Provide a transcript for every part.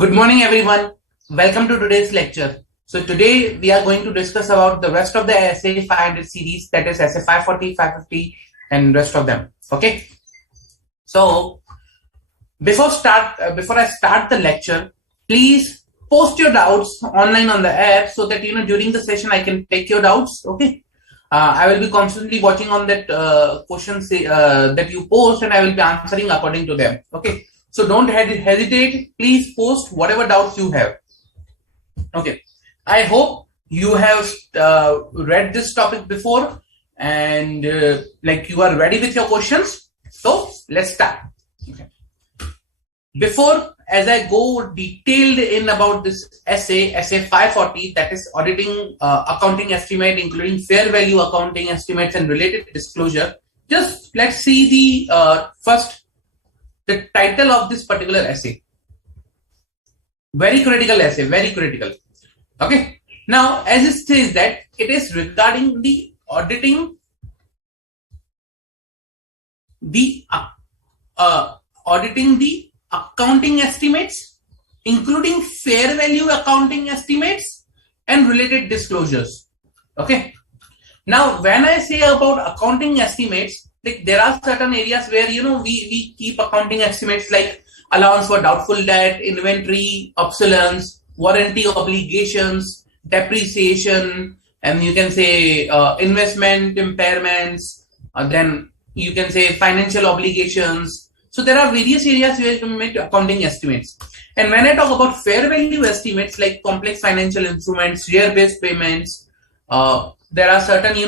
Good morning, everyone. Welcome to today's lecture. So today we are going to discuss about the rest of the SA 500 series, that is SA 540, 550, and rest of them. Okay. So before I start the lecture, please post your doubts online on the app so that during the session I can take your doubts. Okay. I will be constantly watching on that questions that you post, and I will be answering according to them. Okay. So don't hesitate. Please post whatever doubts you have. Okay. I hope you have read this topic before and you are ready with your questions. So let's start. Okay. Before, as I go detailed in about this SA 540, that is auditing accounting estimate, including fair value accounting estimates and related disclosure, just let's see the title of this particular essay. Very critical essay, very critical. Okay. Now, as it says that it is regarding the auditing the accounting estimates, including fair value accounting estimates and related disclosures. Okay. Now, when I say about accounting estimates, there are certain areas where we keep accounting estimates like allowance for doubtful debt, inventory, obsolescence, warranty obligations, depreciation, and you can say investment impairments, then you can say financial obligations. So there are various areas where you can make accounting estimates. And when I talk about fair value estimates like complex financial instruments, share-based payments, there are certain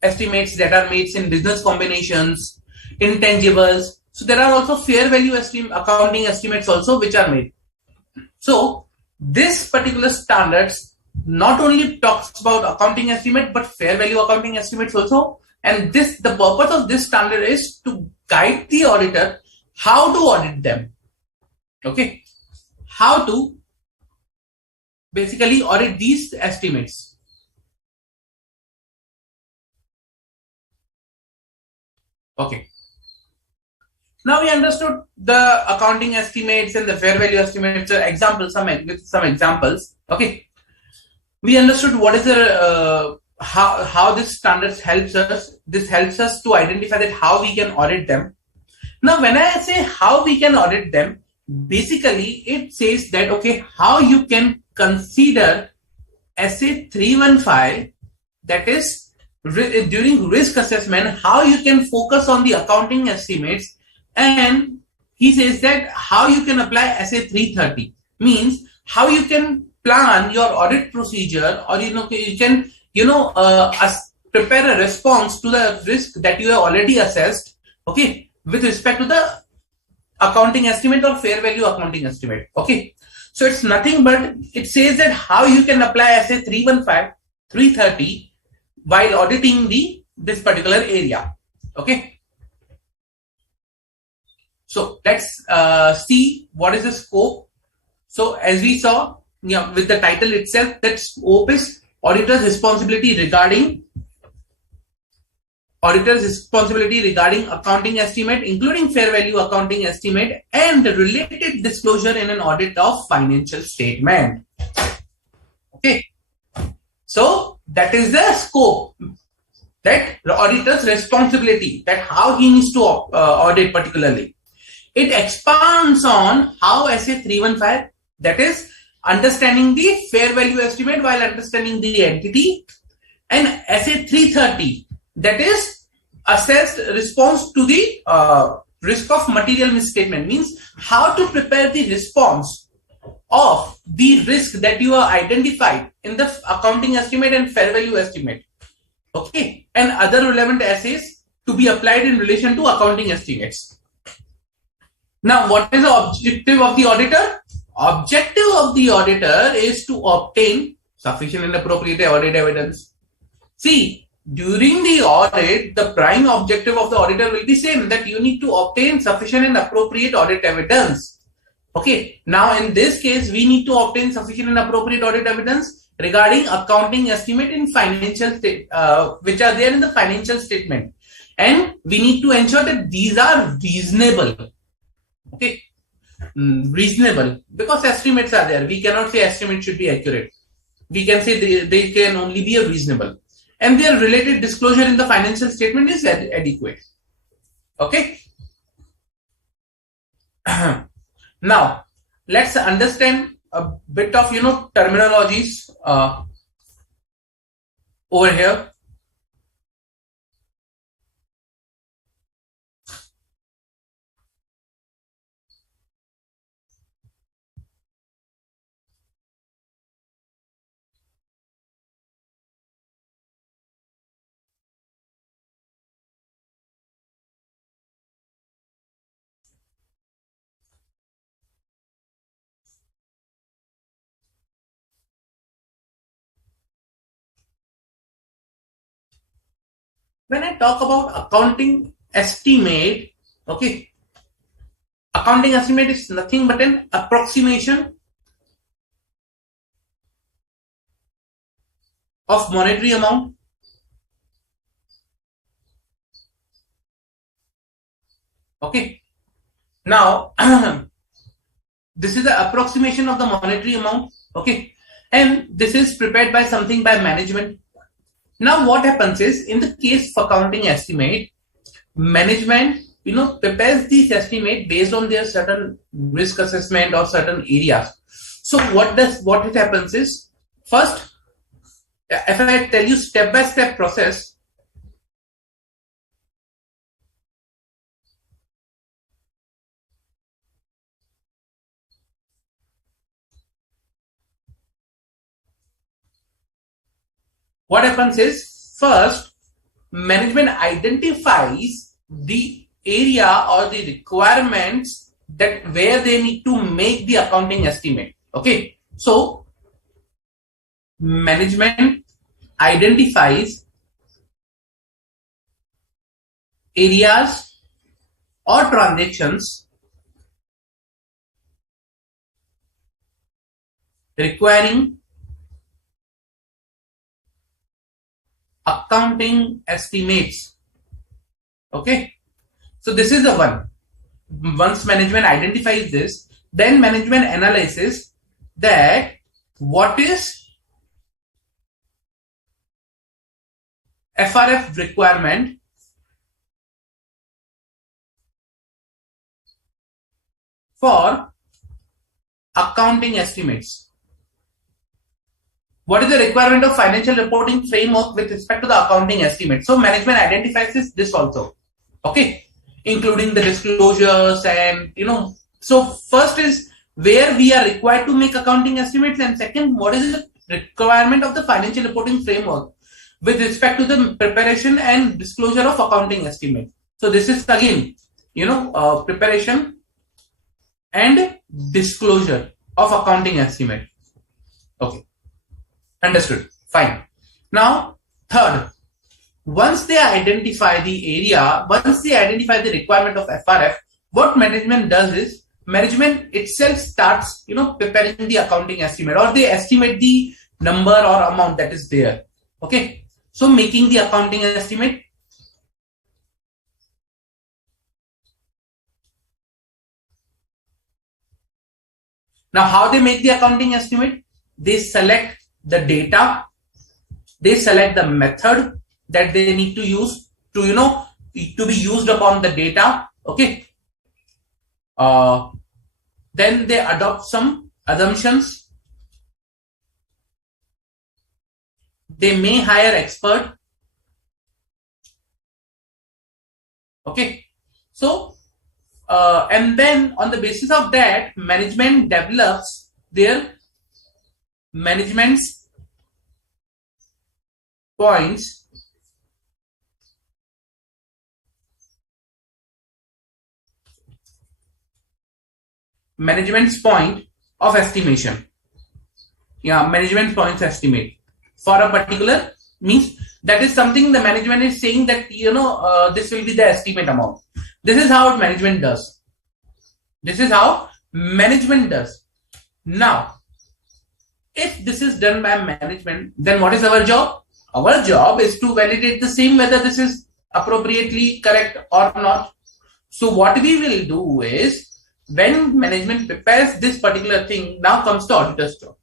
estimates that are made in business combinations, intangibles. So there are also fair value accounting estimates also which are made. So this particular standards not only talks about accounting estimate but fair value accounting estimates also. And the purpose of this standard is to guide the auditor how to audit them. Okay, how to basically audit these estimates. Okay. Now we understood the accounting estimates and the fair value estimates. Examples, some examples. Okay. We understood what is the how this standards helps us. This helps us to identify that how we can audit them. Now, when I say how we can audit them, basically it says that okay, how you can consider SA 315, that is during risk assessment, how you can focus on the accounting estimates, and he says that how you can apply SA 330 means how you can plan your audit procedure, or you can prepare a response to the risk that you have already assessed, okay, with respect to the accounting estimate or fair value accounting estimate. Okay, so it's nothing but it says that how you can apply SA 315, 330 while auditing this particular area. Okay, so let's see what is the scope. So as we saw with the title itself, that scope is auditor's responsibility regarding accounting estimate, including fair value accounting estimate and the related disclosure in an audit of financial statement. Okay, so that is the scope, that the auditor's responsibility, that how he needs to audit particularly. It expands on how SA 315, that is understanding the fair value estimate while understanding the entity, and SA 330, that is assessed response to the risk of material misstatement, means how to prepare the response of the risk that you are identified in the accounting estimate and fair value estimate. Okay, and other relevant essays to be applied in relation to accounting estimates. Now, what is the objective of the auditor? Objective of the auditor is to obtain sufficient and appropriate audit evidence. See, during the audit, the prime objective of the auditor will be same, that you need to obtain sufficient and appropriate audit evidence. Okay, now in this case, we need to obtain sufficient and appropriate audit evidence regarding accounting estimate in financial which are there in the financial statement, and we need to ensure that these are reasonable. Okay, reasonable, because estimates are there. We cannot say estimate should be accurate. We can say they can only be a reasonable, and their related disclosure in the financial statement is adequate. Okay. Now let's understand a bit of terminologies over here. When I talk about accounting estimate, okay, accounting estimate is nothing but an approximation of monetary amount. Okay. Now, this is the approximation of the monetary amount. Okay. And this is prepared by something by management. Now, what happens is, in the case of accounting estimate, management, prepares this estimate based on their certain risk assessment or certain areas. So what it happens is, first, if I tell you step-by-step process, what happens is, first, management identifies the area or the requirements that where they need to make the accounting estimate. Okay. So management identifies areas or transactions requiring accounting estimates. Okay. So this is the one. Once management identifies this, then management analyzes that what is FRF requirement for accounting estimates. What is the requirement of financial reporting framework with respect to the accounting estimate? So management identifies this also. Okay. Including the disclosures and, so first is where we are required to make accounting estimates, and second, what is the requirement of the financial reporting framework with respect to the preparation and disclosure of accounting estimate. So this is again, preparation and disclosure of accounting estimate. Okay. Understood. Fine. Now, third, once they identify the area, once they identify the requirement of FRF, what management does is, management itself starts, preparing the accounting estimate, or they estimate the number or amount that is there. Okay. So making the accounting estimate. Now, how they make the accounting estimate? They select the data, they select the method that they need to use to, to be used upon the data. Okay. Then they adopt some assumptions. They may hire expert. Okay. So, and then on the basis of that, management develops their management's points point of estimation. Yeah, management points estimate for a particular, means that is something the management is saying that this will be the estimate amount. This is how management does. This is how management does. Now, if this is done by management, then what is our job? Our job is to validate the same, whether this is appropriately correct or not. So what we will do is, when management prepares this particular thing, now comes the auditor's job.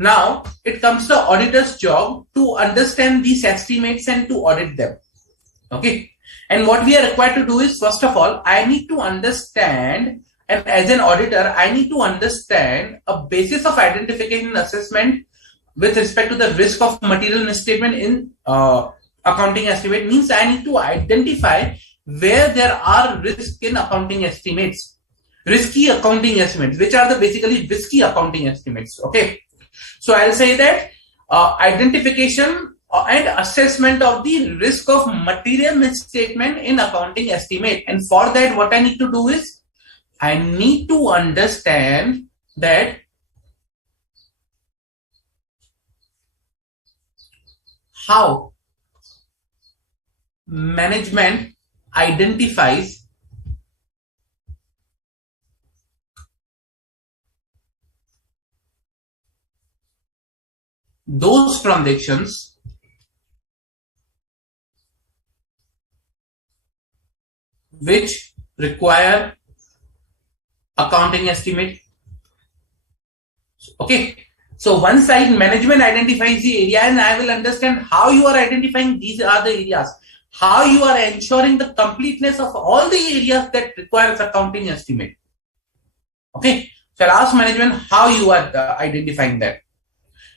Now it comes the auditor's job to understand these estimates and to audit them. Okay. And what we are required to do is, first of all, I need to understand, and as an auditor, I need to understand a basis of identification and assessment with respect to the risk of material misstatement in accounting estimate. Means I need to identify where there are risks in accounting estimates, risky accounting estimates, which are the basically risky accounting estimates. Okay. So I'll say that identification and assessment of the risk of material misstatement in accounting estimate. And for that, what I need to do is, I need to understand that how management identifies those transactions which require accounting estimate. Okay. So one side, management identifies the area, and I will understand how you are identifying these are the areas, how you are ensuring the completeness of all the areas that requires accounting estimate. Okay. So I'll ask management how you are identifying that.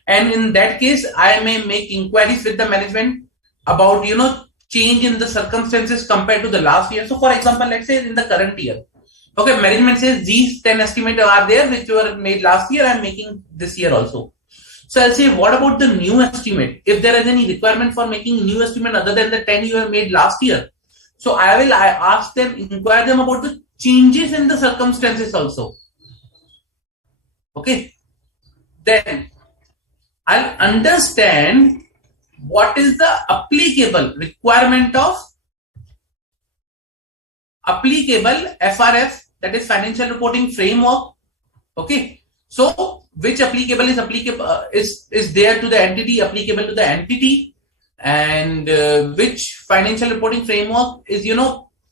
And in that case, I may make inquiries with the management about, change in the circumstances compared to the last year. So for example, let's say in the current year, okay, management says these 10 estimates are there, which were made last year, I'm making this year also. So I'll say, what about the new estimate? If there is any requirement for making new estimate other than the 10 you have made last year. So I ask them, inquire them about the changes in the circumstances also. Okay. Then I'll understand what is the applicable requirement of applicable FRF, that is financial reporting framework. Okay. So which applicable is there to the entity, applicable to the entity, and which financial reporting framework is,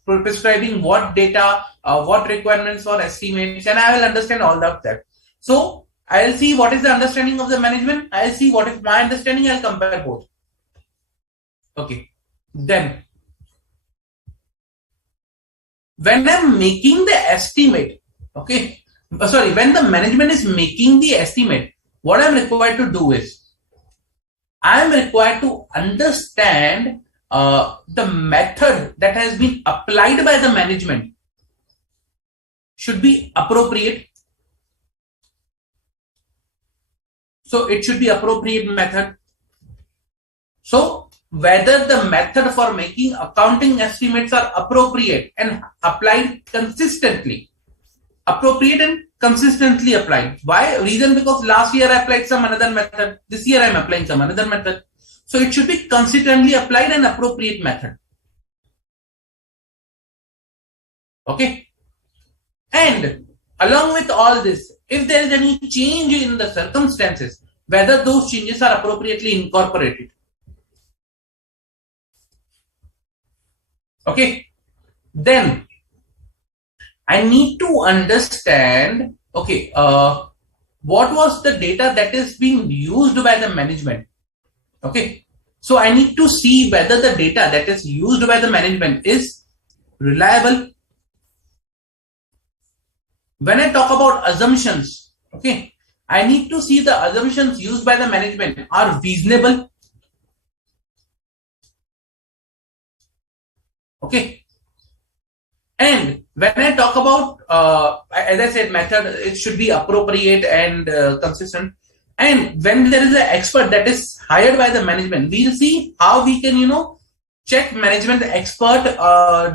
prescribing what data, what requirements for estimates, and I will understand all of that. So I'll see what is the understanding of the management. I'll see what is my understanding. I'll compare both. Okay. Then, when I'm making the estimate, okay, when the management is making the estimate, what I'm required to do is, I'm required to understand the method that has been applied by the management should be appropriate. So it should be appropriate method. So whether the method for making accounting estimates are appropriate and applied consistently. Appropriate and consistently applied. Why? Reason because last year I applied some another method. This year I am applying some another method. So it should be consistently applied and appropriate method. Okay. And along with all this, if there is any change in the circumstances, whether those changes are appropriately incorporated. Okay. Then I need to understand, okay, what was the data that is being used by the management. Okay. So I need to see whether the data that is used by the management is reliable. When I talk about assumptions, okay, I need to see the assumptions used by the management are reasonable. Okay. And when I talk about, as I said, method, it should be appropriate and consistent. And when there is an expert that is hired by the management, we'll see how we can, check management expert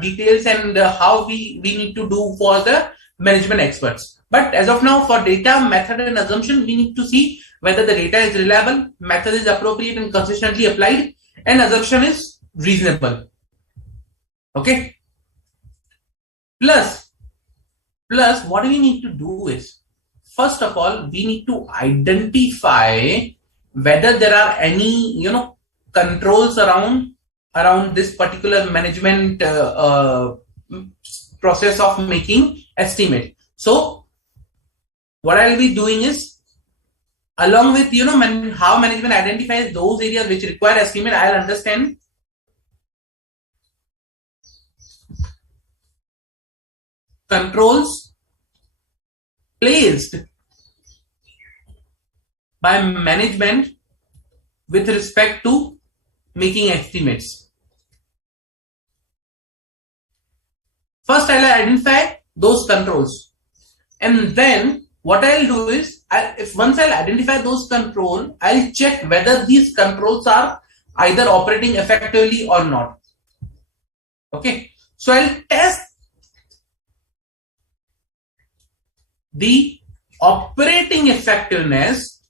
details and how we need to do for the management experts. But as of now, for data, method and assumption, we need to see whether the data is reliable, method is appropriate and consistently applied, and assumption is reasonable. Okay. Plus what we need to do is, first of all, we need to identify whether there are any, controls around this particular management process of making estimate. So what I'll be doing is, along with, how management identifies those areas which require estimate, I'll understand controls placed by management with respect to making estimates. First, I'll identify those controls, and then what I'll do is, once I'll identify those controls, I'll check whether these controls are either operating effectively or not. Okay, so I'll test the operating effectiveness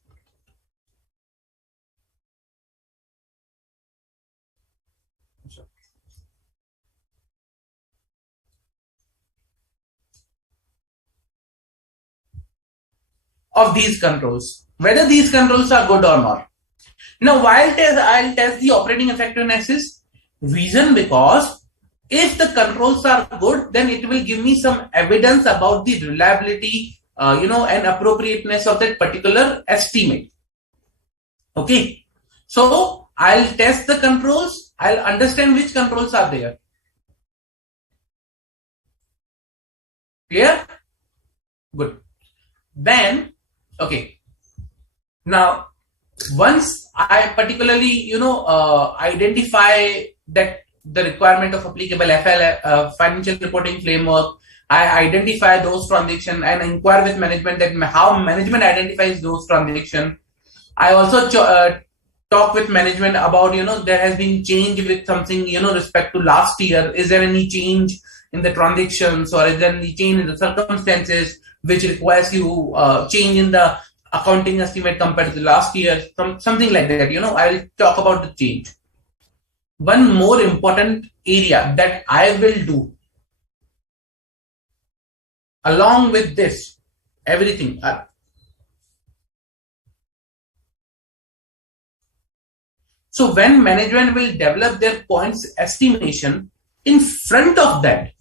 of these controls, whether these controls are good or not. Now, I'll test the operating effectiveness is reason because if the controls are good, then it will give me some evidence about the reliability, and appropriateness of that particular estimate. Okay, so I'll test the controls. I'll understand which controls are there. Clear? Good. Then, okay. Now, once I particularly, identify that the requirement of applicable FL, financial reporting framework, I identify those transactions and inquire with management that how management identifies those transactions. I also talk with management about, there has been change with something, respect to last year. Is there any change in the transactions, or is there any change in the circumstances which requires you change in the accounting estimate compared to the last year, something like that. I'll talk about the change. One more important area that I will do along with this, everything. So when management will develop their points estimation, in front of that,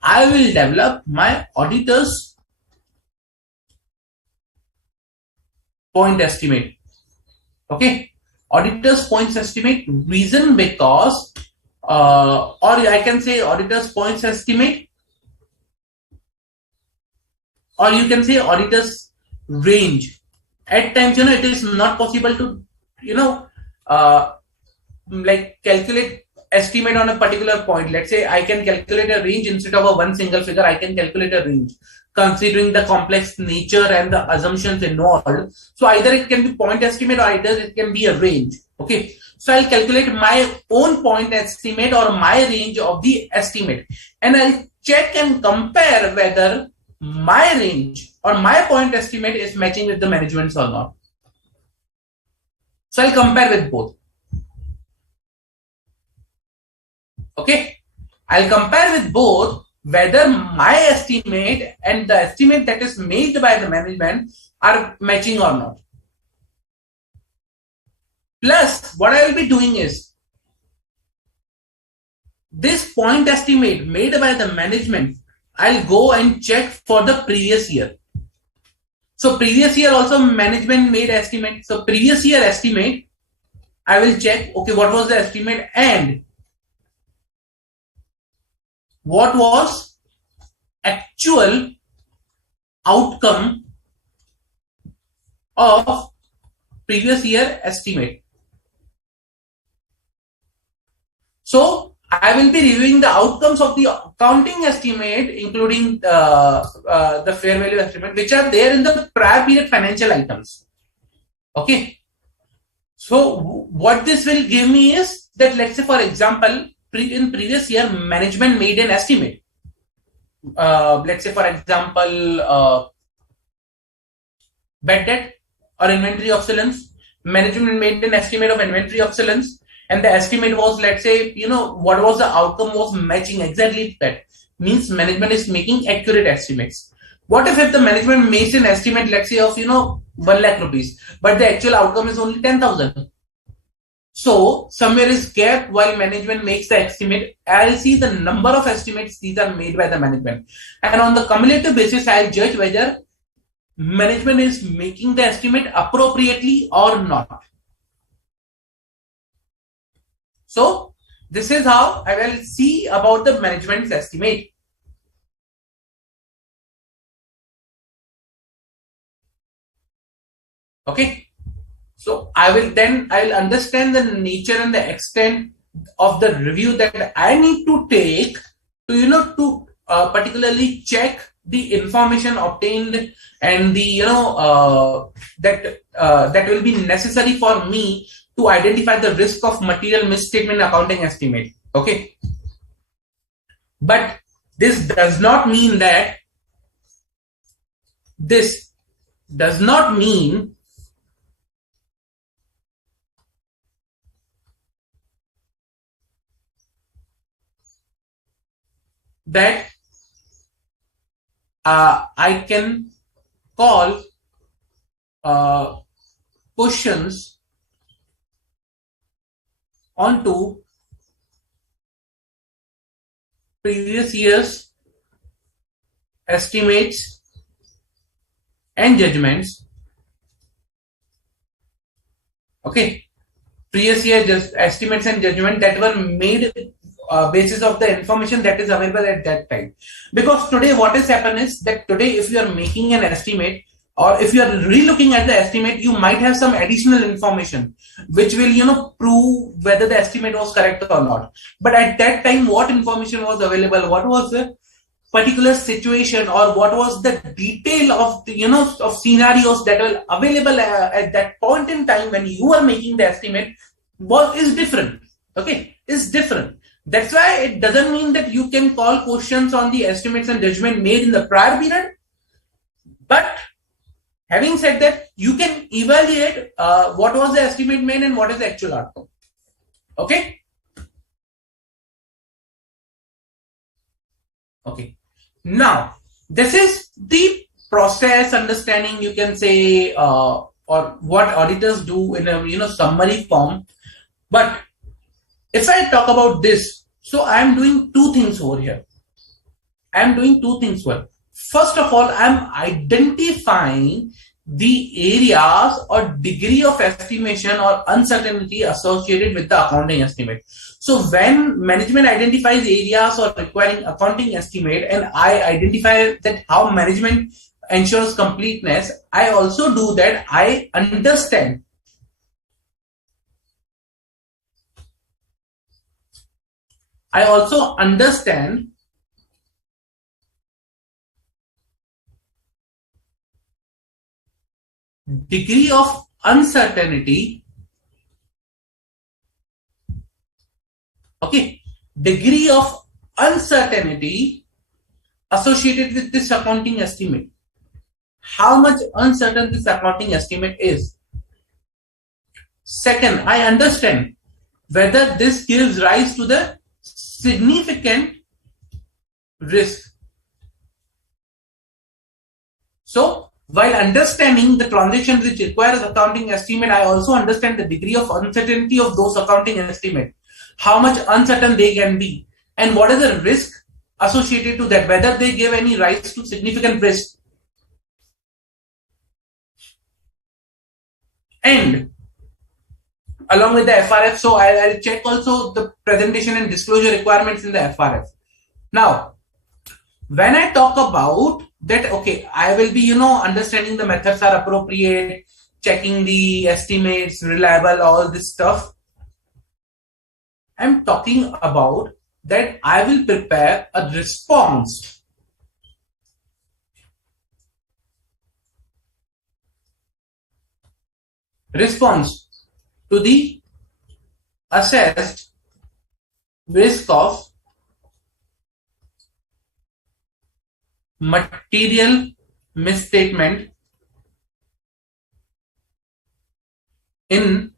I will develop my auditor's point estimate. Okay, auditor's points estimate, reason because, or I can say auditor's points estimate, or you can say auditor's range. At times, it is not possible to, like calculate estimate on a particular point. Let's say I can calculate a range instead of a one single figure. I can calculate a range considering the complex nature and the assumptions involved. So either it can be point estimate or either it can be a range. Okay, so I'll calculate my own point estimate or my range of the estimate, and I'll check and compare whether my range or my point estimate is matching with the management's or not. So I'll compare with both. Okay, I'll compare with both whether my estimate and the estimate that is made by the management are matching or not. Plus, what I will be doing is, this point estimate made by the management, I'll go and check for the previous year. So previous year also management made estimate. So previous year estimate, I will check, okay, what was the estimate and what was actual outcome of previous year estimate. So I will be reviewing the outcomes of the accounting estimate, including the fair value estimate, which are there in the prior period financial items. Okay. So what this will give me is that, let's say, for example, in previous year, management made an estimate. Let's say, for example, bad debt or inventory obsolescence. Management made an estimate of inventory obsolescence, and the estimate was, let's say, what was the outcome was matching exactly that, means management is making accurate estimates. What if the management makes an estimate, let's say, of 1 lakh rupees, but the actual outcome is only 10,000? So somewhere is gap while management makes the estimate. I'll see the number of estimates these are made by the management, and on the cumulative basis, I'll judge whether management is making the estimate appropriately or not. So this is how I will see about the management's estimate. Okay. So I will understand the nature and the extent of the review that I need to take to, particularly check the information obtained and the, that will be necessary for me to identify the risk of material misstatement accounting estimate. Okay. But this does not mean that that I can call questions onto previous year's estimates and judgments. Okay, previous year estimates and judgment that were made basis of the information that is available at that time. Because today what has happened is that today if you are making an estimate or if you are re-looking at the estimate, you might have some additional information which will prove whether the estimate was correct or not. But at that time, what information was available, what was the particular situation, or what was the detail of the of scenarios that were available at that point in time when you are making the estimate is different. Okay, is different. That's why it doesn't mean that you can call questions on the estimates and judgment made in the prior period. But having said that, you can evaluate what was the estimate made and what is the actual outcome. Okay. Okay. Now, this is the process understanding, you can say, or what auditors do in a summary form. But if I talk about this, so I am doing two things over here. I am doing two things well. First of all, I am identifying the areas or degree of estimation or uncertainty associated with the accounting estimate. So when management identifies areas or requiring accounting estimate, and I identify that how management ensures completeness, I also do that. I understand degree of uncertainty. Okay, degree of uncertainty associated with this accounting estimate. How much uncertain this accounting estimate is. Second, I understand whether this gives rise to the significant risk. So, while understanding the transactions which requires accounting estimate, I also understand the degree of uncertainty of those accounting estimate, how much uncertain they can be, and what is the risk associated to that, whether they give any rise to significant risk. And along with the FRF, so I'll check also the presentation and disclosure requirements in the FRF. Now, when I talk about that, okay, I will be, understanding the methods are appropriate, checking the estimates, reliable, all this stuff. I'm talking about that I will prepare a response. Response to the assessed risk of material misstatement in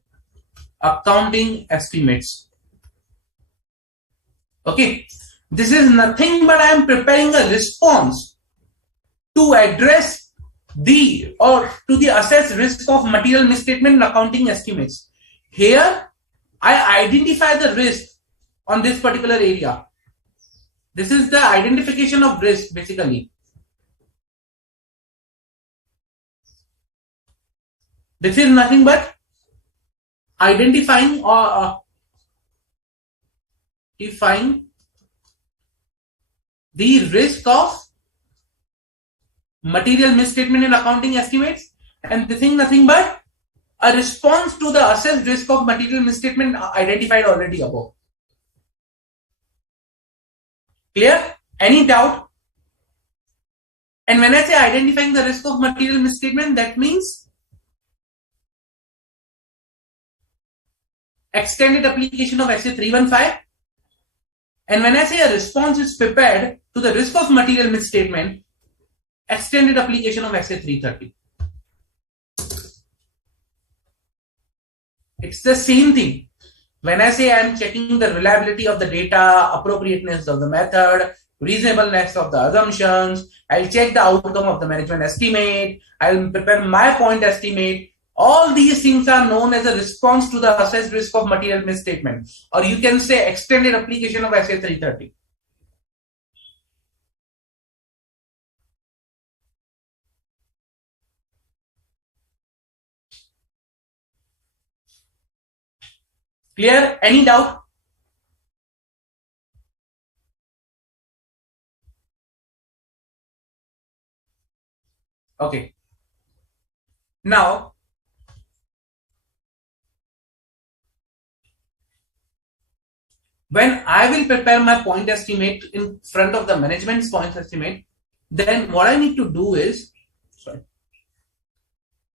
accounting estimates. Okay, this is nothing but I am preparing a response to address the or to the assessed risk of material misstatement and accounting estimates. Here, I identify the risk on this particular area. This is the identification of risk basically. This is nothing but identifying or define the risk of material misstatement in accounting estimates, and this is nothing but a response to the assessed risk of material misstatement identified already above. Clear? Any doubt? And when I say identifying the risk of material misstatement, that means extended application of SA 315. And when I say a response is prepared to the risk of material misstatement, extended application of SA 330. It's the same thing. When I say I'm checking the reliability of the data, appropriateness of the method, reasonableness of the assumptions, I'll check the outcome of the management estimate, I'll prepare my point estimate. All these things are known as a response to the assessed risk of material misstatement, or you can say extended application of SA 330. Clear? Any doubt? Okay. Now, when I will prepare my point estimate in front of the management's point estimate, then what I need to do is,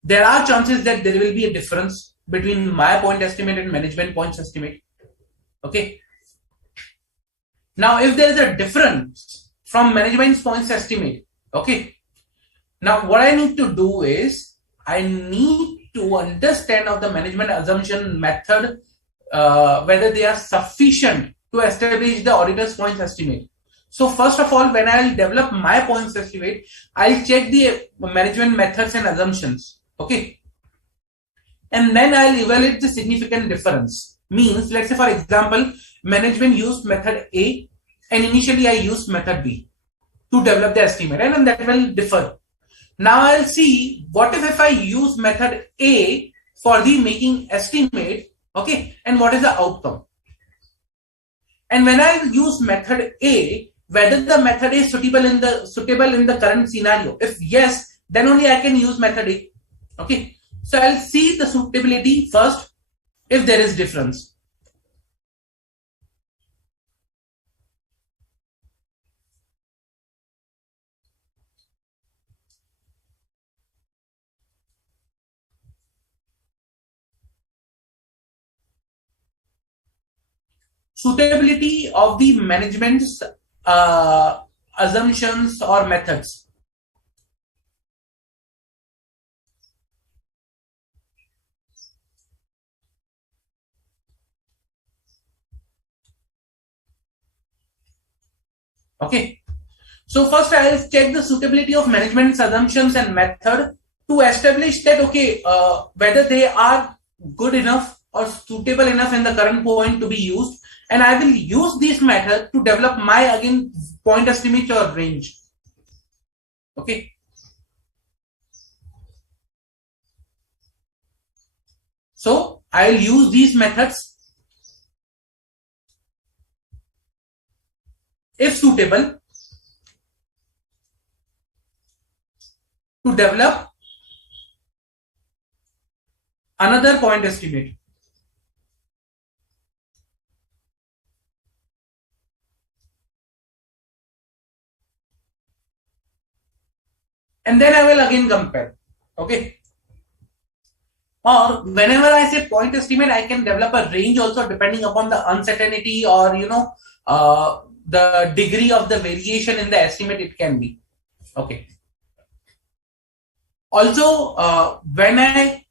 there are chances that there will be a difference between my point estimate and management points estimate. Okay. Now, if there is a difference from management's points estimate, okay. Now, what I need to do is, I need to understand of the management assumption method, whether they are sufficient to establish the auditor's points estimate. So first of all, when I'll develop my points estimate, I'll check the management methods and assumptions. Okay. And then I'll evaluate the significant difference. Means, let's say for example, management used method A and initially I used method B to develop the estimate, and then that will differ. Now I'll see what if I use method A for the making estimate, okay, and what is the outcome. And when I use method A, whether the method is suitable in the current scenario. If yes, then only I can use method A. Okay, so I'll see the suitability first if there is difference. Suitability of the management's assumptions or methods. Okay, so first I'll check the suitability of management's assumptions and method to establish that, okay, whether they are good enough or suitable enough in the current point to be used, and I will use this method to develop my again point estimate or range. Okay. So I'll use these methods if suitable to develop another point estimate. And then I will again compare. Okay. Or whenever I say point estimate, I can develop a range also depending upon the uncertainty or, the degree of the variation in the estimate it can be. Okay. Also, when I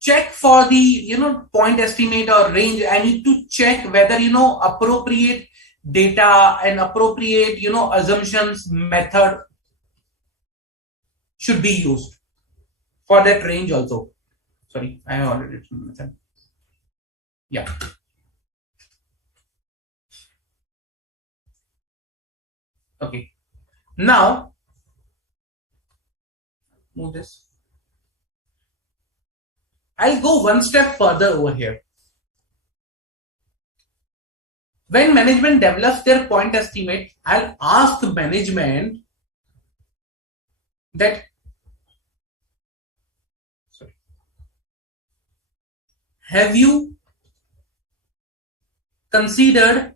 check for the point estimate or range. I need to check whether appropriate data and appropriate assumptions method should be used for that range also. Sorry, I have already written method. Yeah. Okay. Now move this. I'll go one step further over here. When management develops their point estimate, I'll ask management that, sorry, have you considered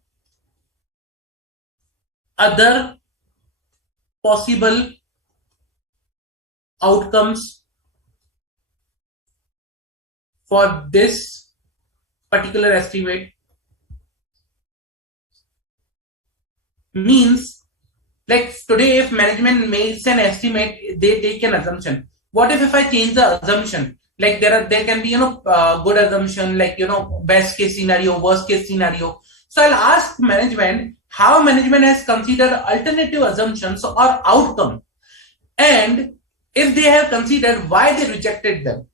other possible outcomes for this particular estimate? Means, like today, if management makes an estimate, they take an assumption. What if I change the assumption? Like there can be good assumption, like best case scenario, worst case scenario. So I'll ask management how management has considered alternative assumptions or outcome, and if they have considered, why they rejected them.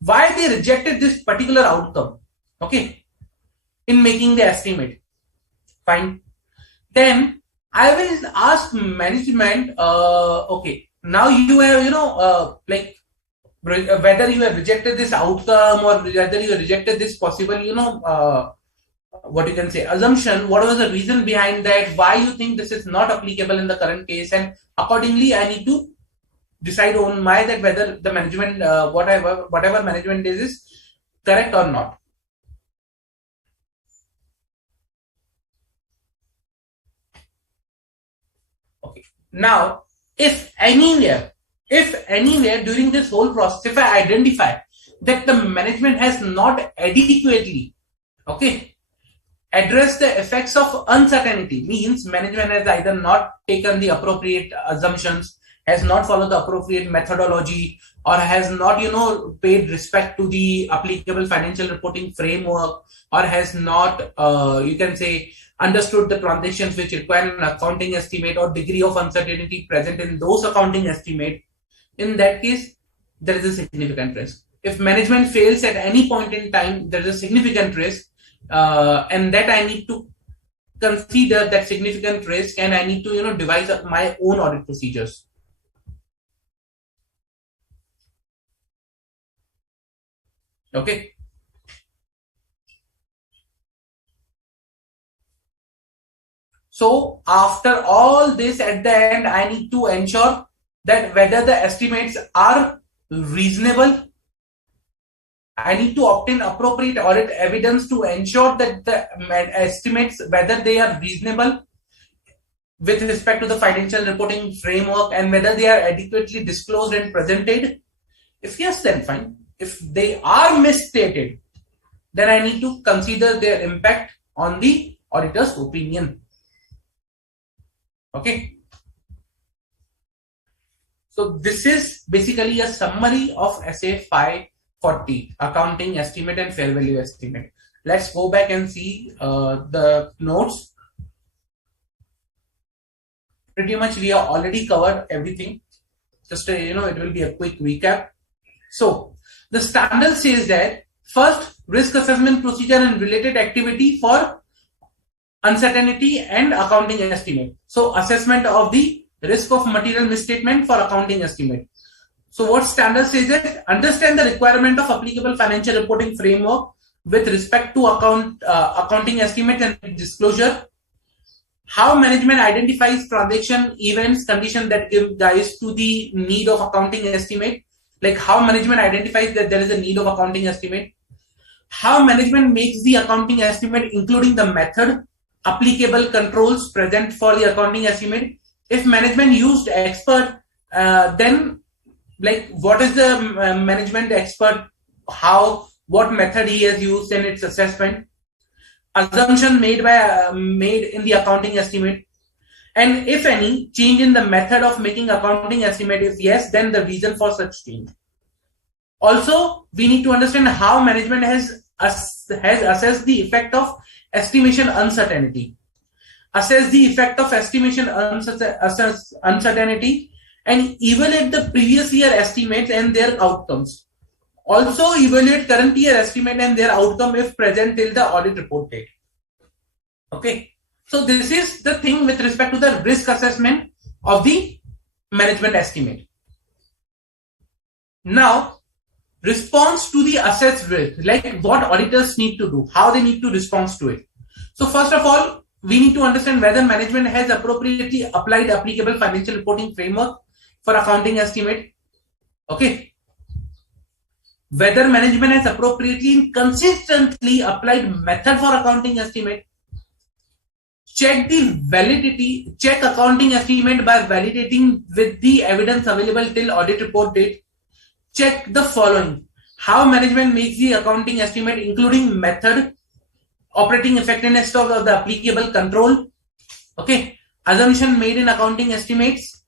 Why they rejected this particular outcome, okay, in making the estimate. Fine. Then I will ask management, okay, now you have like whether you have rejected this outcome or whether you have rejected this possible what you can say assumption, what was the reason behind that, why you think this is not applicable in the current case, and accordingly I need to decide on my that whether the management whatever management is correct or not. Okay. Now, if anywhere during this whole process, if I identify that the management has not adequately, okay, addressed the effects of uncertainty, means management has either not taken the appropriate assumptions, has not followed the appropriate methodology, or has not paid respect to the applicable financial reporting framework, or has not you can say understood the transactions which require an accounting estimate or degree of uncertainty present in those accounting estimate. In that case, there is a significant risk. If management fails at any point in time, there is a significant risk, and that I need to consider that significant risk, and I need to devise my own audit procedures. Okay. So after all this, at the end, I need to ensure that whether the estimates are reasonable. I need to obtain appropriate audit evidence to ensure that the estimates, whether they are reasonable with respect to the financial reporting framework, and whether they are adequately disclosed and presented. If yes, then fine. If they are misstated, then I need to consider their impact on the auditor's opinion. Okay. So this is basically a summary of SA 540, accounting estimate and fair value estimate. Let's go back and see the notes. Pretty much we have already covered everything. Just it will be a quick recap. So the standard says that first, risk assessment procedure and related activity for uncertainty and accounting estimate. So assessment of the risk of material misstatement for accounting estimate. So what standard says that understand the requirement of applicable financial reporting framework with respect to accounting estimate and disclosure. How management identifies transaction events conditions that give rise to the need of accounting estimate. Like how management identifies that there is a need of accounting estimate. How management makes the accounting estimate, including the method, applicable controls present for the accounting estimate. If management used expert, then like what is the management expert, how what method he has used in its assessment, assumption made in the accounting estimate, and if any change in the method of making accounting estimate. If yes, then the reason for such change. Also, we need to understand how management has assessed the effect of estimation uncertainty. Assess the effect of estimation uncertainty and evaluate the previous year estimates and their outcomes. Also evaluate current year estimate and their outcome if present till the audit report date. Okay. So this is the thing with respect to the risk assessment of the management estimate. Now, response to the assessed risk, like what auditors need to do, how they need to respond to it. So first of all, we need to understand whether management has appropriately applied applicable financial reporting framework for accounting estimate. Okay. Whether management has appropriately and consistently applied method for accounting estimate. Check the validity, check accounting estimate by validating with the evidence available till audit report date. Check the following: how management makes the accounting estimate, including method, operating effectiveness of the applicable control. Okay, assumption made in accounting estimates,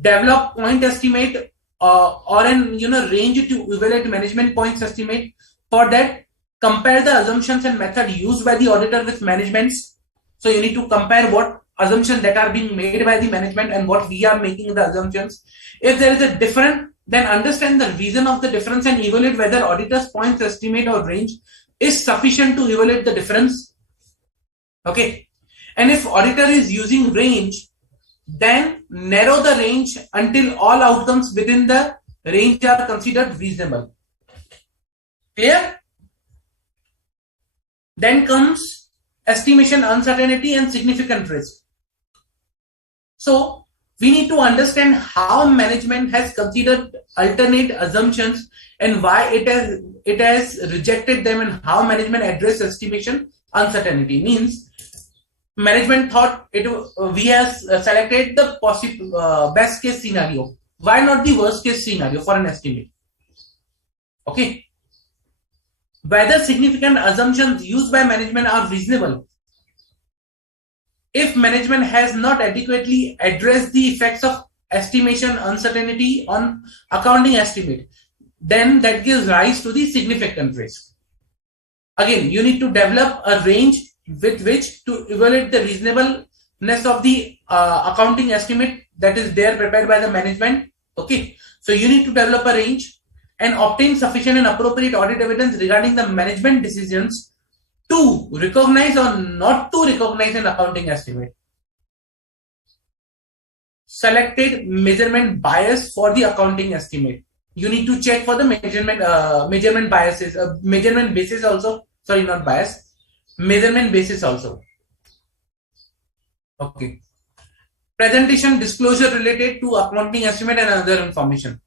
develop point estimate or an range to evaluate management points estimate. For that, compare the assumptions and method used by the auditor with management's. So you need to compare what assumptions that are being made by the management and what we are making the assumptions. If there is a difference, then understand the reason of the difference and evaluate whether auditor's points estimate or range is sufficient to evaluate the difference. Okay. And if auditor is using range, then narrow the range until all outcomes within the range are considered reasonable. Clear? Then comes estimation uncertainty and significant risk. So we need to understand how management has considered alternate assumptions and why it has rejected them, and how management addressed estimation uncertainty. Means management thought we have selected the possible best case scenario. Why not the worst case scenario for an estimate? Okay. Whether significant assumptions used by management are reasonable. If management has not adequately addressed the effects of estimation uncertainty on accounting estimate, then that gives rise to the significant risk. Again, you need to develop a range with which to evaluate the reasonableness of the accounting estimate that is there prepared by the management. Okay, so you need to develop a range and obtain sufficient and appropriate audit evidence regarding the management decisions to recognize or not to recognize an accounting estimate. Selected measurement bias for the accounting estimate. You need to check for the measurement biases, measurement basis also. Sorry, not bias, measurement basis also. Okay. Presentation disclosure related to accounting estimate and other information.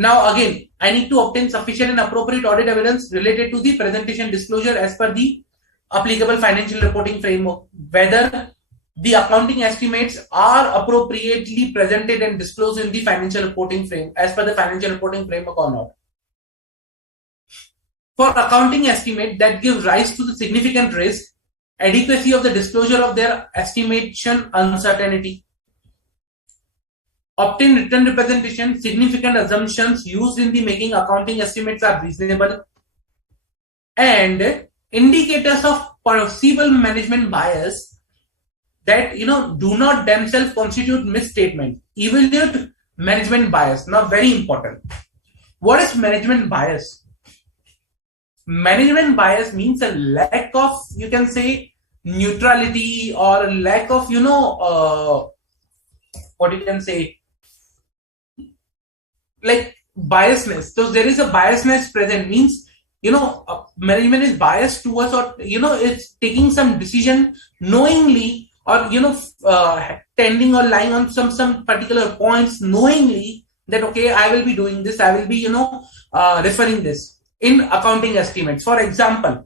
Now again, I need to obtain sufficient and appropriate audit evidence related to the presentation disclosure as per the applicable financial reporting framework, whether the accounting estimates are appropriately presented and disclosed in the financial reporting frame as per the financial reporting framework or not. For accounting estimate that gives rise to the significant risk, adequacy of the disclosure of their estimation uncertainty. Obtain written representation, significant assumptions used in the making accounting estimates are reasonable, and indicators of possible management bias that do not themselves constitute misstatement. Evaluate management bias. Now, very important. What is management bias? Management bias means a lack of, you can say, neutrality, or a lack of, what you can say, like biasness. So there is a biasness present, means management is biased towards, or it's taking some decision knowingly, or tending or lying on some particular points knowingly, that okay, I will be doing this, I will be referring this in accounting estimates. For example,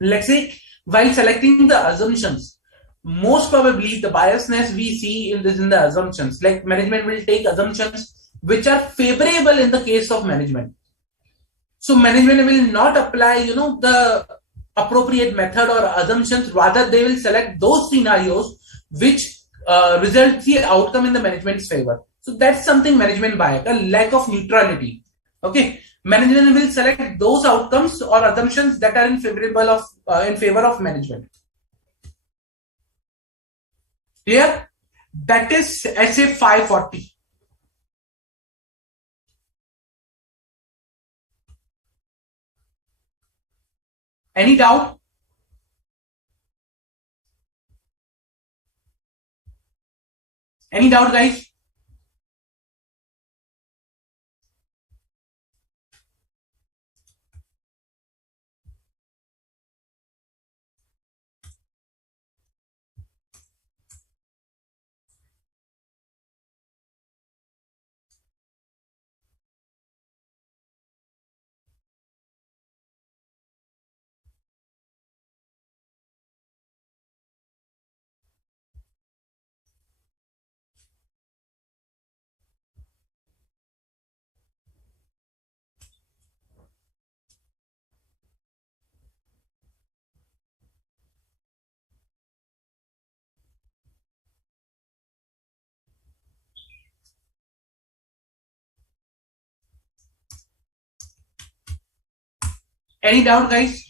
let's say while selecting the assumptions, most probably the biasness we see in the assumptions, like management will take assumptions which are favorable in the case of management. So management will not apply, the appropriate method or assumptions. Rather, they will select those scenarios which result the outcome in the management's favor. So that's something management bias, a lack of neutrality. Okay, management will select those outcomes or assumptions that are in favor of management. Clear? That is SA 540. Any doubt? Any doubt, guys? Any doubt, guys?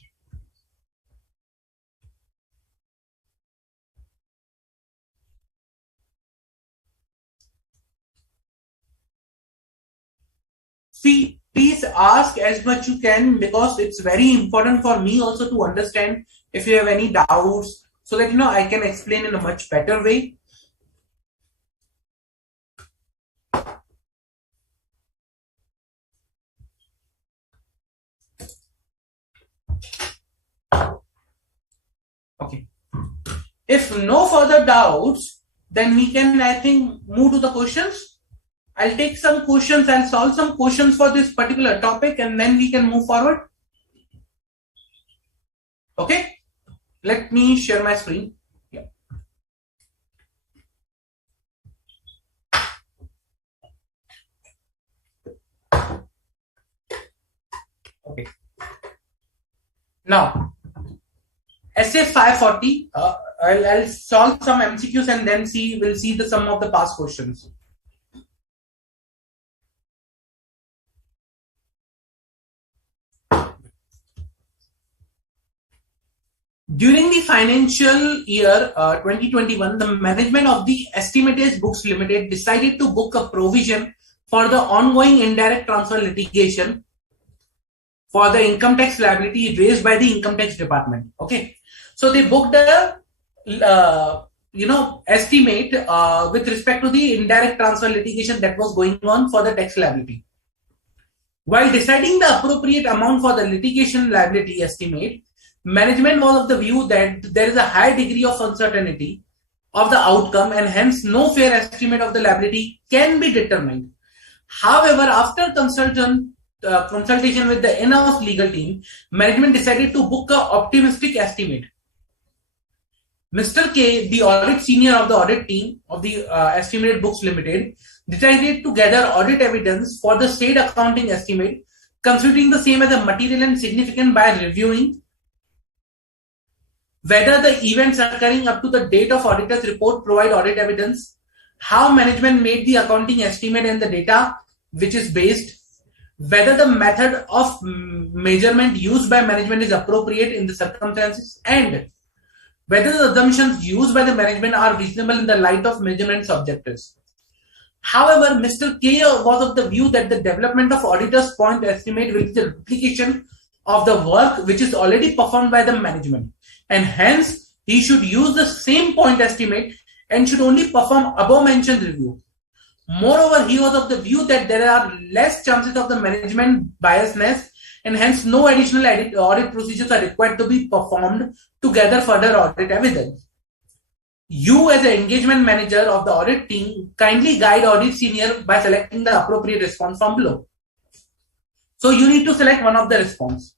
See, please ask as much you can, because it's very important for me also to understand if you have any doubts, so that I can explain in a much better way. Okay. If no further doubts, then we can, I think, move to the questions. I'll take some questions, I'll solve some questions for this particular topic, and then we can move forward. Okay, let me share my screen. Yeah. Okay. Now, SA 540, I'll solve some MCQs and then we'll see the sum of the past questions. During the financial year 2021, the management of the Estimated Books Limited decided to book a provision for the ongoing indirect transfer litigation for the income tax liability raised by the income tax department. Okay, so they booked a estimate with respect to the indirect transfer litigation that was going on for the tax liability. While deciding the appropriate amount for the litigation liability estimate, management was of the view that there is a high degree of uncertainty of the outcome, and hence no fair estimate of the liability can be determined. However, after consultation with the in-house legal team, management decided to book an optimistic estimate. Mr. K, the audit senior of the audit team of the Estimated Books Limited, decided to gather audit evidence for the state accounting estimate, considering the same as a material and significant by reviewing whether the events occurring up to the date of auditor's report provide audit evidence, how management made the accounting estimate and the data which is based, whether the method of measurement used by management is appropriate in the circumstances, and whether the assumptions used by the management are reasonable in the light of measurement objectives. However, Mr. K was of the view that the development of auditor's point estimate will be the replication of the work which is already performed by the management, and hence he should use the same point estimate and should only perform above mentioned review. Moreover, he was of the view that there are less chances of the management biasness, and hence no additional audit procedures are required to be performed to gather further audit evidence. You, as an engagement manager of the audit team, kindly guide audit senior by selecting the appropriate response from below. So you need to select one of the response.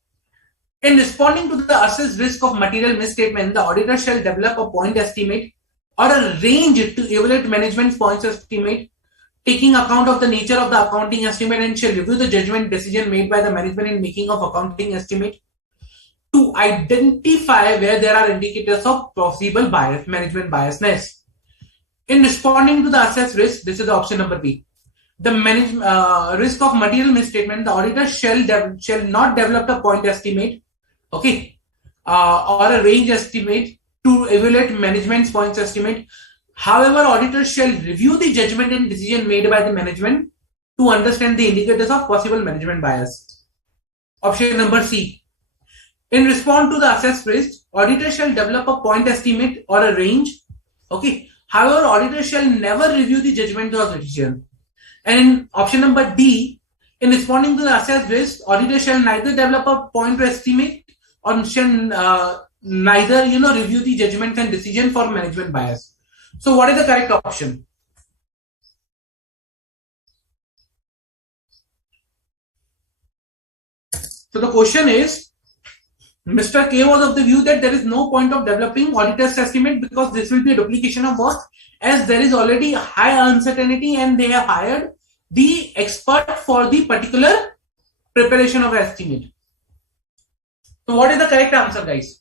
In responding to the assessed risk of material misstatement, the auditor shall develop a point estimate or a range to evaluate management points estimate taking account of the nature of the accounting estimate, and shall review the judgment decision made by the management in making of accounting estimate to identify where there are indicators of possible bias, management biasness. In responding to the assessed risk, this is the option number B. The risk of material misstatement, the auditor shall not develop a point estimate, okay, or a range estimate to evaluate management's points estimate. However, auditors shall review the judgment and decision made by the management to understand the indicators of possible management bias. Option number C. In response to the assessed risk, auditor shall develop a point estimate or a range, okay. However, auditor shall never review the judgment or decision. And in option number D, in responding to the assessed risk, auditor shall neither develop a point estimate or shall neither review the judgment and decision for management bias. So what is the correct option? So the question is, Mr. K was of the view that there is no point of developing auditor's estimate because this will be a duplication of work, as there is already high uncertainty and they have hired the expert for the particular preparation of estimate. So what is the correct answer, guys?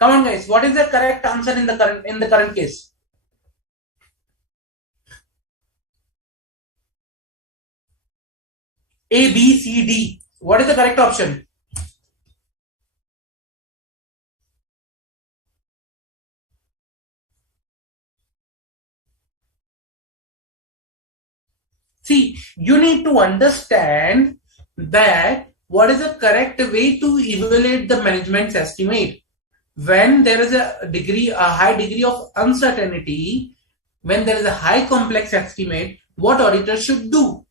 Come on, guys. What is the correct answer in the current case? A, B, C, D. What is the correct option? See, you need to understand that what is the correct way to evaluate the management's estimate. When there is a high degree of uncertainty, when there is a high complex estimate, what auditor should do?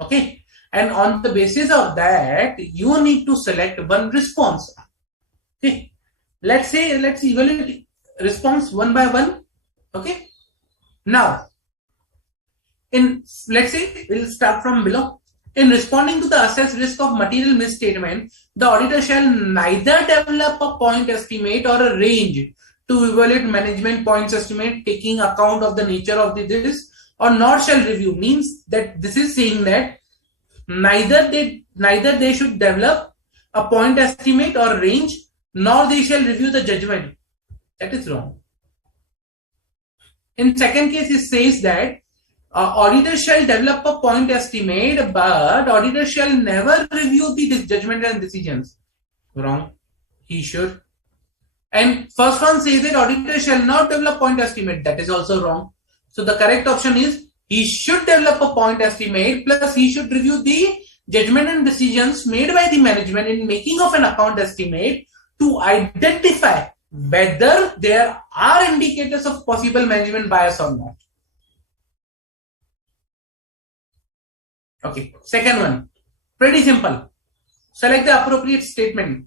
Okay. And on the basis of that, you need to select one response. Okay. Let's evaluate response one by one. Okay. Now, let's say we'll start from below. In responding to the assessed risk of material misstatement, the auditor shall neither develop a point estimate or a range to evaluate management points estimate taking account of the nature of this, or nor shall review. Means that this is saying that neither they should develop a point estimate or range, nor they shall review the judgment. That is wrong. In second case, it says that auditor shall develop a point estimate, but auditor shall never review the judgment and decisions. Wrong. He should. And first one says that auditor shall not develop point estimate. That is also wrong. So the correct option is he should develop a point estimate, plus he should review the judgment and decisions made by the management in making of an account estimate to identify whether there are indicators of possible management bias or not. Okay, second one, pretty simple. Select the appropriate statement.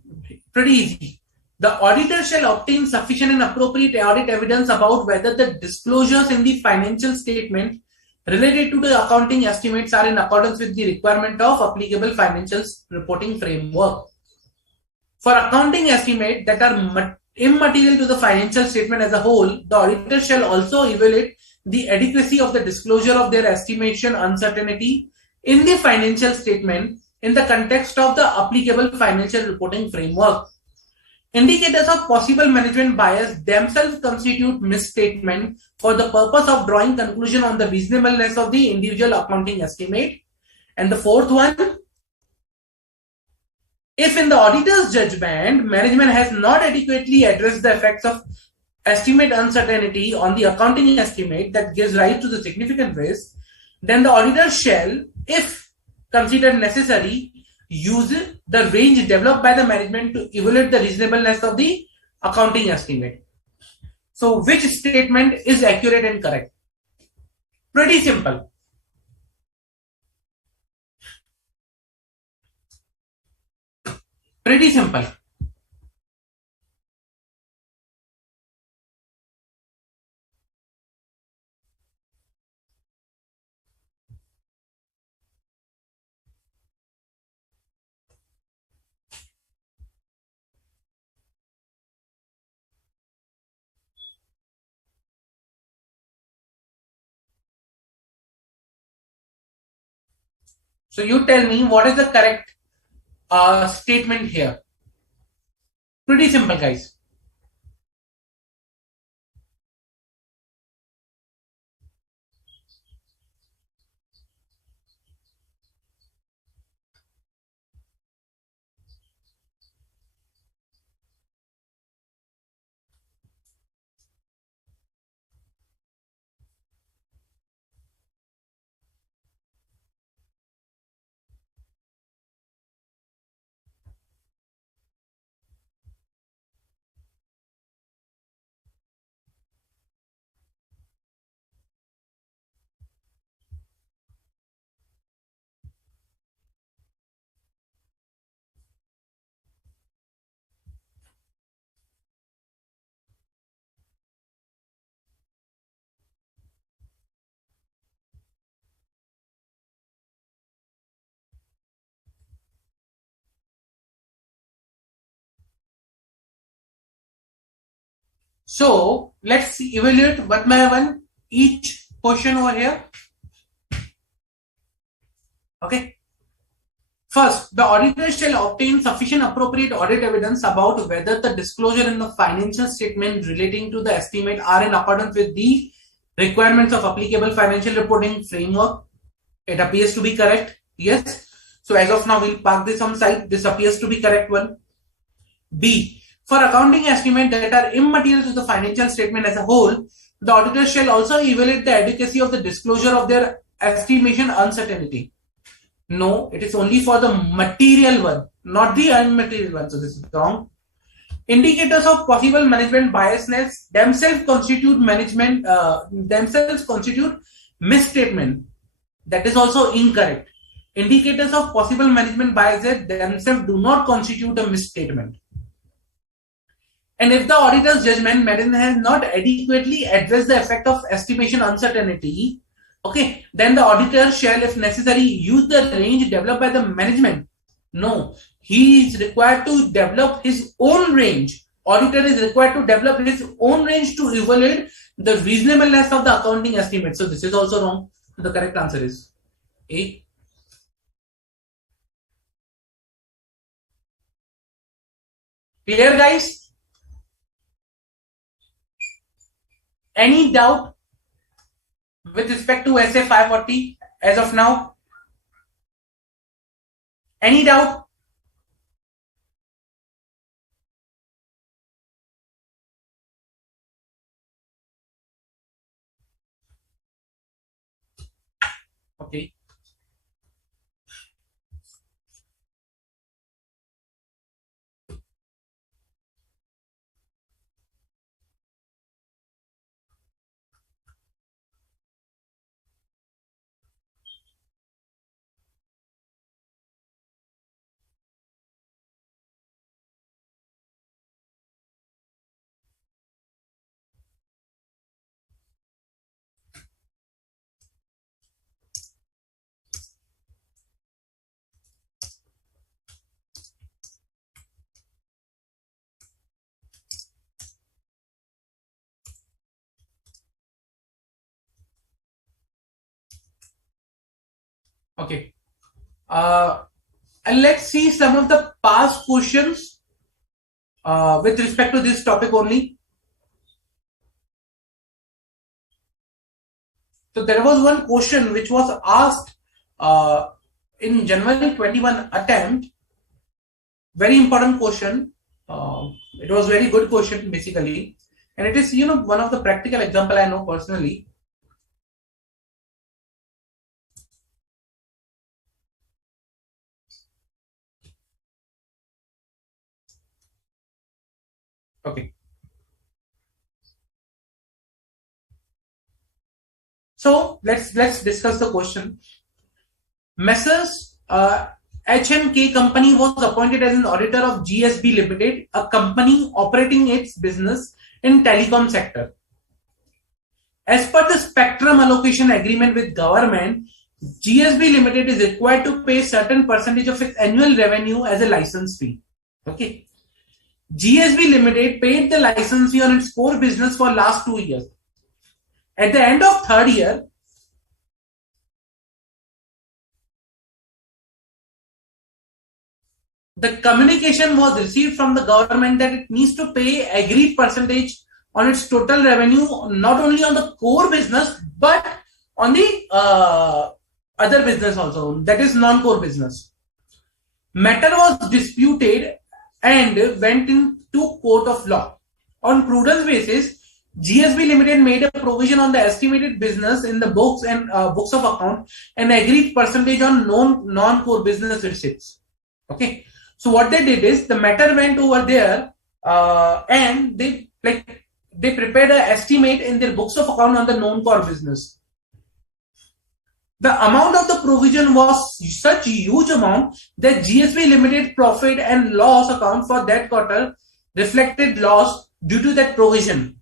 Pretty easy. The auditor shall obtain sufficient and appropriate audit evidence about whether the disclosures in the financial statement related to the accounting estimates are in accordance with the requirement of applicable financial reporting framework. For accounting estimates that are immaterial to the financial statement as a whole, the auditor shall also evaluate the adequacy of the disclosure of their estimation uncertainty in the financial statement in the context of the applicable financial reporting framework. Indicators of possible management bias themselves constitute misstatement for the purpose of drawing conclusion on the reasonableness of the individual accounting estimate. And the fourth one, if in the auditor's judgment, management has not adequately addressed the effects of estimate uncertainty on the accounting estimate that gives rise to the significant risk, then the auditor shall, if considered necessary, use the range developed by the management to evaluate the reasonableness of the accounting estimate. So, which statement is accurate and correct? Pretty simple. Pretty simple. So, you tell me what is the correct statement here. Pretty simple, guys. So let's evaluate one by one each question over here. Okay. First, the auditor shall obtain sufficient appropriate audit evidence about whether the disclosure in the financial statement relating to the estimate are in accordance with the requirements of applicable financial reporting framework. It appears to be correct. Yes. So as of now, we'll park this on side. This appears to be correct one. B. For accounting estimates that are immaterial to the financial statement as a whole, the auditor shall also evaluate the adequacy of the disclosure of their estimation uncertainty. No, it is only for the material one, not the unmaterial one. So this is wrong. Indicators of possible management biasness themselves constitute misstatement. That is also incorrect. Indicators of possible management biases themselves do not constitute a misstatement. And if the auditor's judgment management has not adequately addressed the effect of estimation uncertainty, okay, then the auditor shall, if necessary, use the range developed by the management. No, he is required to develop his own range. Auditor is required to develop his own range to evaluate the reasonableness of the accounting estimate. So this is also wrong. The correct answer is A. Clear, guys? Any doubt with respect to SA 540 as of now? Any doubt? Okay. Okay. And let's see some of the past questions. with respect to this topic only. So there was one question which was asked in January 21 attempt. Very important question. It was very good question basically, and it is one of the practical example I know personally. Okay. So let's discuss the question. Messrs. H&K Company was appointed as an auditor of GSB Limited, a company operating its business in telecom sector. As per the spectrum allocation agreement with government, GSB Limited is required to pay certain percentage of its annual revenue as a license fee. Okay. GSB Limited paid the license fee on its core business for last 2 years. At the end of third year, the communication was received from the government that it needs to pay agreed percentage on its total revenue, not only on the core business, but on the other business also, that is non-core business. Matter was disputed and went into court of law. On prudence basis, GSB Limited made a provision on the estimated business in the books and books of account and agreed percentage on non-core business receipts. Okay. So what they did is the matter went over there and they prepared an estimate in their books of account on the non-core business. The amount of the provision was such a huge amount that GSB Limited profit and loss account for that quarter reflected loss due to that provision.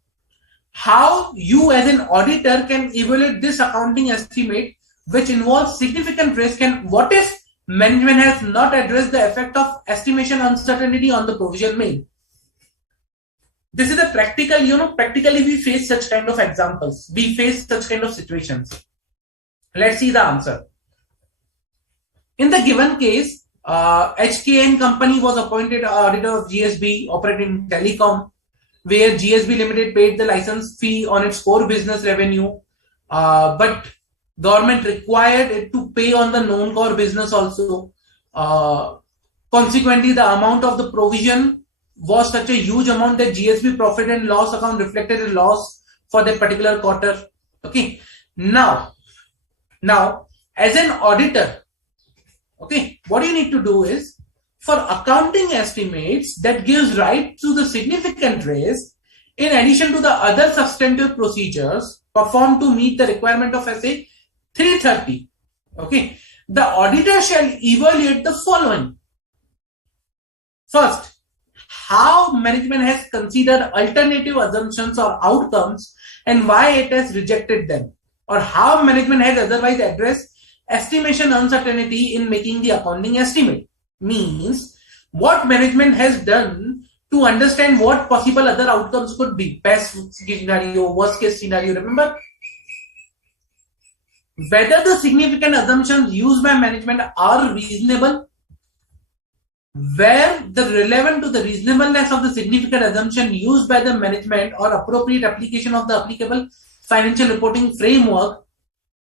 How you as an auditor can evaluate this accounting estimate which involves significant risk, and what if management has not addressed the effect of estimation uncertainty on the provision made? This is a practical, practically we face such kind of examples. We face such kind of situations. Let's see the answer. In the given case, HKN Company was appointed auditor of GSB operating telecom, where GSB Limited paid the license fee on its core business revenue, but government required it to pay on the non-core business also. Consequently, the amount of the provision was such a huge amount that GSB profit and loss account reflected a loss for that particular quarter. Okay. Now, as an auditor, okay, what you need to do is, for accounting estimates that gives right to the significant risk, in addition to the other substantive procedures performed to meet the requirement of SA 330, okay, the auditor shall evaluate the following. First, how management has considered alternative assumptions or outcomes and why it has rejected them, or how management has otherwise addressed estimation uncertainty in making the accounting estimate. Means what management has done to understand what possible other outcomes could be. Best case scenario, worst case scenario, remember? Whether the significant assumptions used by management are reasonable, where the relevant to the reasonableness of the significant assumption used by the management or appropriate application of the applicable financial reporting framework,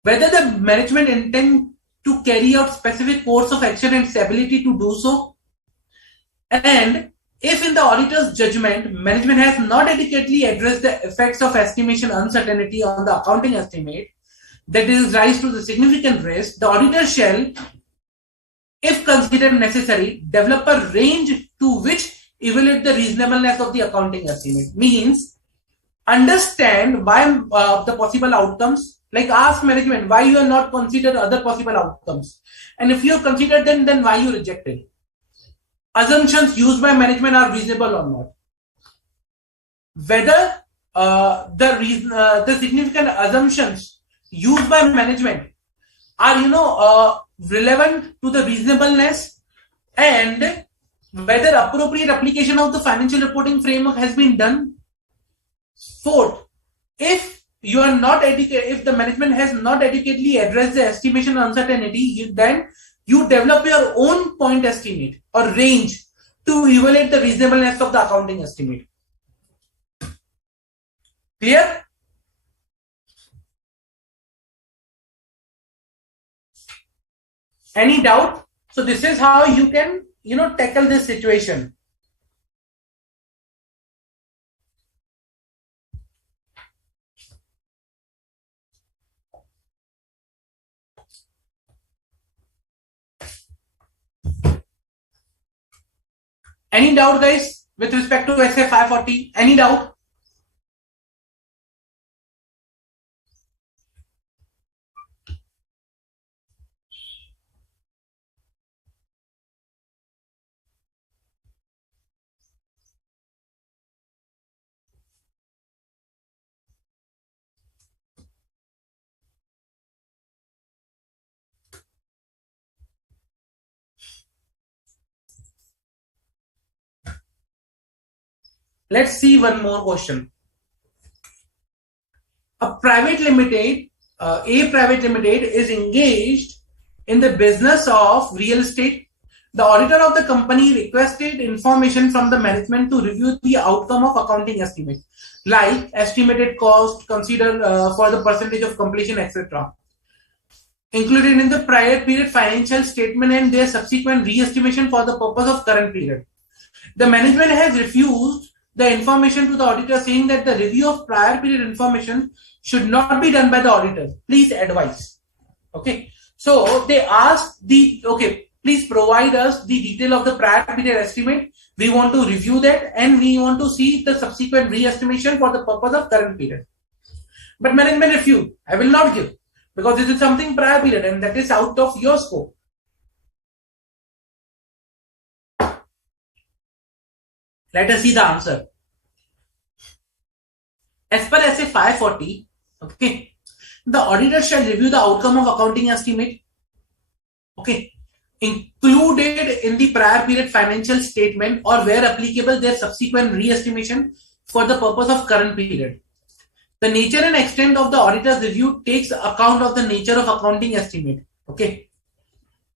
whether the management intend to carry out specific course of action and its ability to do so, and if in the auditor's judgment management has not adequately addressed the effects of estimation uncertainty on the accounting estimate that is rise to the significant risk, the auditor shall, if considered necessary, develop a range to which evaluate the reasonableness of the accounting estimate. Means understand why the possible outcomes, like ask management why you have not considered other possible outcomes, and if you have considered them, then why you rejected. Assumptions used by management are reasonable or not. Whether the significant assumptions used by management are relevant to the reasonableness, and whether appropriate application of the financial reporting framework has been done. Fourth, if the management has not adequately addressed the estimation uncertainty, then you develop your own point estimate or range to evaluate the reasonableness of the accounting estimate. Clear? Any doubt? So this is how you can, tackle this situation. Any doubt, guys, with respect to SA 540? Any doubt? Let's see one more question. A private limited is engaged in the business of real estate. The auditor of the company requested information from the management to review the outcome of accounting estimate, like estimated cost, consider for the percentage of completion, etc., included in the prior period financial statement and their subsequent re-estimation for the purpose of current period. The management has refused the information to the auditor, saying that the review of prior period information should not be done by the auditor. Please advise. Okay. So they asked please provide us the detail of the prior period estimate. We want to review that and we want to see the subsequent re-estimation for the purpose of current period. But management refused. I will not give, because this is something prior period and that is out of your scope. Let us see the answer. As per SA 540, okay, the auditor shall review the outcome of accounting estimate, okay, included in the prior period financial statement, or where applicable their subsequent re-estimation for the purpose of current period. The nature and extent of the auditor's review takes account of the nature of accounting estimate, okay,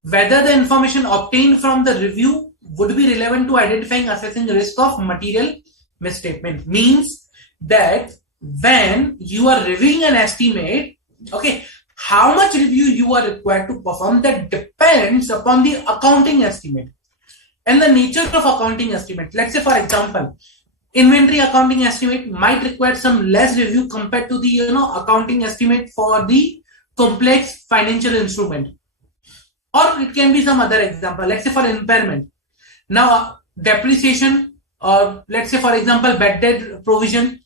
whether the information obtained from the review would be relevant to identifying assessing the risk of material misstatement. Means that when you are reviewing an estimate, okay, how much review you are required to perform, that depends upon the accounting estimate and the nature of accounting estimate. Let's say, for example, inventory accounting estimate might require some less review compared to the accounting estimate for the complex financial instrument, or it can be some other example. Let's say for impairment. Now, depreciation, or let's say, for example, bad debt provision.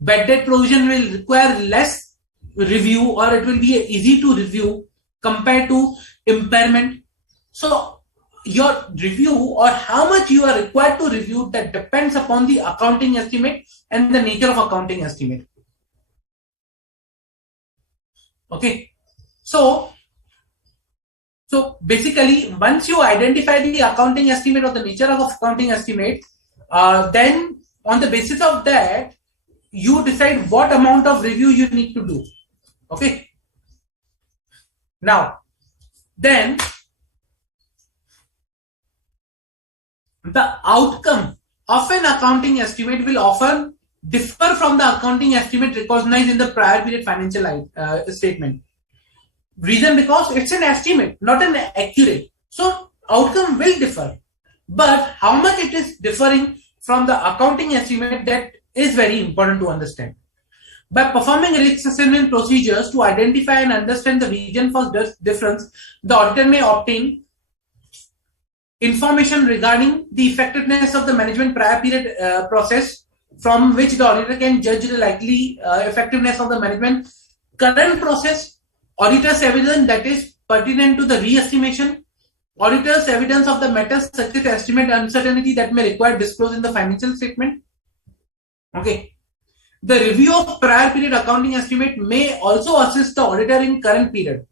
Bad debt provision will require less review, or it will be easy to review compared to impairment. So, your review or how much you are required to review, that depends upon the accounting estimate and the nature of accounting estimate. Okay. So basically, once you identify the accounting estimate or the nature of accounting estimate, then on the basis of that, you decide what amount of review you need to do. Okay. Now, then the outcome of an accounting estimate will often differ from the accounting estimate recognized in the prior period financial statement. Reason, because it's an estimate, not an accurate. So outcome will differ. But how much it is differing from the accounting estimate, that is very important to understand. By performing risk assessment procedures to identify and understand the reason for difference, the auditor may obtain information regarding the effectiveness of the management prior period process, from which the auditor can judge the likely effectiveness of the management current process. Auditor's evidence that is pertinent to the re-estimation. Auditor's evidence of the matters such as estimate uncertainty that may require disclosure in the financial statement. Okay. The review of prior period accounting estimate may also assist the auditor in current period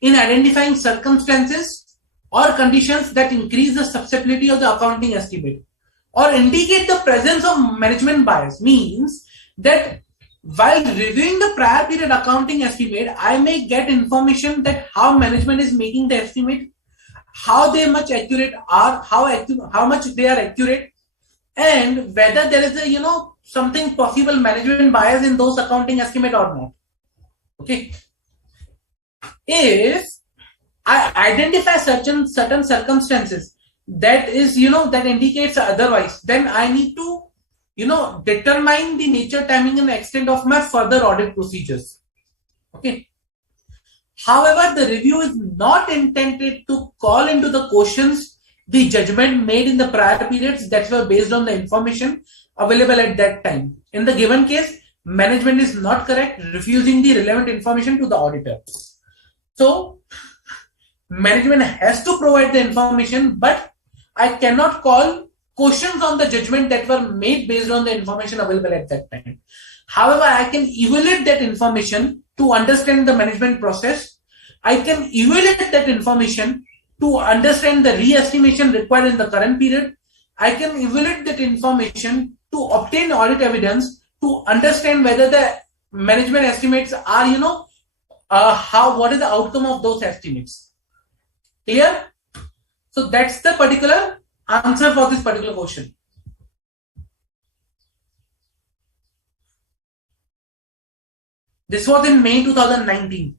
in identifying circumstances or conditions that increase the susceptibility of the accounting estimate or indicate the presence of management bias. Means that while reviewing the prior period accounting estimate, I may get information that how management is making the estimate, how they much accurate are, how much they are accurate, and whether there is a something possible management bias in those accounting estimate or not. Okay, if I identify certain circumstances that is that indicates otherwise, then I need to determine the nature, timing, and extent of my further audit procedures. Okay. However, the review is not intended to call into the questions the judgment made in the prior periods that were based on the information available at that time. In the given case, management is not correct, refusing the relevant information to the auditor. So, management has to provide the information, but I cannot call questions on the judgment that were made based on the information available at that time. However, I can evaluate that information to understand the management process. I can evaluate that information to understand the re-estimation required in the current period. I can evaluate that information to obtain audit evidence to understand whether the management estimates are, what is the outcome of those estimates. Clear? So that's the particular answer for this particular question. This was in May 2019.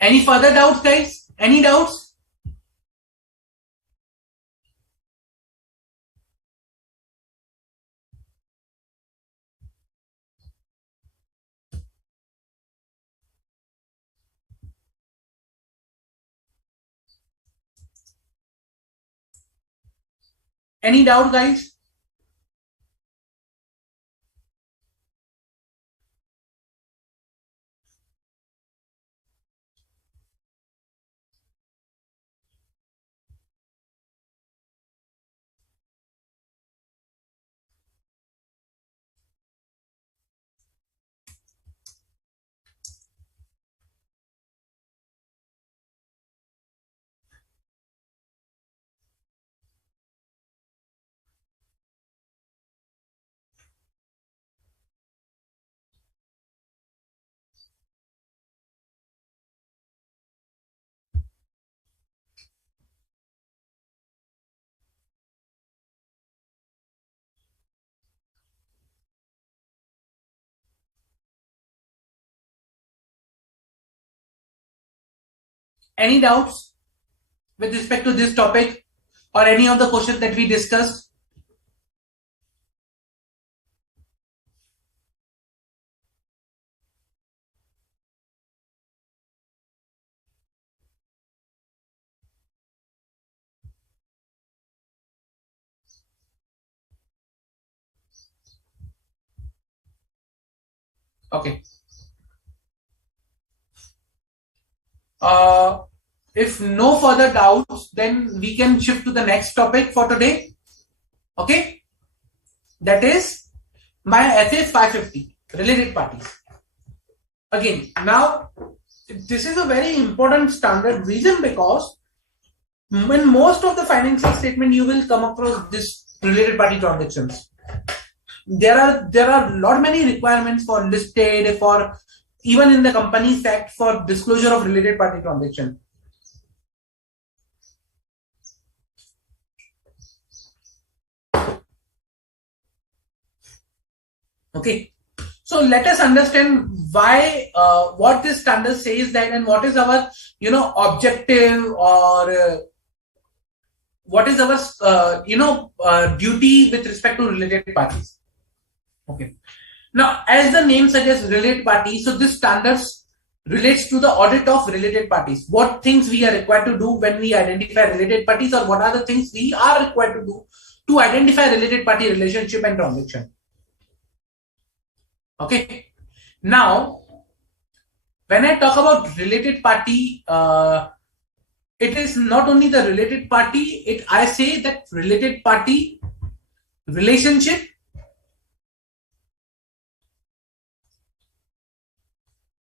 Any further doubts, guys? Any doubts? Any doubt, guys? Any doubts with respect to this topic or any of the questions that we discussed? Okay. If no further doubts, then we can shift to the next topic for today. Okay. That is my FA 550, related parties. Again, now this is a very important standard reason because in most of the financial statement you will come across this related party transactions. There are lot many requirements for listed, for even in the Companies Act for disclosure of related party transaction. Okay, so let us understand why what this standard says that, and what is our objective, or what is our duty with respect to related parties. Okay, now as the name suggests, related parties, so this standards relates to the audit of related parties. What things we are required to do when we identify related parties, or what are the things we are required to do to identify related party relationship and transaction. Okay, now when I talk about related party, it is not only the related party, I say that related party relationship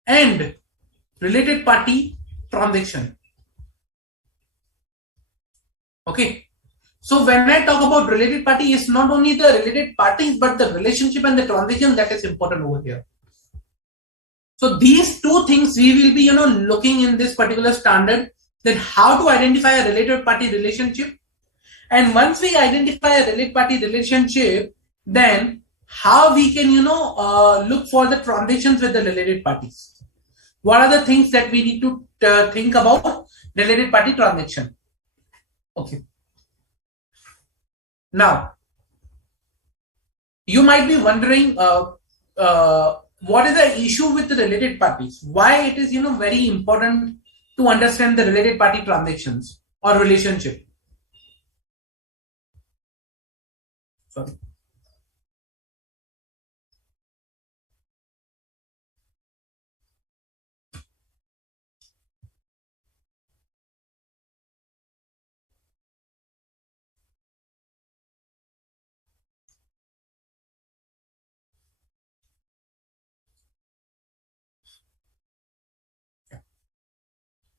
and related party transaction. Okay. So when I talk about related party, it's not only the related parties, but the relationship and the transaction that is important over here. So these two things we will be, looking in this particular standard, that how to identify a related party relationship. And once we identify a related party relationship, then how we can, look for the transactions with the related parties. What are the things that we need to think about related party transaction? Okay. Now, you might be wondering, what is the issue with the related parties? Why it is, very important to understand the related party transactions or relationship. Sorry.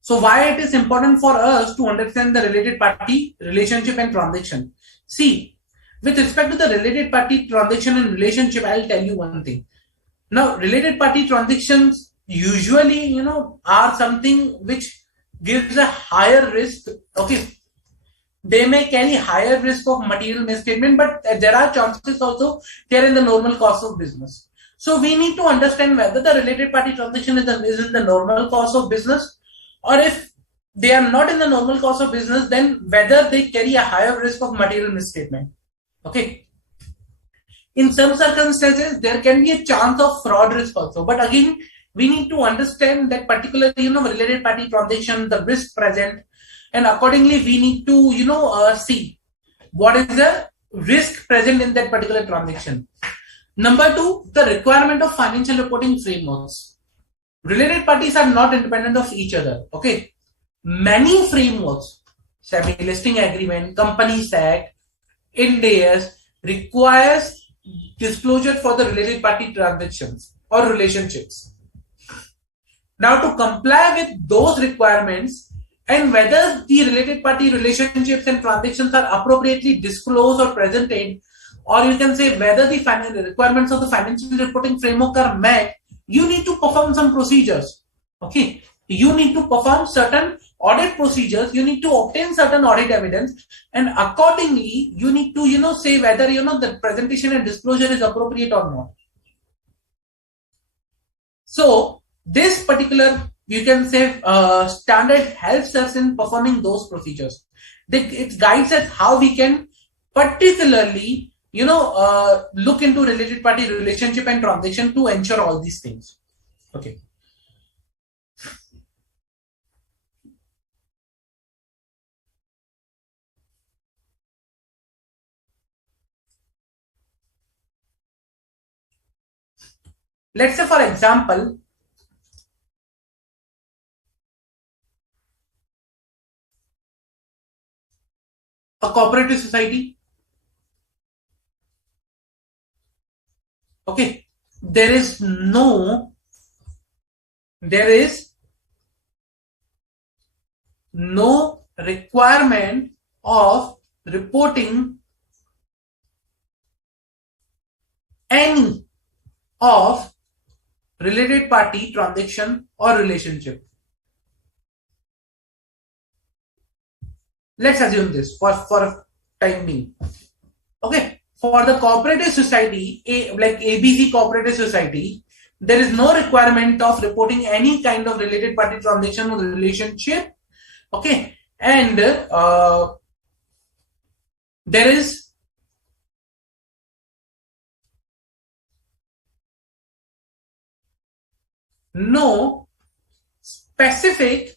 So why it is important for us to understand the related party relationship and transaction? See, with respect to the related party transaction and relationship, I'll tell you one thing. Now, related party transactions usually, are something which gives a higher risk. Okay, they may carry higher risk of material misstatement, but there are chances also they are in the normal course of business. So we need to understand whether the related party transaction is in the normal course of business, or if they are not in the normal course of business, then whether they carry a higher risk of material misstatement. Okay. In some circumstances, there can be a chance of fraud risk also. But again, we need to understand that particular, related party transaction, the risk present, and accordingly, we need to, see what is the risk present in that particular transaction. Number two, the requirement of financial reporting frameworks. Related parties are not independent of each other. Okay. Many frameworks, SEBI listing agreement, Companies Act, Ind AS, requires disclosure for the related party transactions or relationships. Now, to comply with those requirements and whether the related party relationships and transactions are appropriately disclosed or presented, or you can say whether the requirements of the financial reporting framework are met, you need to perform some procedures. Okay, you need to perform certain audit procedures, you need to obtain certain audit evidence, and accordingly you need to say whether the presentation and disclosure is appropriate or not. So this particular, you can say, standard helps us in performing those procedures. It guides us how we can particularly look into related party relationship and transaction to ensure all these things. Okay. Let's say, for example, a cooperative society. Okay, there is no requirement of reporting any of related party transaction or relationship. Let's assume this for time being. Okay, for the cooperative society, like ABC cooperative society, there is no requirement of reporting any kind of related party transaction or relationship. Okay, and there is no specific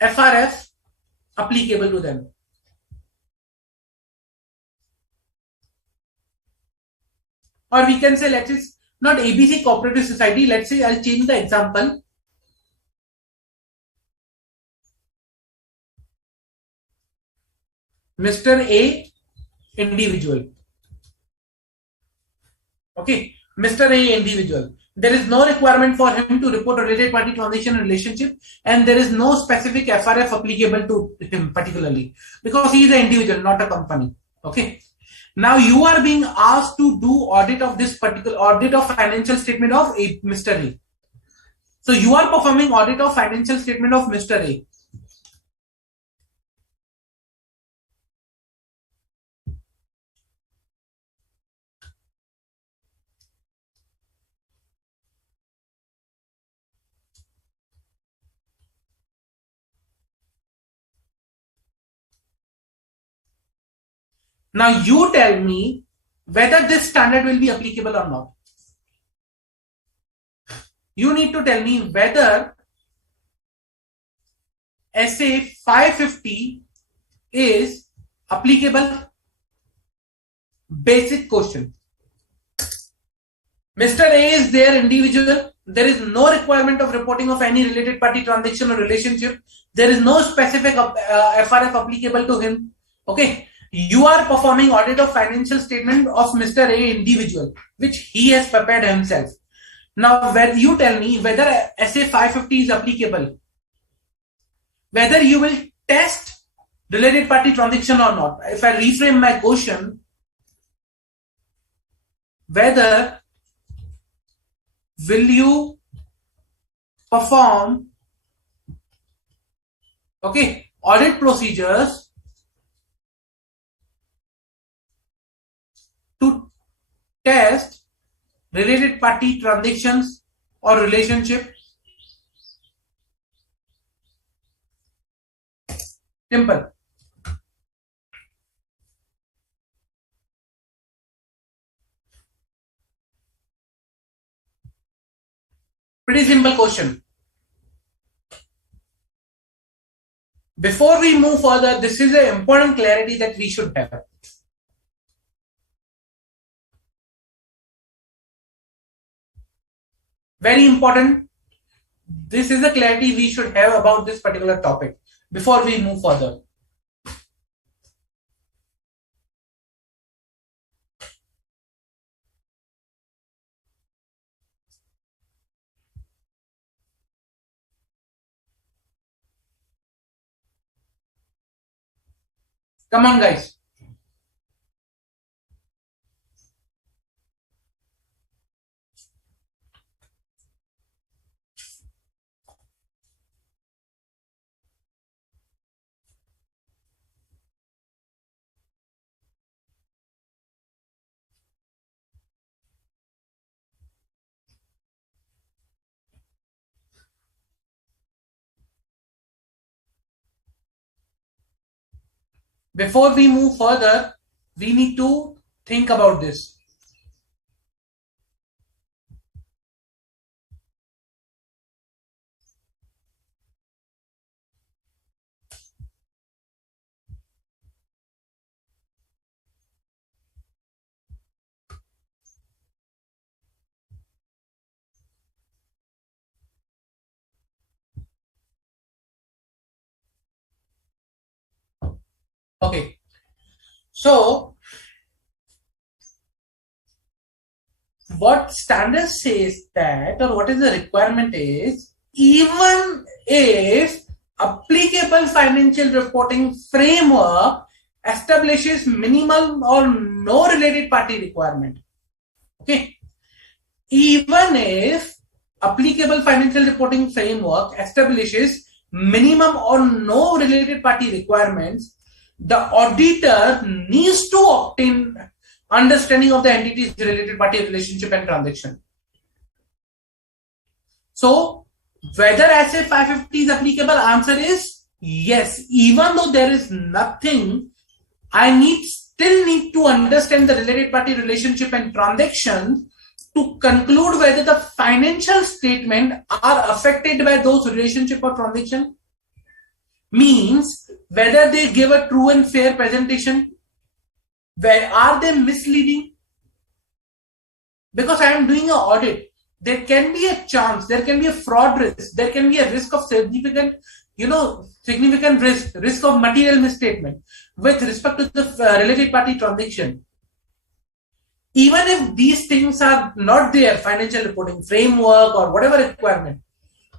FRF applicable to them. Or we can say, let's say, not ABC cooperative society, let's say I'll change the example. Mr. A individual. Okay, Mr. A individual. There is no requirement for him to report a related party transaction relationship, and there is no specific FRF applicable to him particularly because he is an individual, not a company. Okay. Now you are being asked to do audit of this particular audit of financial statement of Mr. A. So you are performing audit of financial statement of Mr. A. Now you tell me whether this standard will be applicable or not. You need to tell me whether SA 550 is applicable. Basic question. Mr. A is their individual. There is no requirement of reporting of any related party transaction or relationship. There is no specific FRF applicable to him. Okay. You are performing audit of financial statement of Mr. A individual, which he has prepared himself. Now, when you tell me whether SA 550 is applicable, whether you will test related party transaction or not. If I reframe my question, whether will you perform audit procedures to test related party transactions or relationship? Simple. Pretty simple question. Before we move further, this is an important clarity that we should have. Very important. This is the clarity we should have about this particular topic before we move further. Come on, guys. Before we move further, we need to think about this. Okay. So, what standard says that, or what is the requirement is, even if applicable financial reporting framework establishes minimum or no related party requirement. Okay. Even if applicable financial reporting framework establishes minimum or no related party requirements, the auditor needs to obtain understanding of the entity's related party relationship and transaction. So, whether SA 550 is applicable, answer is yes. Even though there is nothing, I still need to understand the related party relationship and transaction to conclude whether the financial statement are affected by those relationship or transaction. Means whether they give a true and fair presentation, where are they misleading? Because I am doing an audit, there can be a chance, there can be a fraud risk, there can be a risk of significant risk of material misstatement with respect to the related party transaction. Even if these things are not there, financial reporting framework or whatever requirement,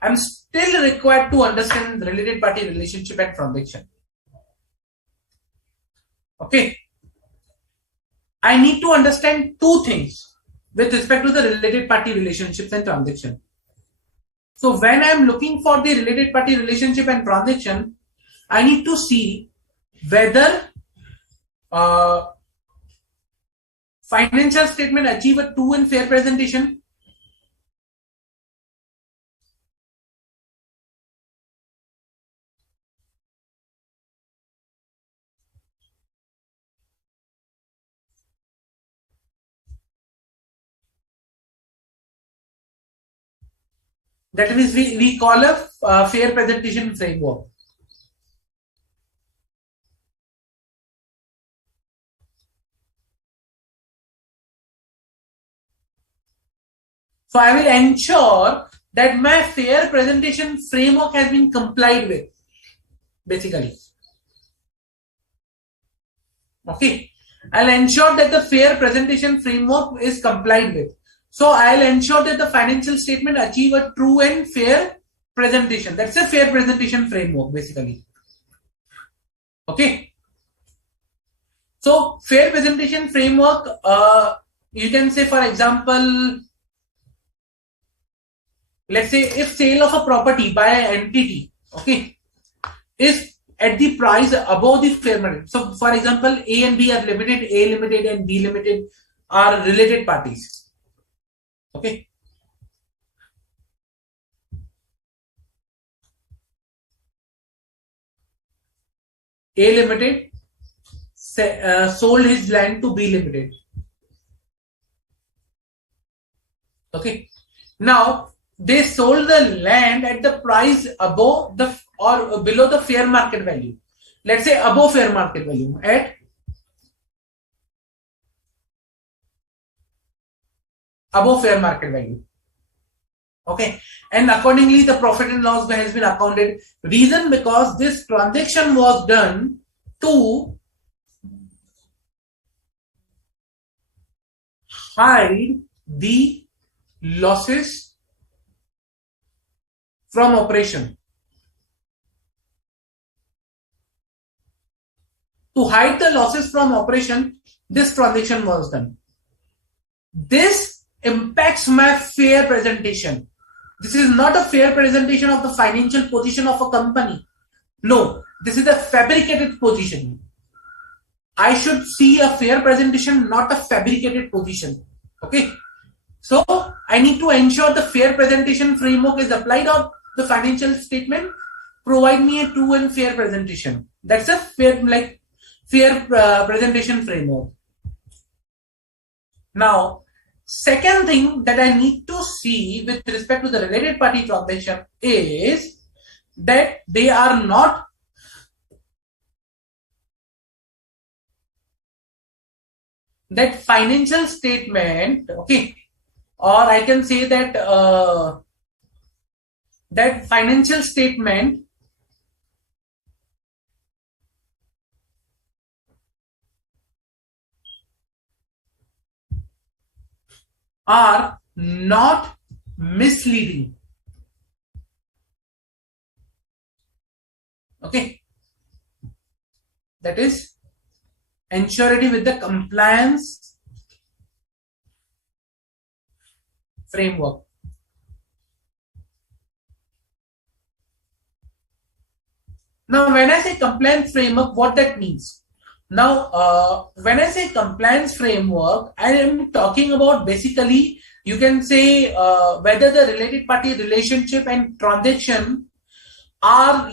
I'm still required to understand the related party relationship and transaction. Okay. I need to understand two things with respect to the related party relationships and transaction. So when I'm looking for the related party relationship and transaction, I need to see whether financial statement achieve a true and fair presentation. That means we call a fair presentation framework. So I will ensure that my fair presentation framework has been complied with, basically. Okay. I'll ensure that the fair presentation framework is complied with. So I'll ensure that the financial statement achieve a true and fair presentation. That's a fair presentation framework, basically. Okay. So fair presentation framework, you can say, for example, let's say if sale of a property by an entity, okay, is at the price above the fair market. So for example, A and B are limited, A limited and B limited are related parties. Okay. A limited sold his land to B limited. Okay. Now they sold the land at the price above the or below the fair market value. Let's say above fair market value at above fair market value. Okay. And accordingly, the profit and loss has been accounted. Reason because this transaction was done to hide the losses from operation. To hide the losses from operation, this transaction was done. This impacts my fair presentation. This is not a fair presentation of the financial position of a company. No, this is a fabricated position. I should see a fair presentation, not a fabricated position. Okay. So I need to ensure the fair presentation framework is applied on the financial statement. Provide me a true and fair presentation. That's a fair presentation framework. Now, second thing that I need to see with respect to the related party transaction is that they are not that financial statement, okay, or I can say that that financial statement are not misleading. Okay, that is ensurety with the compliance framework. Now, when I say compliance framework, what that means? Now, when I say compliance framework, I am talking about basically, you can say whether the related party relationship and transaction are,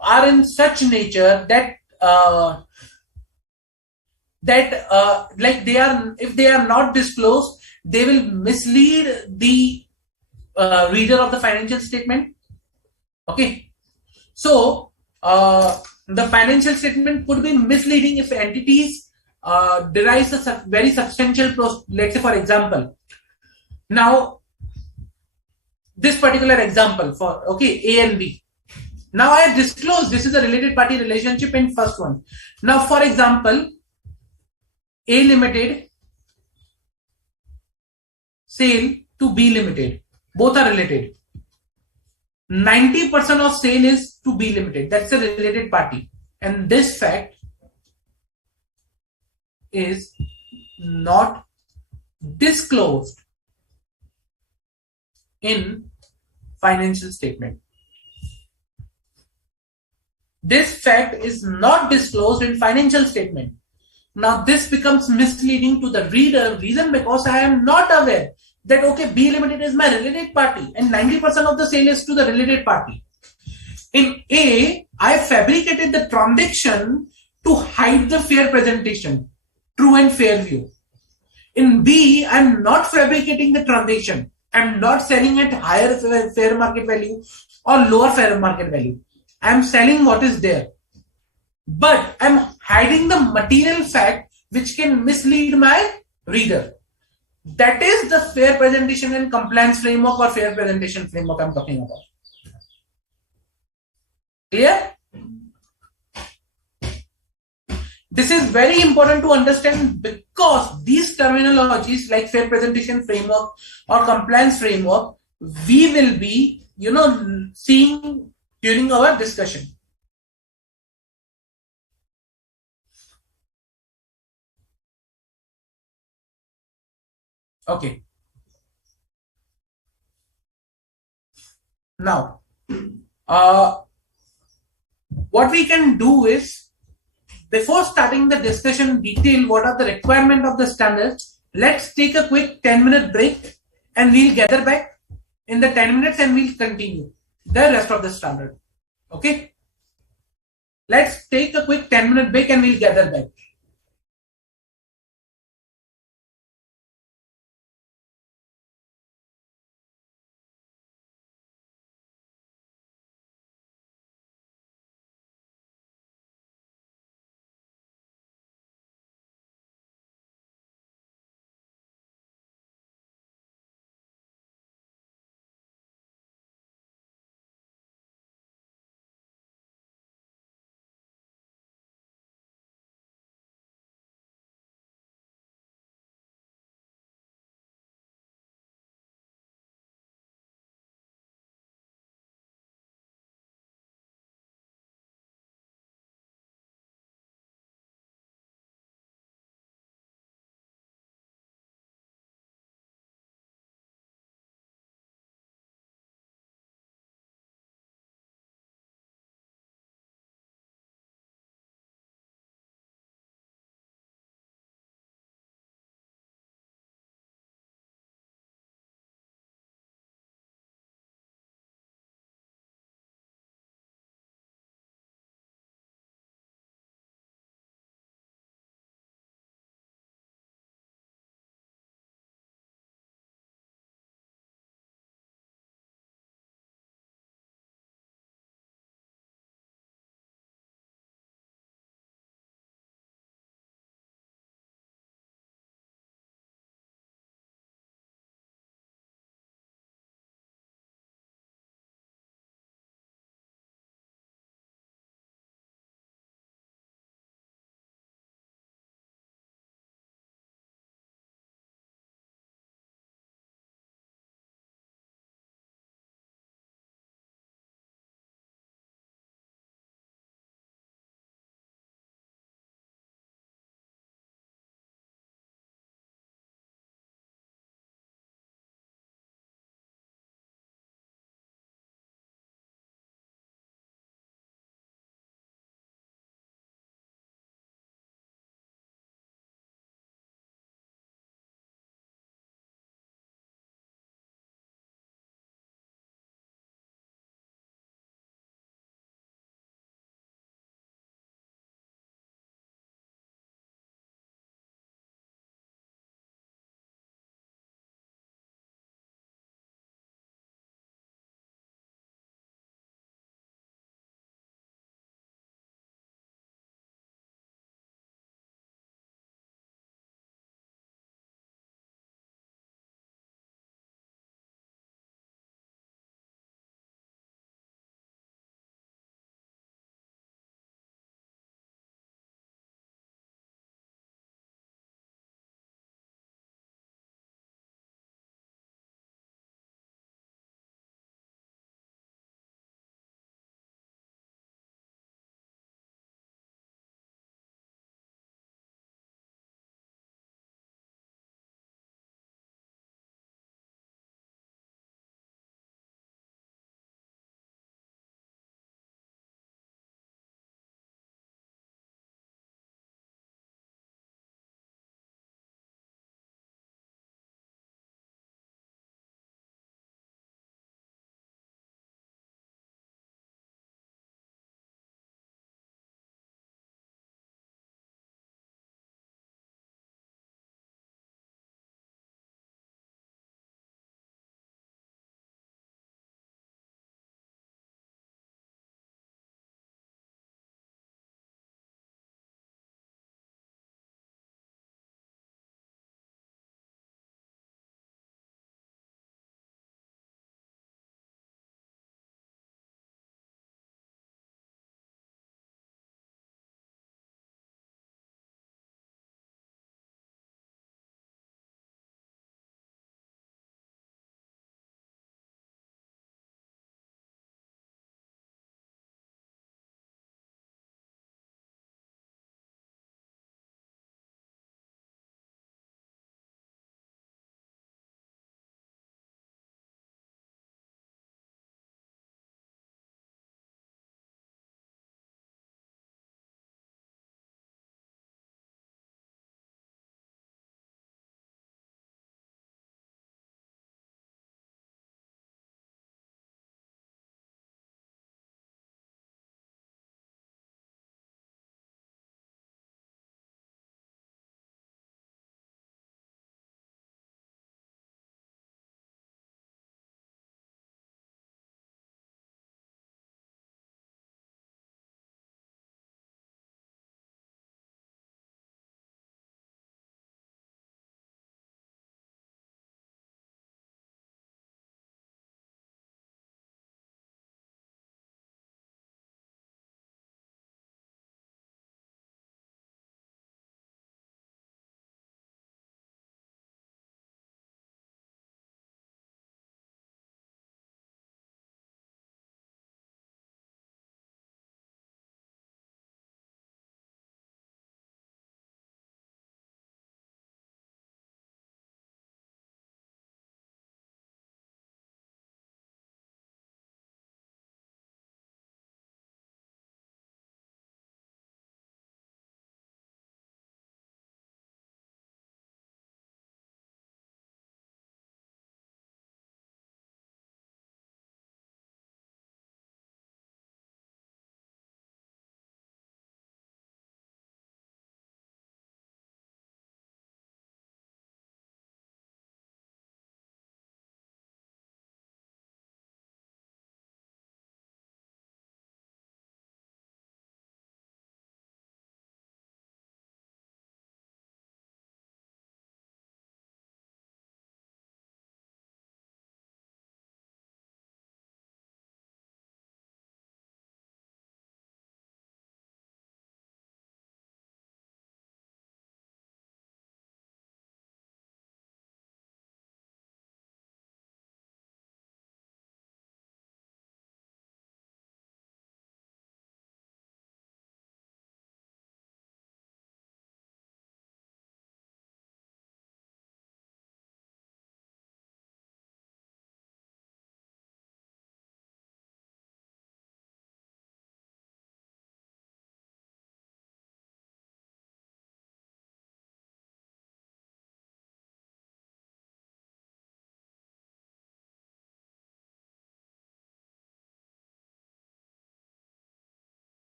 are in such nature that like they are, if they are not disclosed, they will mislead the reader of the financial statement. Okay, so the financial statement could be misleading if entities derives a very substantial, let's say for example, now this particular example for, okay, A and B. Now I have disclosed this is a related party relationship in first one. Now, for example, A limited sale to B Limited. Both are related. 90% of sale is to B Limited. That's a related party. And this fact is not disclosed in financial statement. This fact is not disclosed in financial statement. Now this becomes misleading to the reader. Reason because I am not aware that okay, B Limited is my related party and 90% of the sale is to the related party. In A, I fabricated the transaction to hide the fair presentation, true and fair view. In B, I'm not fabricating the transaction. I'm not selling at higher fair market value or lower fair market value. I'm selling what is there. But I'm hiding the material fact which can mislead my reader. That is the fair presentation and compliance framework or fair presentation framework I'm talking about. Clear? This is very important to understand because these terminologies like fair presentation framework or compliance framework, we will be, seeing during our discussion. Okay. Now, what we can do is, before starting the discussion in detail, what are the requirements of the standards? Let's take a quick 10-minute break and we'll gather back in the 10 minutes and we'll continue the rest of the standard. Okay. Let's take a quick 10-minute break and we'll gather back.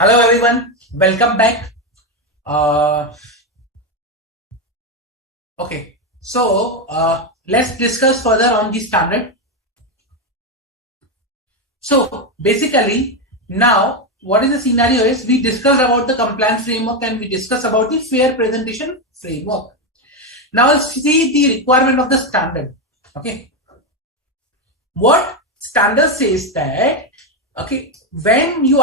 Hello everyone, welcome back. Uh, okay, so let's discuss further on the standard. So basically, now what is the scenario is we discussed about the compliance framework and we discussed about the fair presentation framework. Now let's see the requirement of the standard. Okay, what standard says that when you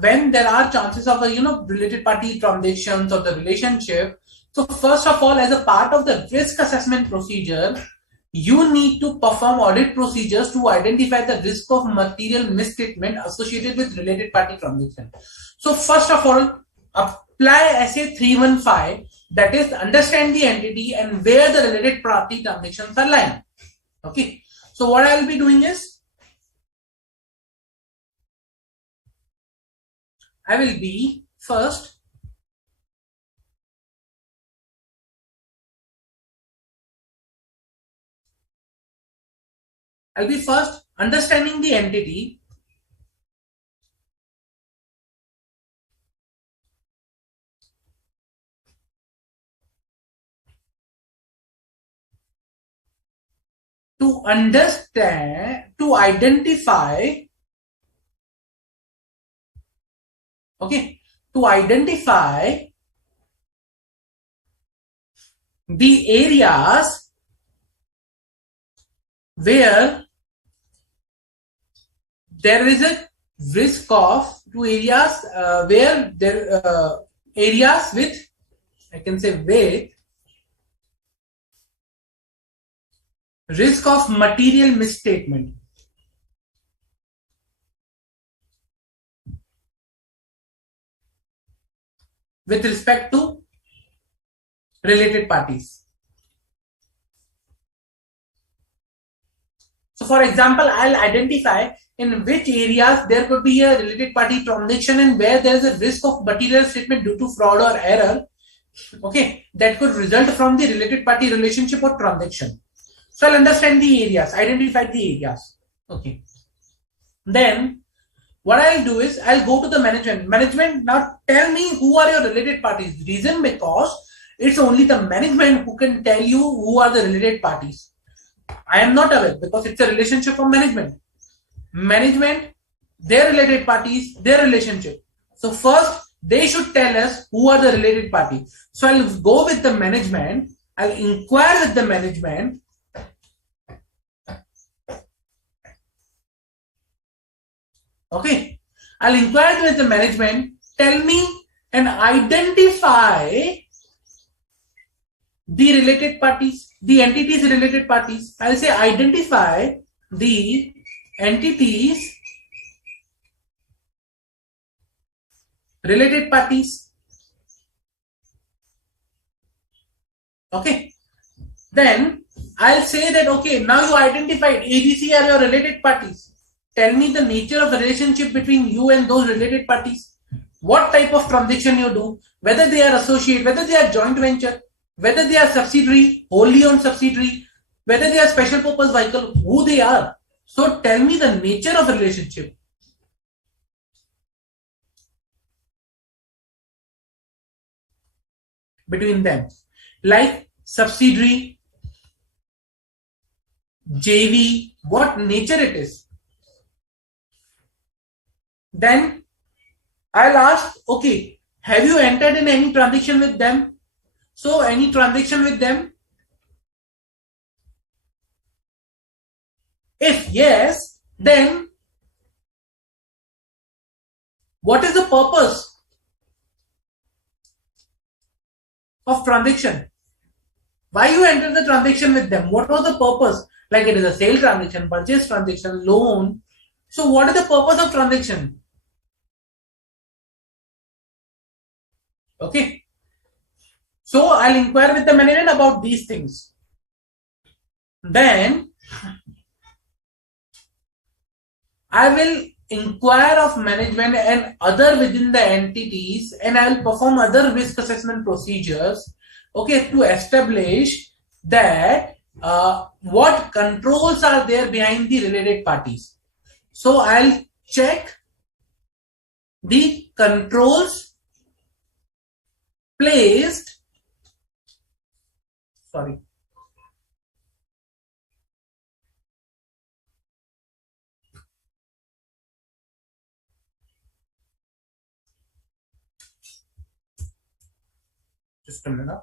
when there are chances of a related party transactions or the relationship, so first of all, as a part of the risk assessment procedure, you need to perform audit procedures to identify the risk of material misstatement associated with related party transaction. So first of all, apply SA 315, that is understand the entity and where the related party transactions are lying. Okay, so what I will be doing is I will be first understanding the entity. To understand, to identify, okay, to identify the areas where there is a risk of, to areas where there areas with, I can say, with risk of material misstatement. With respect to related parties. So for example, I'll identify in which areas there could be a related party transaction and where there is a risk of material statement due to fraud or error, okay, that could result from the related party relationship or transaction. So I'll understand the areas, identify the areas. Okay. Then what I'll do is I'll go to the management. Management, now tell me who are your related parties. Reason because it's only the management who can tell you who are the related parties. I am not aware because it's a relationship from management. Management, their related parties, their relationship. So first, they should tell us who are the related parties. So I'll go with the management. I'll inquire with the management. Okay. I'll inquire with the management. Tell me and identify the related parties, the entities related parties. I'll say identify the entities related parties. Okay. Then I'll say that, okay, now you identified ABC are your related parties. Tell me the nature of the relationship between you and those related parties. What type of transaction you do, whether they are associate, whether they are joint venture, whether they are subsidiary, wholly owned subsidiary, whether they are special purpose vehicle, who they are. So tell me the nature of the relationship between them, like subsidiary, JV, what nature it is. Then I'll ask, okay, have you entered in any transaction with them? So any transaction with them? If yes, then what is the purpose of transaction? Why you enter the transaction with them? What was the purpose? Like it is a sale transaction, purchase transaction, loan. So what is the purpose of transaction? Okay. So I'll inquire with the management about these things. Then I will inquire of management and other within the entities, and I will perform other risk assessment procedures, okay, to establish that what controls are there behind the related parties. So I'll check the controls placed, sorry, just a minute.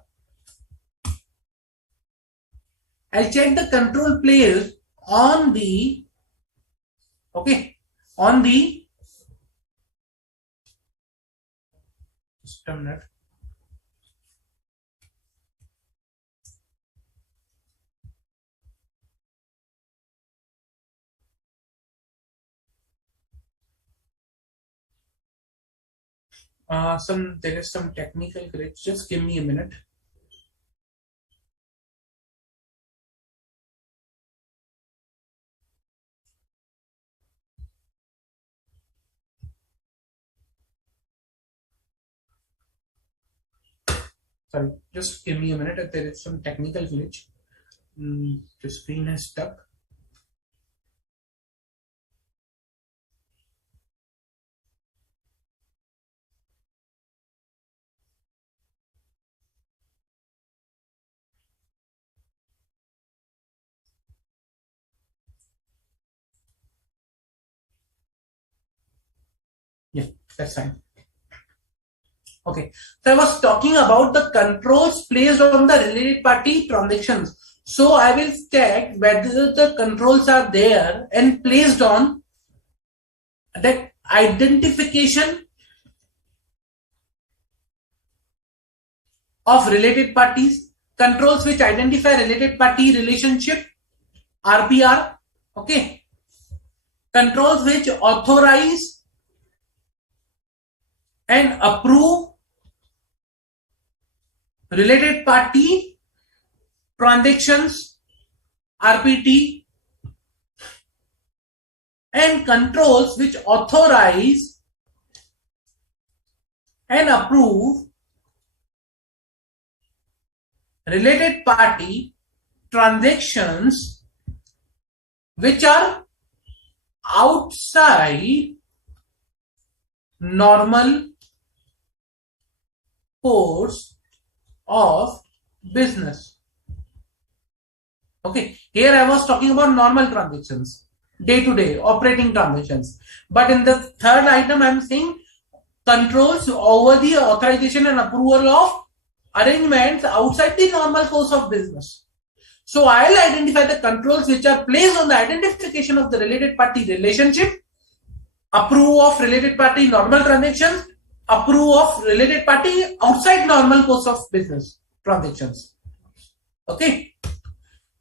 I'll check the control placed on the, okay, on the, just a minute. There is some technical glitch. Just give me a minute. Sorry, just give me a minute. There is some technical glitch. The screen is stuck. Yeah, that's fine. Okay, so I was talking about the controls placed on the related party transactions. So I will check whether the controls are there and placed on that identification of related parties, controls which identify related party relationship, RPR, okay, controls which authorize and approve related party transactions, RPT, and controls which authorize and approve related party transactions which are outside normal course of business. Okay, here I was talking about normal transactions, day-to-day operating transactions. But in the third item, I am saying controls over the authorization and approval of arrangements outside the normal course of business. So I'll identify the controls which are placed on the identification of the related party relationship, approve of related party normal transactions, approve of related party outside normal course of business transactions. Okay.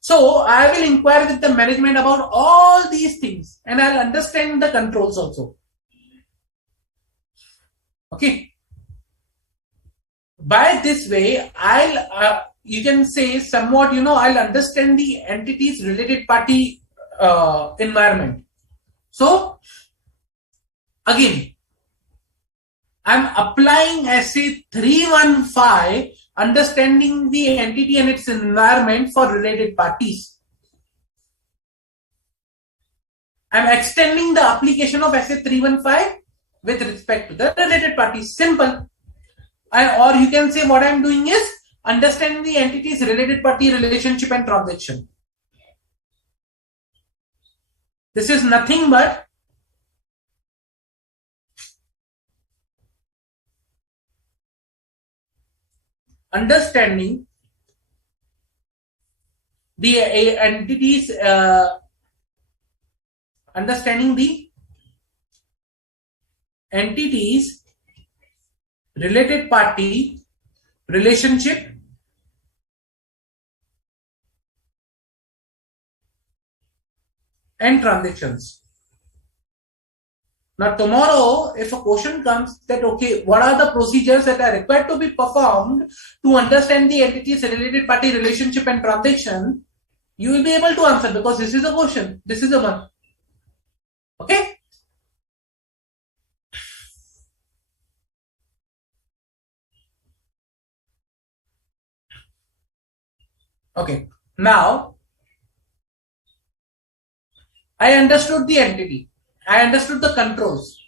So I will inquire with the management about all these things and I'll understand the controls also. Okay. By this way, you can say somewhat, I'll understand the entities related party environment. So again, I'm applying essay 315, understanding the entity and its environment for related parties. I'm extending the application of essay 315 with respect to the related parties. Simple. Or you can say what I'm doing is understanding the entities, related party, relationship, and transaction. This is nothing but understanding the entities, related party, relationship, and transactions. Now tomorrow, if a question comes that, okay, what are the procedures that are required to be performed to understand the entities, related party, relationship, and transaction, you will be able to answer because this is a question. This is the one. Okay. Okay. Now, I understood the entity. I understood the controls.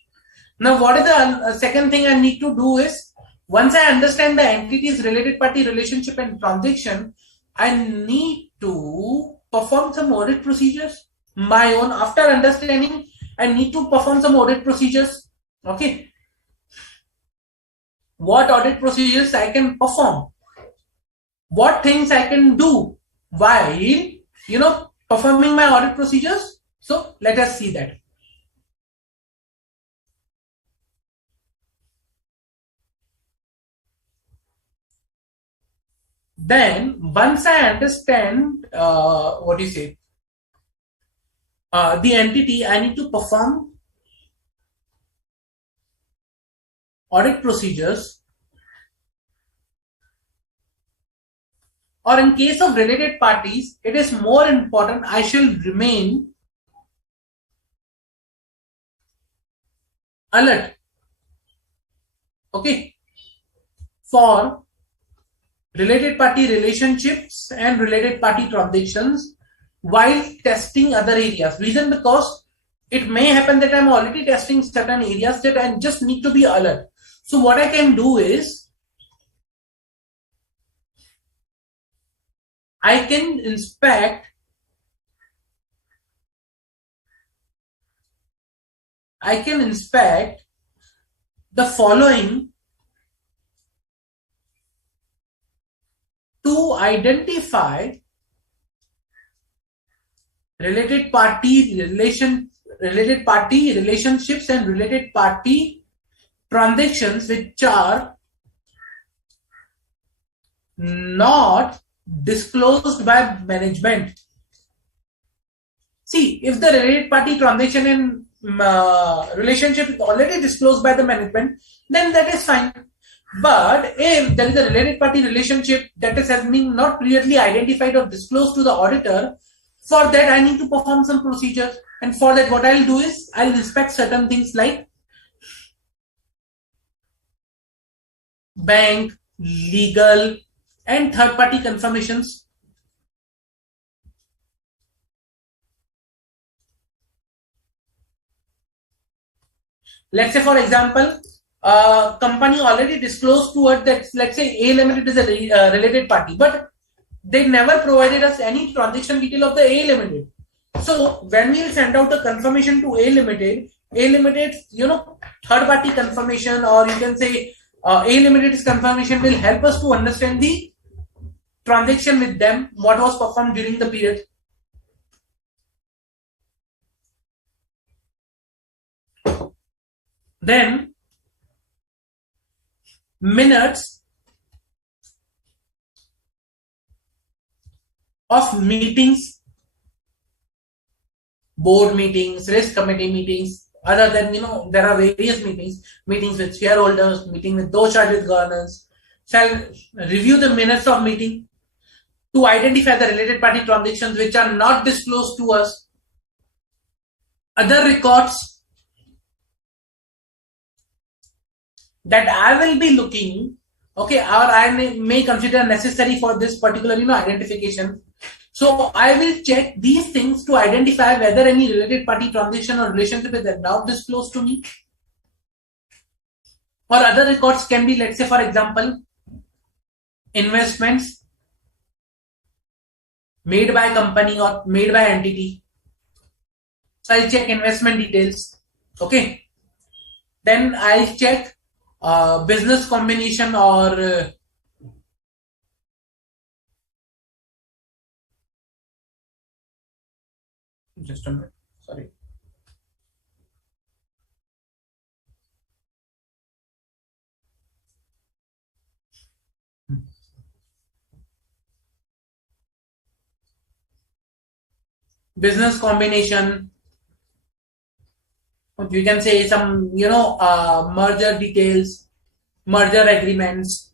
Now, what is the second thing I need to do is, once I understand the entities, related party relationship and transaction, I need to perform some audit procedures. My own, after understanding, I need to perform some audit procedures. Okay. What audit procedures I can perform? What things I can do while, performing my audit procedures? So let us see that. Then once I understand what do you say, the entity, I need to perform audit procedures, or in case of related parties, it is more important I shall remain alert, okay, for related party relationships and related party transactions while testing other areas. Reason, because it may happen that I'm already testing certain areas that I just need to be alert. So what I can do is, I can inspect the following to identify related party relationships and related party transactions which are not disclosed by management. See, if the related party transaction and relationship is already disclosed by the management, then that is fine. But if there is a related party relationship that has been not clearly identified or disclosed to the auditor, for that I need to perform some procedures. And for that, what I'll do is, I'll inspect certain things like bank, legal, and third party confirmations. Let's say, for example, a company already disclosed to us that, let's say, A Limited is a related party, but they never provided us any transaction detail of the A Limited. So when we send out a confirmation to A Limited, third party confirmation, or you can say A Limited's confirmation, will help us to understand the transaction with them, what was performed during the period. Then minutes of meetings, board meetings, risk committee meetings. Other than, there are various meetings with shareholders, meeting with those charged with governance. Shall review the minutes of meeting to identify the related party transactions which are not disclosed to us. Other records that I will be looking, okay, or I may consider necessary for this particular, identification. So I will check these things to identify whether any related party transaction or relationship is not disclosed to me. Or other records can be, let's say, for example, investments made by company or made by entity. So I'll check investment details. Okay. Then I'll check business combination or just a minute. Sorry. Business combination. You can say some, merger details, merger agreements,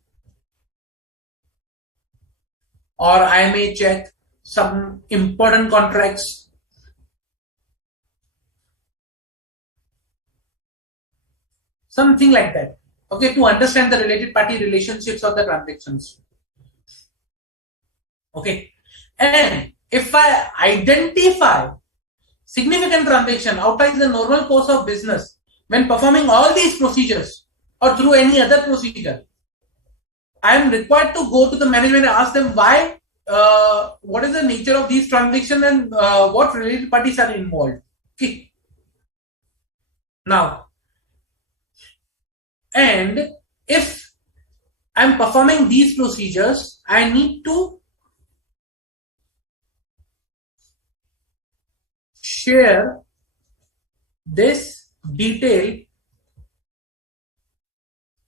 or I may check some important contracts. Something like that. Okay, to understand the related party relationships of the transactions. Okay. And if I identify significant transaction outside the normal course of business when performing all these procedures or through any other procedure, I am required to go to the management and ask them why, what is the nature of these transactions and what related parties are involved. Okay. Now, and if I'm performing these procedures, I need to share this detail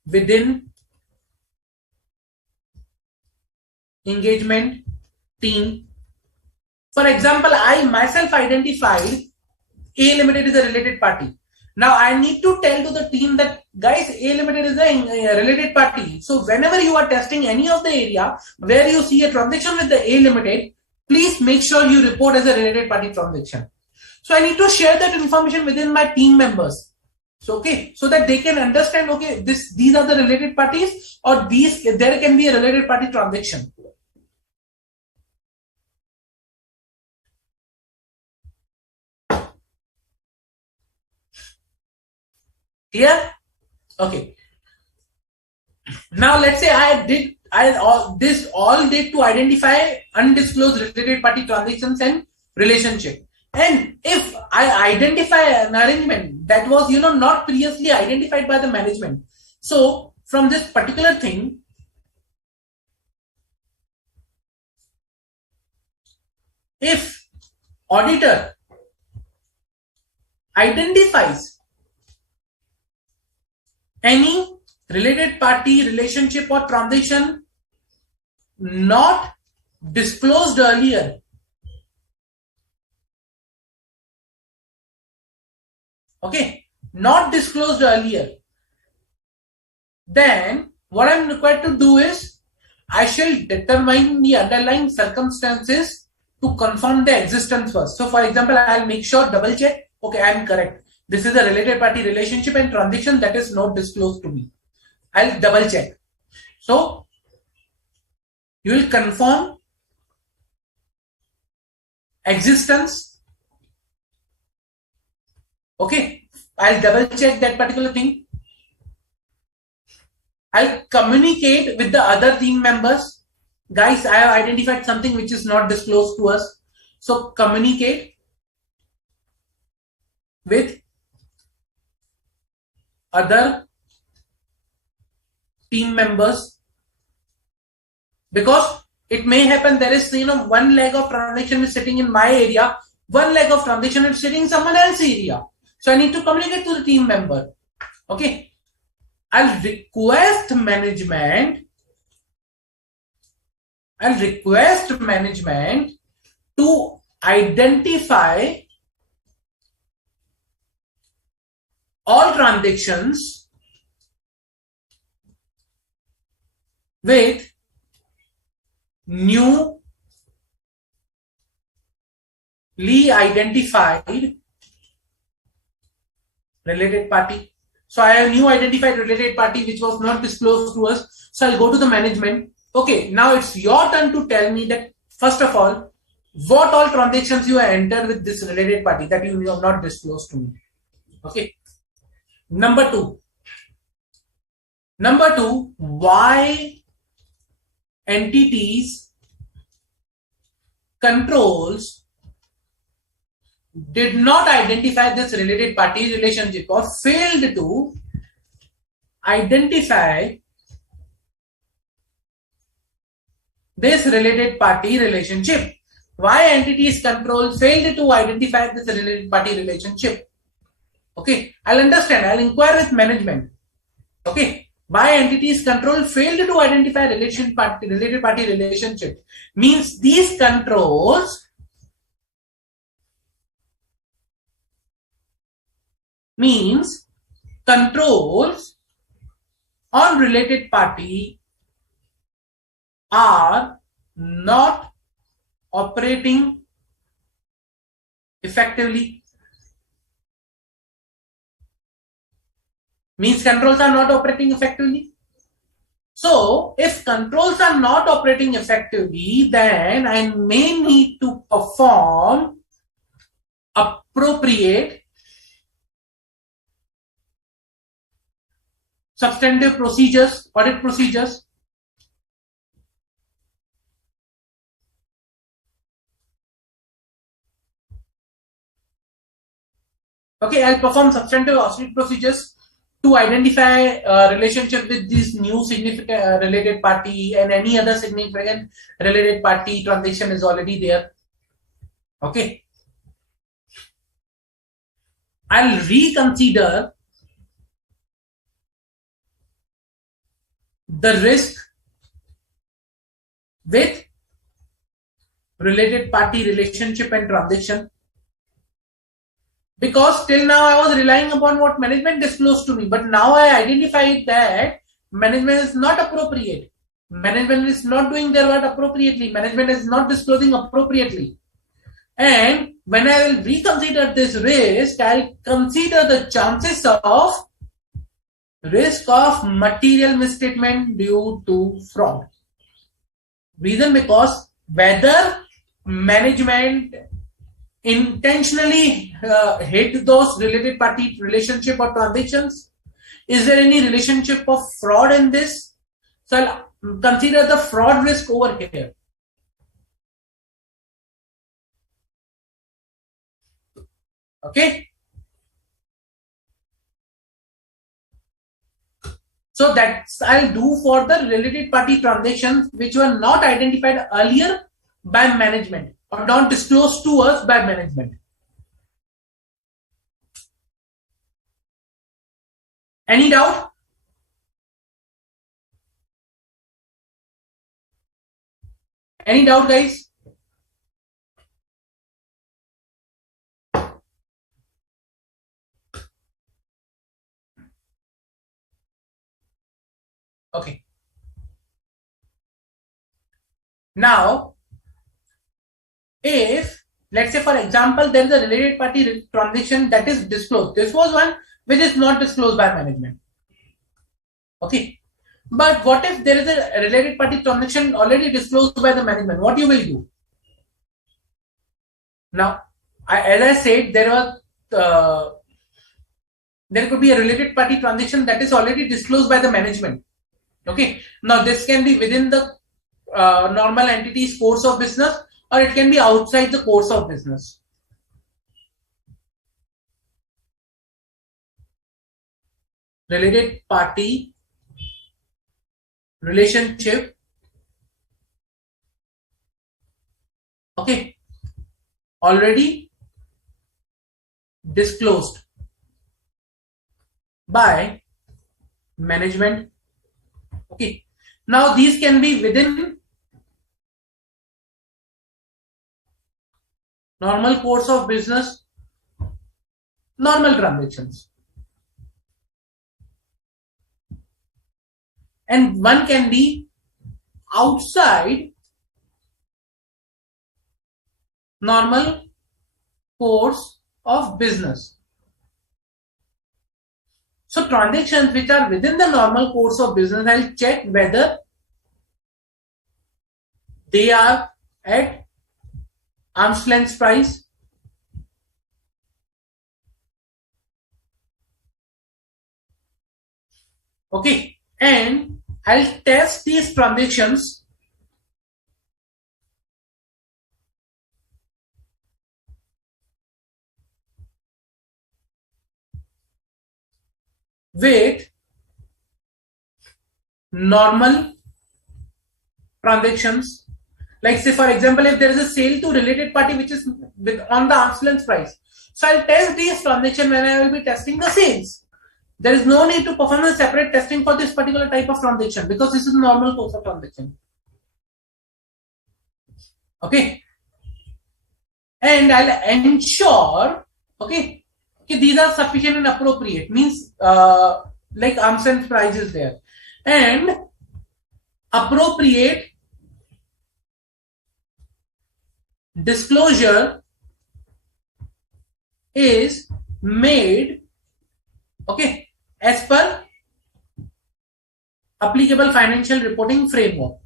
within engagement team. For example, I myself identified A Limited is a related party. Now I need to tell to the team that guys, A Limited is a related party. So whenever you are testing any of the area where you see a transaction with the A Limited, please make sure you report as a related party transaction. So I need to share that information within my team members. So okay, so that they can understand, okay, these are the related parties, or there can be a related party transaction. Clear? Okay. Now let's say this all did to identify undisclosed related party transactions and relationship. And if I identify an arrangement that was not previously identified by the management, so from this particular thing, if auditor identifies any related party relationship or transaction not disclosed earlier, okay, not disclosed earlier, then what I'm required to do is I shall determine the underlying circumstances to confirm the existence first. So for example, I'll make sure, double check, okay, I'm correct. This is a related party relationship and transaction that is not disclosed to me. I'll double check. So you will confirm existence. Okay, I'll double check that particular thing. I'll communicate with the other team members. Guys, I have identified something which is not disclosed to us. So communicate with other team members, because it may happen there is one leg of transaction is sitting in my area, one leg of transaction is sitting in someone else's area. So I need to communicate to the team member. Okay, I'll request management to identify all transactions with newly identified related party. So I have new identified related party which was not disclosed to us. So I'll go to the management. Okay, now it's your turn to tell me that first of all, what all transactions you have entered with this related party that you have not disclosed to me. Okay. Number two, why entities controls did not identify this related party relationship or failed to identify this related party relationship. Why entities control failed to identify this related party relationship? Okay, I'll understand. I'll inquire with management. Okay, why entities control failed to identify related party relationship means these controls on related party are not operating effectively. Means controls are not operating effectively. So if controls are not operating effectively, then I may need to perform appropriate substantive procedures, audit procedures. Okay, I'll perform substantive audit procedures to identify relationship with this new significant related party, and any other significant related party transaction is already there. Okay, I'll reconsider the risk with related party relationship and transaction, because till now I was relying upon what management disclosed to me, but now I identified that management is not appropriate. Management is not doing their work appropriately. Management is not disclosing appropriately. And when I will reconsider this risk, I'll consider the chances of risk of material misstatement due to fraud. Reason, because whether management intentionally hid those related party relationship or transactions, is there any relationship of fraud in this? So I'll consider the fraud risk over here. Okay. So that's I'll do for the related party transactions which were not identified earlier by management or not disclosed to us by management. Any doubt? Any doubt, guys? Okay. Now, if let's say for example there is a related party transaction that is disclosed, this was one which is not disclosed by management. Okay. But what if there is a related party transaction already disclosed by the management? What you will do? Now, as I said, there could be a related party transaction that is already disclosed by the management. Okay. Now, this can be within the normal entity's course of business, or it can be outside the course of business. Related party relationship. Okay. Already disclosed by management. Okay. Now these can be within normal course of business, normal transactions. And one can be outside normal course of business. So transactions which are within the normal course of business, I'll check whether they are at arm's length price, okay, and I'll test these transactions with normal transactions. Like say for example, if there is a sale to related party which is on the arm's length price, so I'll test these transactions when I will be testing the sales. There is no need to perform a separate testing for this particular type of transaction because this is normal course of transaction. Okay, and I'll ensure okay these are sufficient and appropriate, means like arm's length price is there and appropriate disclosure is made okay as per applicable financial reporting framework.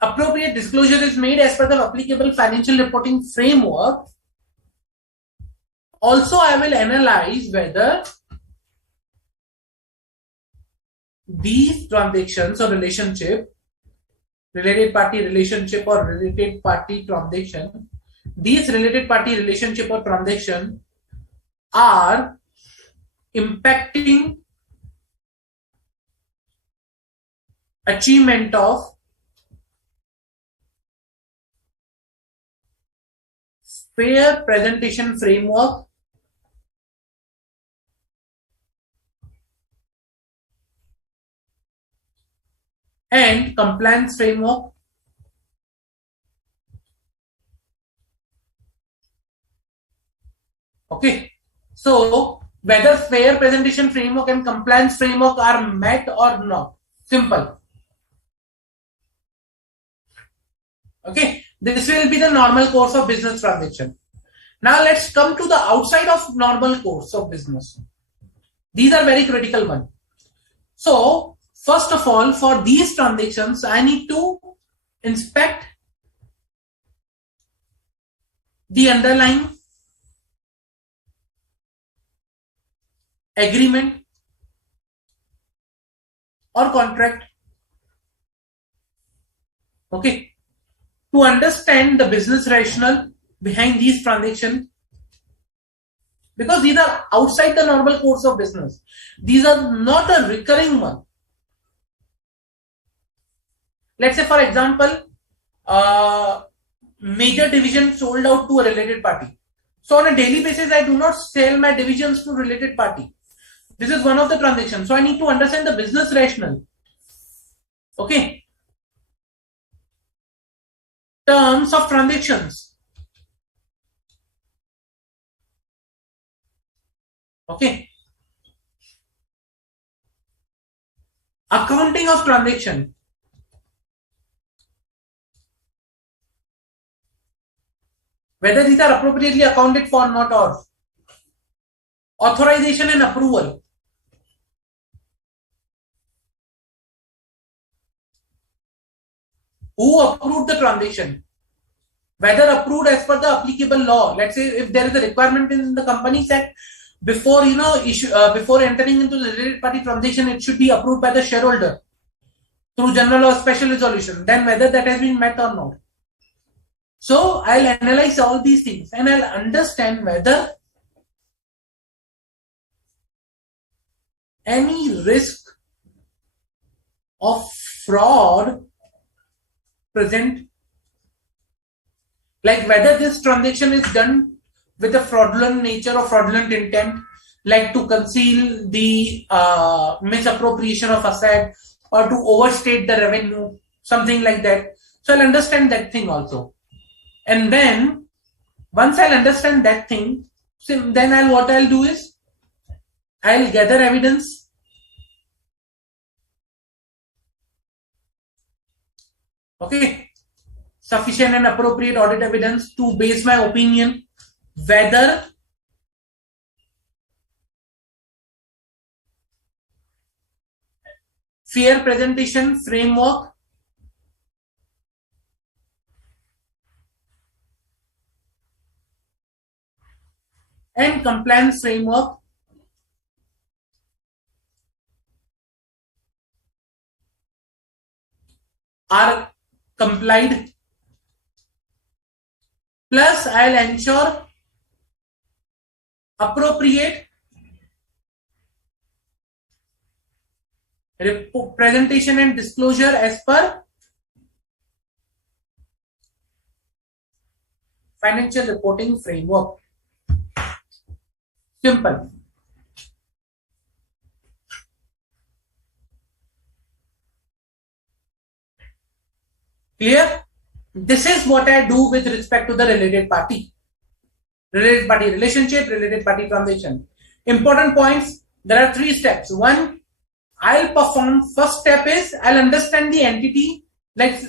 Appropriate disclosure is made as per the applicable financial reporting framework Also, I will analyze whether these transactions or relationship, related party relationship or related party transaction, these related party relationship or transaction are impacting achievement of fair presentation framework and compliance framework. Okay, so whether fair presentation framework and compliance framework are met or not. Simple. Okay, this will be the normal course of business transaction. Now let's come to the outside of normal course of business. These are very critical one. So first of all, for these transactions, I need to inspect the underlying agreement or contract. Okay, to understand the business rationale behind these transactions, because these are outside the normal course of business. These are not a recurring one. Let's say, for example, major division sold out to a related party. So on a daily basis, I do not sell my divisions to related party. This is one of the transactions. So I need to understand the business rationale. Okay. Terms of transactions. Okay. Accounting of transaction. Whether these are appropriately accounted for or not, or authorization and approval. Who approved the transaction? Whether approved as per the applicable law. Let's say if there is a requirement in the Companies Act, before before entering into the related party transaction, it should be approved by the shareholder through general or special resolution. Then whether that has been met or not. So I'll analyze all these things and I'll understand whether any risk of fraud present, like whether this transaction is done with a fraudulent nature or fraudulent intent, like to conceal the misappropriation of asset or to overstate the revenue, something like that. So I'll understand that thing also. And then once I'll understand that thing, then what I'll do is I'll gather evidence. Okay. Sufficient and appropriate audit evidence to base my opinion whether fair presentation framework and compliance framework are complied. Plus, I'll ensure appropriate presentation and disclosure as per financial reporting framework. Simple. Clear? This is what I do with respect to the related party. Related party relationship, related party transaction. Important points. There are 3 steps. One, I'll perform. First step is I'll understand the entity, like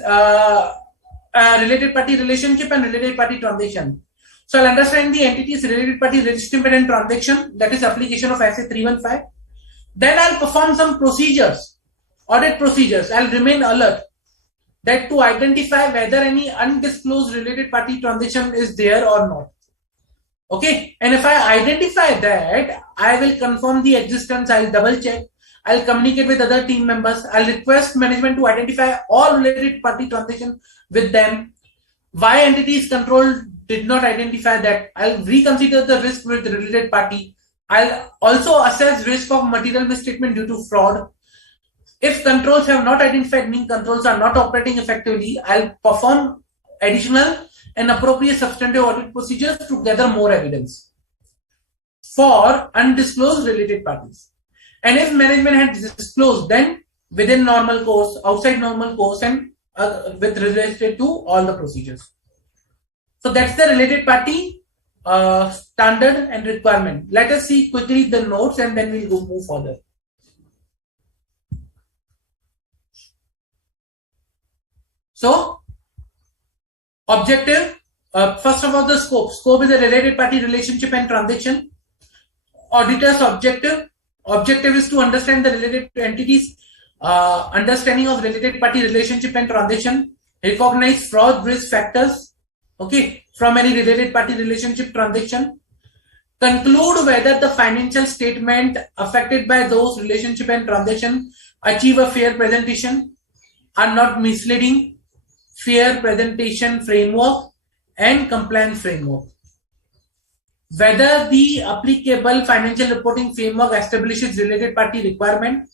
related party relationship and related party transaction. So I'll understand the entities, related party relationship and transaction, that is application of SA 315. Then I'll perform some procedures, audit procedures. I'll remain alert that to identify whether any undisclosed related party transaction is there or not. Okay, and if I identify that, I will confirm the existence, I'll double check, I'll communicate with other team members, I'll request management to identify all related party transactions with them. Why entities control did not identify that, I'll reconsider the risk with the related party. I'll also assess risk of material misstatement due to fraud. If controls have not identified, mean controls are not operating effectively, I'll perform additional and appropriate substantive audit procedures to gather more evidence for undisclosed related parties. And if management has disclosed, then within normal course, outside normal course, and with related to all the procedures. So that's the related party standard and requirement. Let us see quickly the notes and then we'll move further. So, objective, first of all, the scope. Scope is a related party relationship and transaction. Auditor's objective is to understand the related entities, understanding of related party relationship and transaction, recognize fraud risk factors, okay, from any related party relationship transaction, conclude whether the financial statement affected by those relationship and transaction achieve a fair presentation, are not misleading, fair presentation framework and compliance framework. Whether the applicable financial reporting framework establishes related party requirement,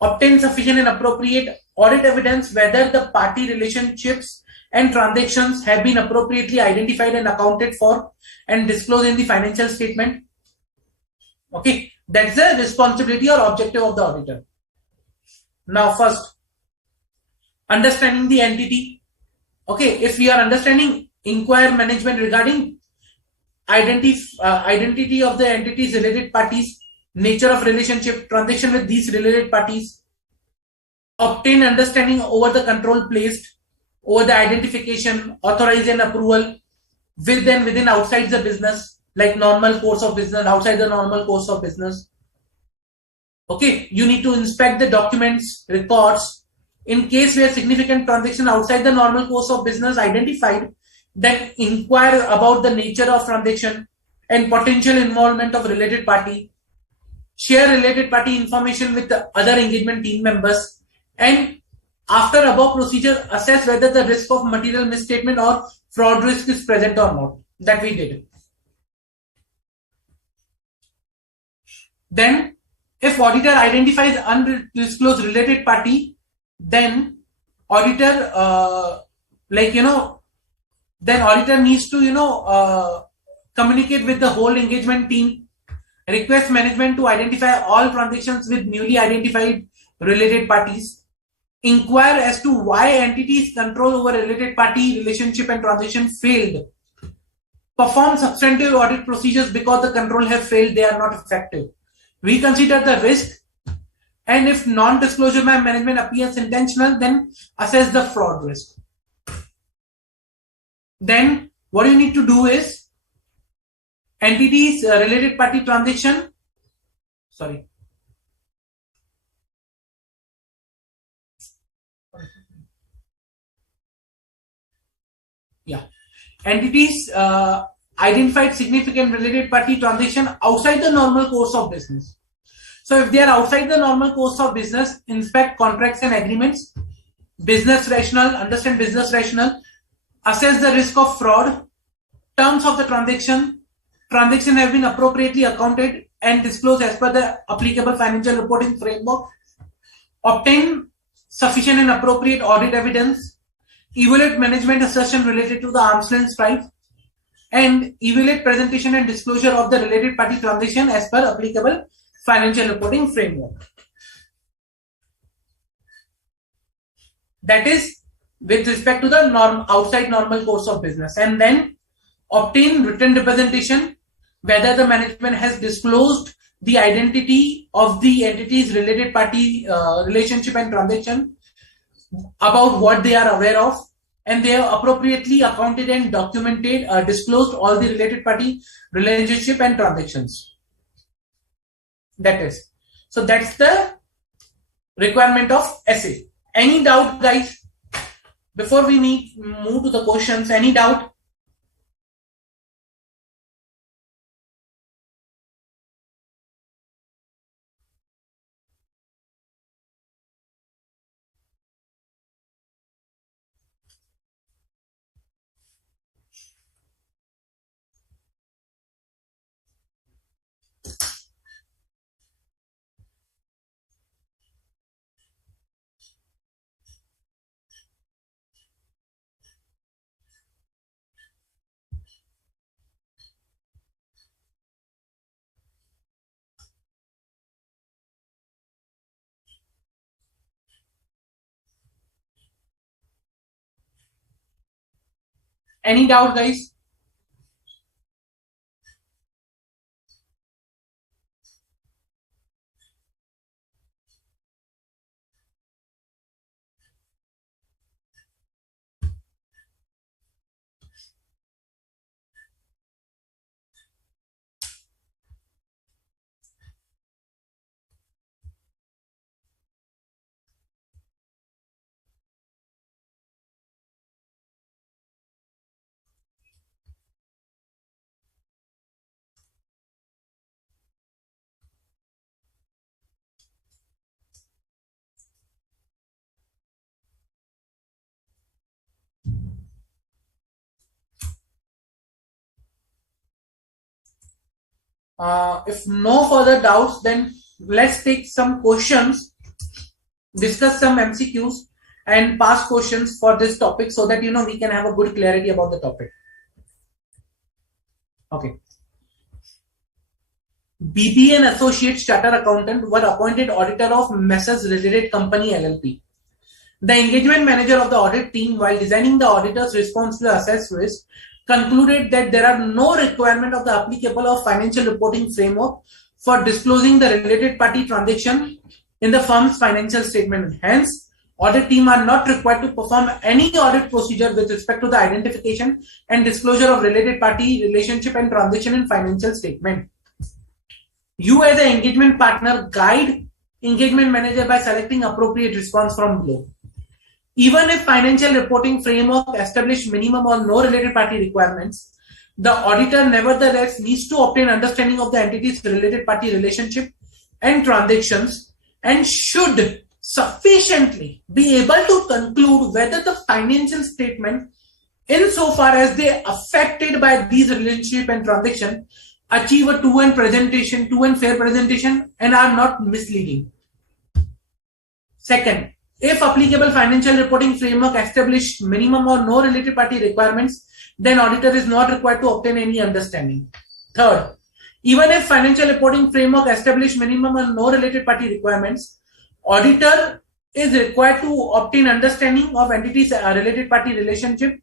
obtain sufficient and appropriate audit evidence whether the party relationships and transactions have been appropriately identified and accounted for and disclosed in the financial statement. Okay, that's the responsibility or objective of the auditor. Now, first, understanding the entity. Okay, if we are understanding, inquire management regarding identity of the entities, related parties, nature of relationship, transaction with these related parties, obtain understanding over the control placed, over the identification, authorize and approval within outside the business, like normal course of business, outside the normal course of business. Okay, you need to inspect the documents, records. In case where significant transaction outside the normal course of business identified, then inquire about the nature of transaction and potential involvement of related party. Share related party information with the other engagement team members, and after above procedure, assess whether the risk of material misstatement or fraud risk is present or not. That we did. Then, if auditor identifies undisclosed related party, then auditor then auditor needs to communicate with the whole engagement team, request management to identify all transactions with newly identified related parties, inquire as to why entities control over related party relationship and transaction failed, perform substantive audit procedures because the control have failed, they are not effective, reconsider the risk, and if non-disclosure by management appears intentional, then assess the fraud risk. Then what you need to do is entities related party transaction. Sorry. Yeah. Entities identified significant related party transaction outside the normal course of business. So if they are outside the normal course of business, inspect contracts and agreements, business rationale, understand business rationale, assess the risk of fraud, terms of the transaction have been appropriately accounted and disclosed as per the applicable financial reporting framework, obtain sufficient and appropriate audit evidence, evaluate management assertion related to the arm's length right, and evaluate presentation and disclosure of the related party transaction as per applicable financial reporting framework. That is with respect to the outside normal course of business. And then obtain written representation whether the management has disclosed the identity of the entities related party relationship and transaction, about what they are aware of, and they have appropriately accounted and documented disclosed all the related party relationship and transactions. That is, so that's the requirement of essay. Any doubt, guys, before we move to the questions? Any doubt? Any doubt, guys? If no further doubts, then let's take some questions, discuss some MCQs, and past questions for this topic so that we can have a good clarity about the topic. Okay. BB and Associates Chartered Accountant were appointed auditor of Messrs. Related Company LLP. The engagement manager of the audit team, while designing the auditor's response to assess risk, concluded that there are no requirement of the applicable of financial reporting framework for disclosing the related party transaction in the firm's financial statement. Hence, audit team are not required to perform any audit procedure with respect to the identification and disclosure of related party relationship and transaction in financial statement. You as an engagement partner guide engagement manager by selecting appropriate response from below. Even if financial reporting framework establish minimum or no related party requirements, the auditor nevertheless needs to obtain understanding of the entity's related party relationship and transactions and should sufficiently be able to conclude whether the financial statement, insofar as they affected by these relationship and transaction, achieve a true and fair presentation and are not misleading. Second, if applicable financial reporting framework established minimum or no related party requirements, then auditor is not required to obtain any understanding. Third, even if financial reporting framework established minimum or no related party requirements, auditor is required to obtain understanding of entities' related party relationship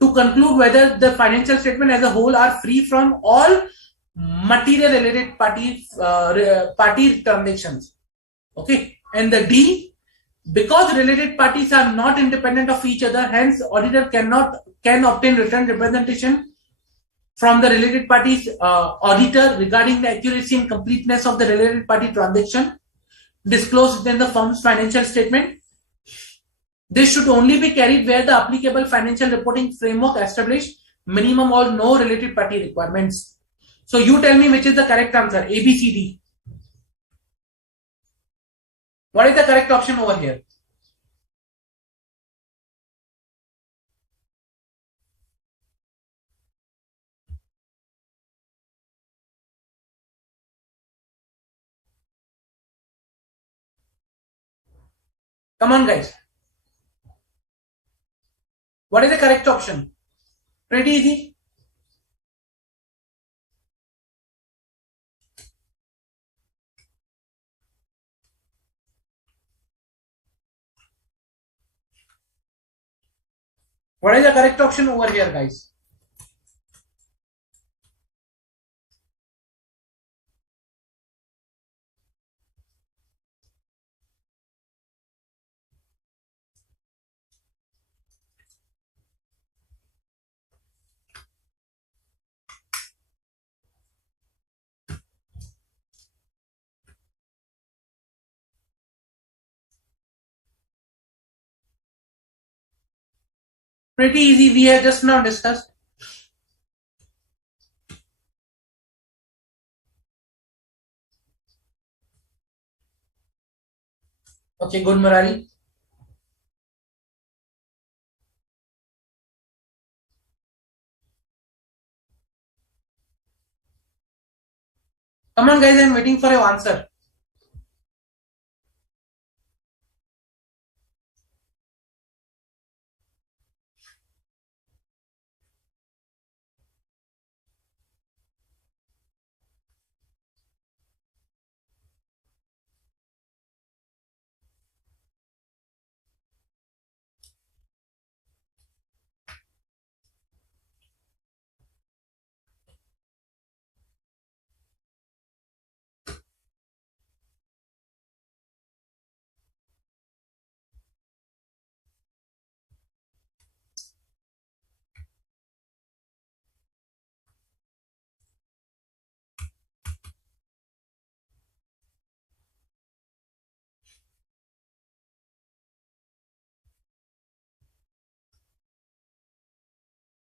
to conclude whether the financial statement as a whole are free from all material related party transactions. Okay, and the D, because related parties are not independent of each other, hence auditor can obtain written representation from the related parties auditor regarding the accuracy and completeness of the related party transaction disclosed in the firm's financial statement. This should only be carried where the applicable financial reporting framework established minimum or no related party requirements. So you tell me which is the correct answer, A, B, C, D. What is the correct option over here? Come on, guys. What is the correct option? Pretty easy. What is the correct option over here, guys? Pretty easy. We have just now discussed. Okay, good, Murari. Come on, guys. I'm waiting for your answer.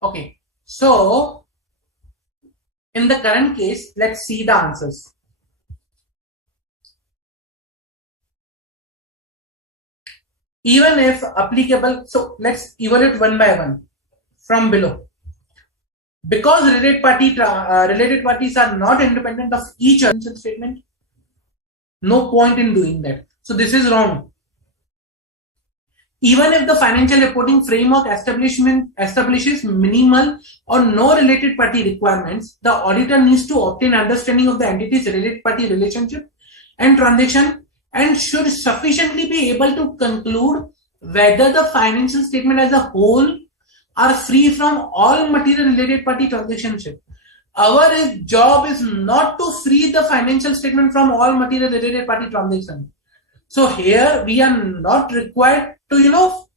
Okay. So in the current case, let's see the answers. Even if applicable, so let's evaluate one by one from below. Because related parties are not independent of each other statement, no point in doing that. So this is wrong. Even if the financial reporting framework establishes minimal or no related party requirements, the auditor needs to obtain understanding of the entity's related party relationship and transaction and should sufficiently be able to conclude whether the financial statement as a whole are free from all material related party transactions. Our job is not to free the financial statement from all material related party transactions. So here we are not required to,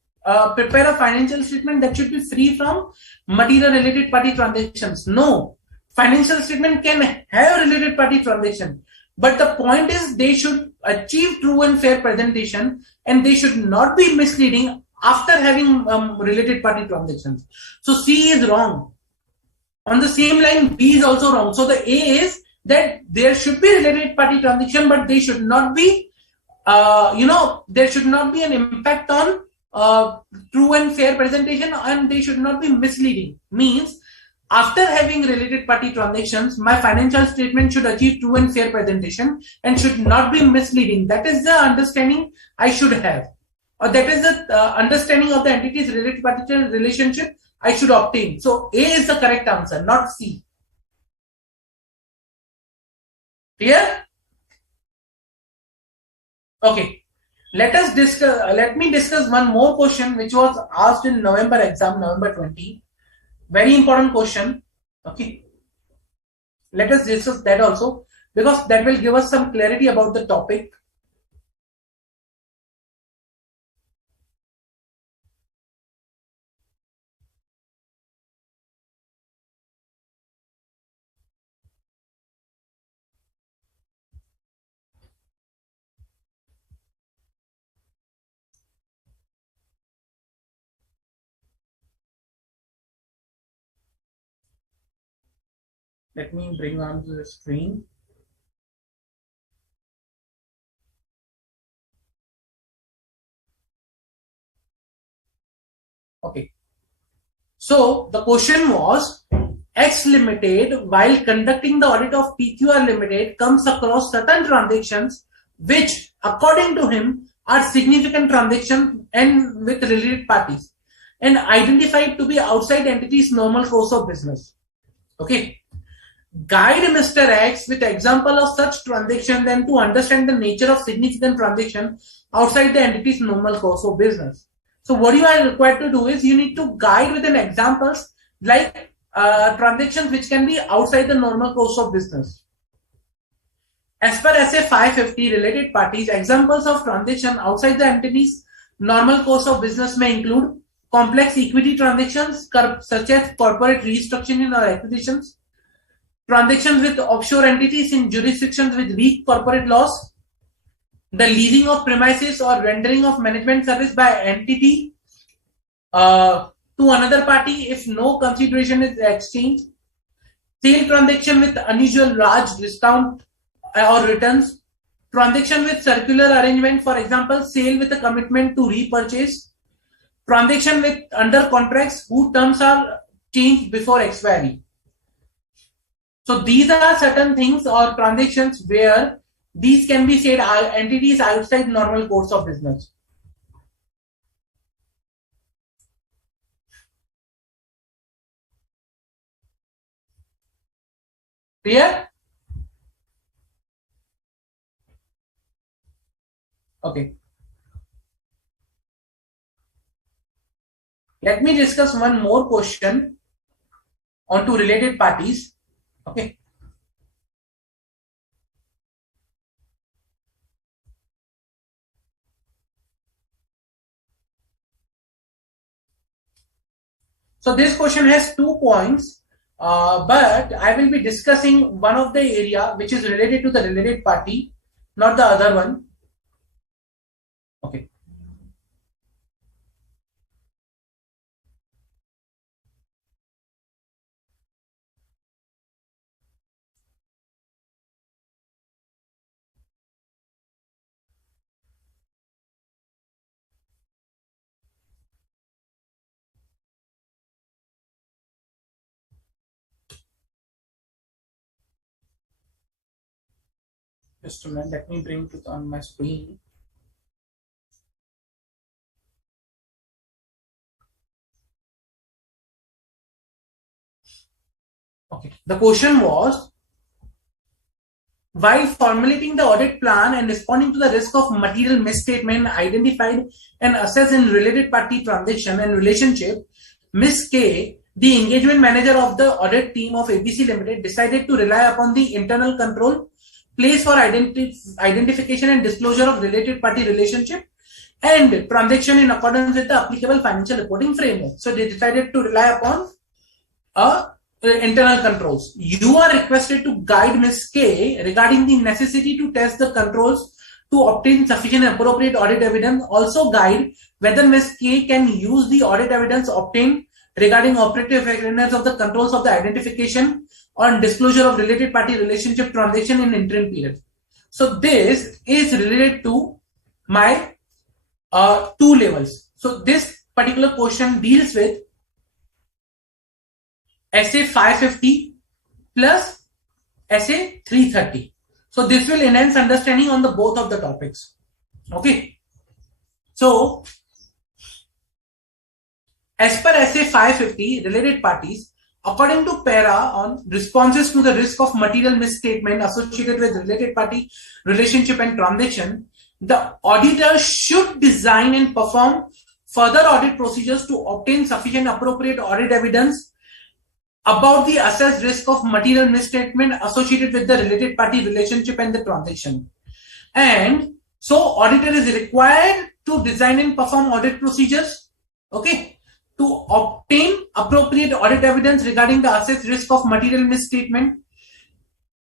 prepare a financial statement that should be free from material related party transactions. No, financial statement can have related party transaction, but the point is they should achieve true and fair presentation, and they should not be misleading after having related party transactions. So C is wrong. On the same line, B is also wrong. So the A is that there should be related party transaction, but they should not be, there should not be an impact on true and fair presentation, and they should not be misleading. Means after having related party transactions, my financial statement should achieve true and fair presentation and should not be misleading. That is the understanding I should have, or that is the understanding of the entity's related party relationship I should obtain. So A is the correct answer, not C. Clear? Okay. Let me discuss one more question which was asked in November exam, November 20. Very important question. Okay. Let us discuss that also, because that will give us some clarity about the topic. Let me bring on the screen. Okay. So the question was, X Limited, while conducting the audit of PQR Limited, comes across certain transactions which, according to him, are significant transactions and with related parties, and identified to be outside entity's normal course of business. Okay. Guide Mr. X with example of such transaction then to understand the nature of significant transaction outside the entity's normal course of business. So what you are required to do is you need to guide with an examples like transactions which can be outside the normal course of business. As per SA 550 related parties, examples of transaction outside the entity's normal course of business may include complex equity transactions such as corporate restructuring or acquisitions, transactions with offshore entities in jurisdictions with weak corporate laws, the leasing of premises or rendering of management service by entity to another party if no consideration is exchanged, sale transaction with unusual large discount or returns, transaction with circular arrangement, for example, sale with a commitment to repurchase, transaction with under contracts whose terms are changed before expiry. So these are certain things or transactions where these can be said are entities outside normal course of business. Clear? Okay. Let me discuss one more question on to related parties. Okay. So this question has 2 points, but I will be discussing one of the area which is related to the related party, not the other one. Okay. Just a minute, let me bring it on my screen. Okay, the question was, while formulating the audit plan and responding to the risk of material misstatement identified and assessed in related party transaction and relationship, Ms. K, the engagement manager of the audit team of ABC Limited, decided to rely upon the internal control place for identification and disclosure of related party relationship and transaction in accordance with the applicable financial reporting framework. So they decided to rely upon internal controls. You are requested to guide Ms. K regarding the necessity to test the controls to obtain sufficient and appropriate audit evidence. Also guide whether Ms. K can use the audit evidence obtained regarding operative effectiveness of the controls of the identification or disclosure of related party relationship transaction in interim period. So this is related to my two levels. So this particular question deals with SA 550 plus SA 330. So this will enhance understanding on the both of the topics. Okay. So as per SA 550, related parties, according to para on responses to the risk of material misstatement associated with related party relationship and transaction, the auditor should design and perform further audit procedures to obtain sufficient appropriate audit evidence about the assessed risk of material misstatement associated with the related party relationship and the transaction. And so auditor is required to design and perform audit procedures, okay, to obtain appropriate audit evidence regarding the assessed risk of material misstatement.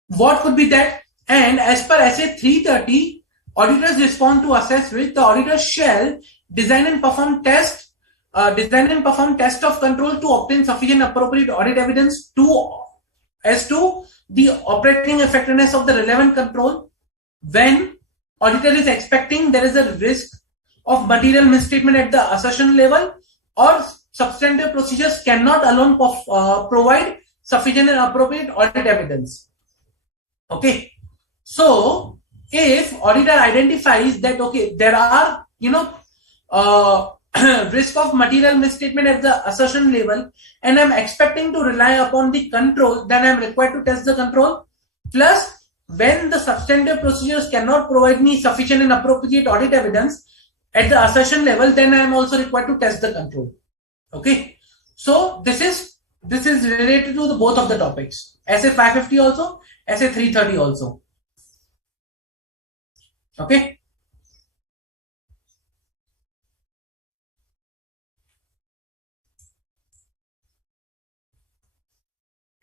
What could be that? And as per SA 330, auditors respond to assess risk. The auditor shall design and perform test of control to obtain sufficient appropriate audit evidence as to the operating effectiveness of the relevant control when auditor is expecting there is a risk of material misstatement at the assertion level or substantive procedures cannot alone provide sufficient and appropriate audit evidence. Okay. So if auditor identifies that, okay, there are, risk of material misstatement at the assertion level and I'm expecting to rely upon the control, then I'm required to test the control. Plus, when the substantive procedures cannot provide me sufficient and appropriate audit evidence at the assertion level, then I am also required to test the control. Okay. So this is related to the both of the topics. SA 550 also, SA 330 also. Okay.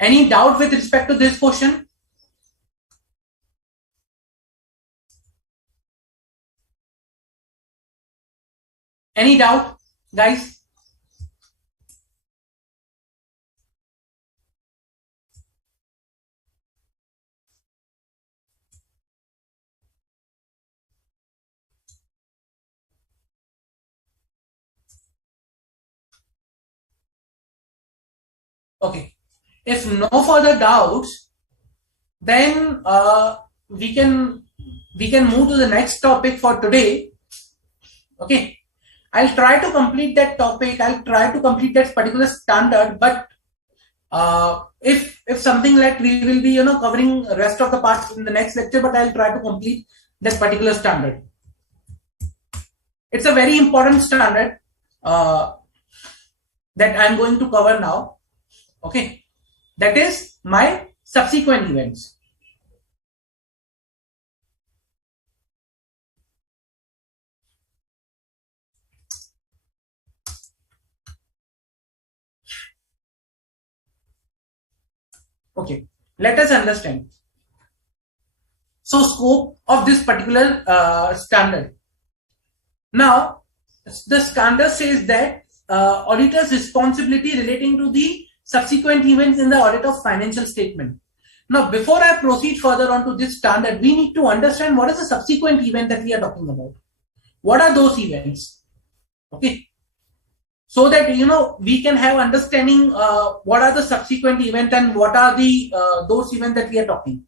Any doubt with respect to this question? Any doubt, guys? Okay. If no further doubts, then we can move to the next topic for today. Okay. I'll try to complete that topic. I'll try to complete that particular standard. But if something like we will be covering rest of the parts in the next lecture, but I'll try to complete that particular standard. It's a very important standard that I'm going to cover now. Okay. That is my subsequent events. Okay, let us understand. So, scope of this particular standard. Now, the standard says that auditor's responsibility relating to the subsequent events in the audit of financial statement. Now, before I proceed further on to this standard, we need to understand what is the subsequent event that we are talking about. What are those events? Okay. So that, we can have understanding what are the subsequent event and what are the those events that we are talking.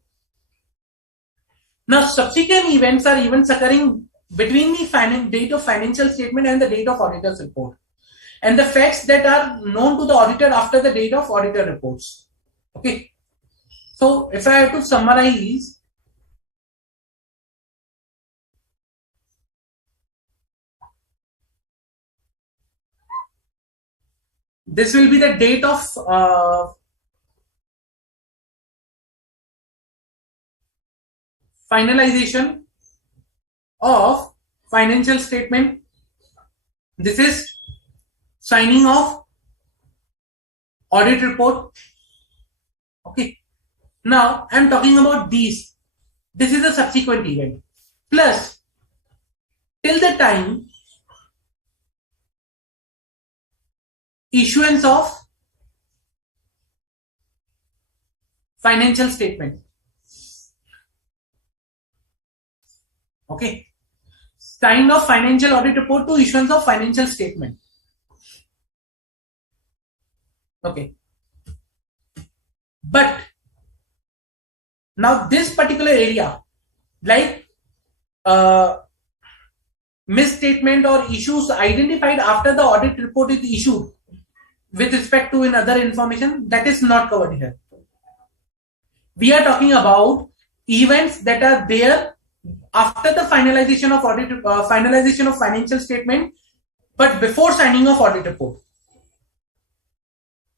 Now, subsequent events are events occurring between the date of financial statement and the date of auditor's report, and the facts that are known to the auditor after the date of auditor reports. Okay. So, if I have to summarize, this will be the date of finalization of financial statement. This is signing of audit report. Okay. Now I'm talking about these. This is a subsequent event. Plus, till the time issuance of financial statement. Okay. Sign of financial audit report to issuance of financial statement. Okay. But now this particular area, like misstatement or issues identified after the audit report is issued with respect to another information, that is not covered here. We are talking about events that are there after the finalization of audit, finalization of financial statement, but before signing of audit report.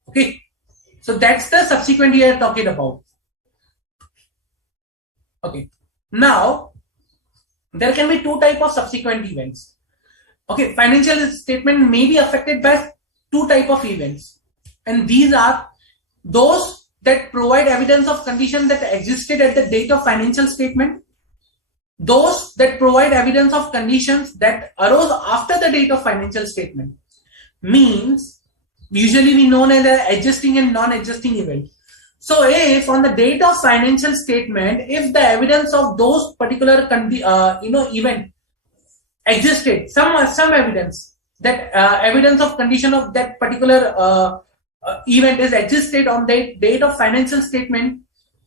Okay, so that's the subsequent we are talking about. Okay, now there can be two types of subsequent events. Okay, financial statement may be affected by two types of events, and these are those that provide evidence of condition that existed at the date of financial statement, those that provide evidence of conditions that arose after the date of financial statement. Means usually we known as an adjusting and non-adjusting event. So if on the date of financial statement, if the evidence of those particular event existed, some evidence that evidence of condition of that particular event is existed on the date of financial statement,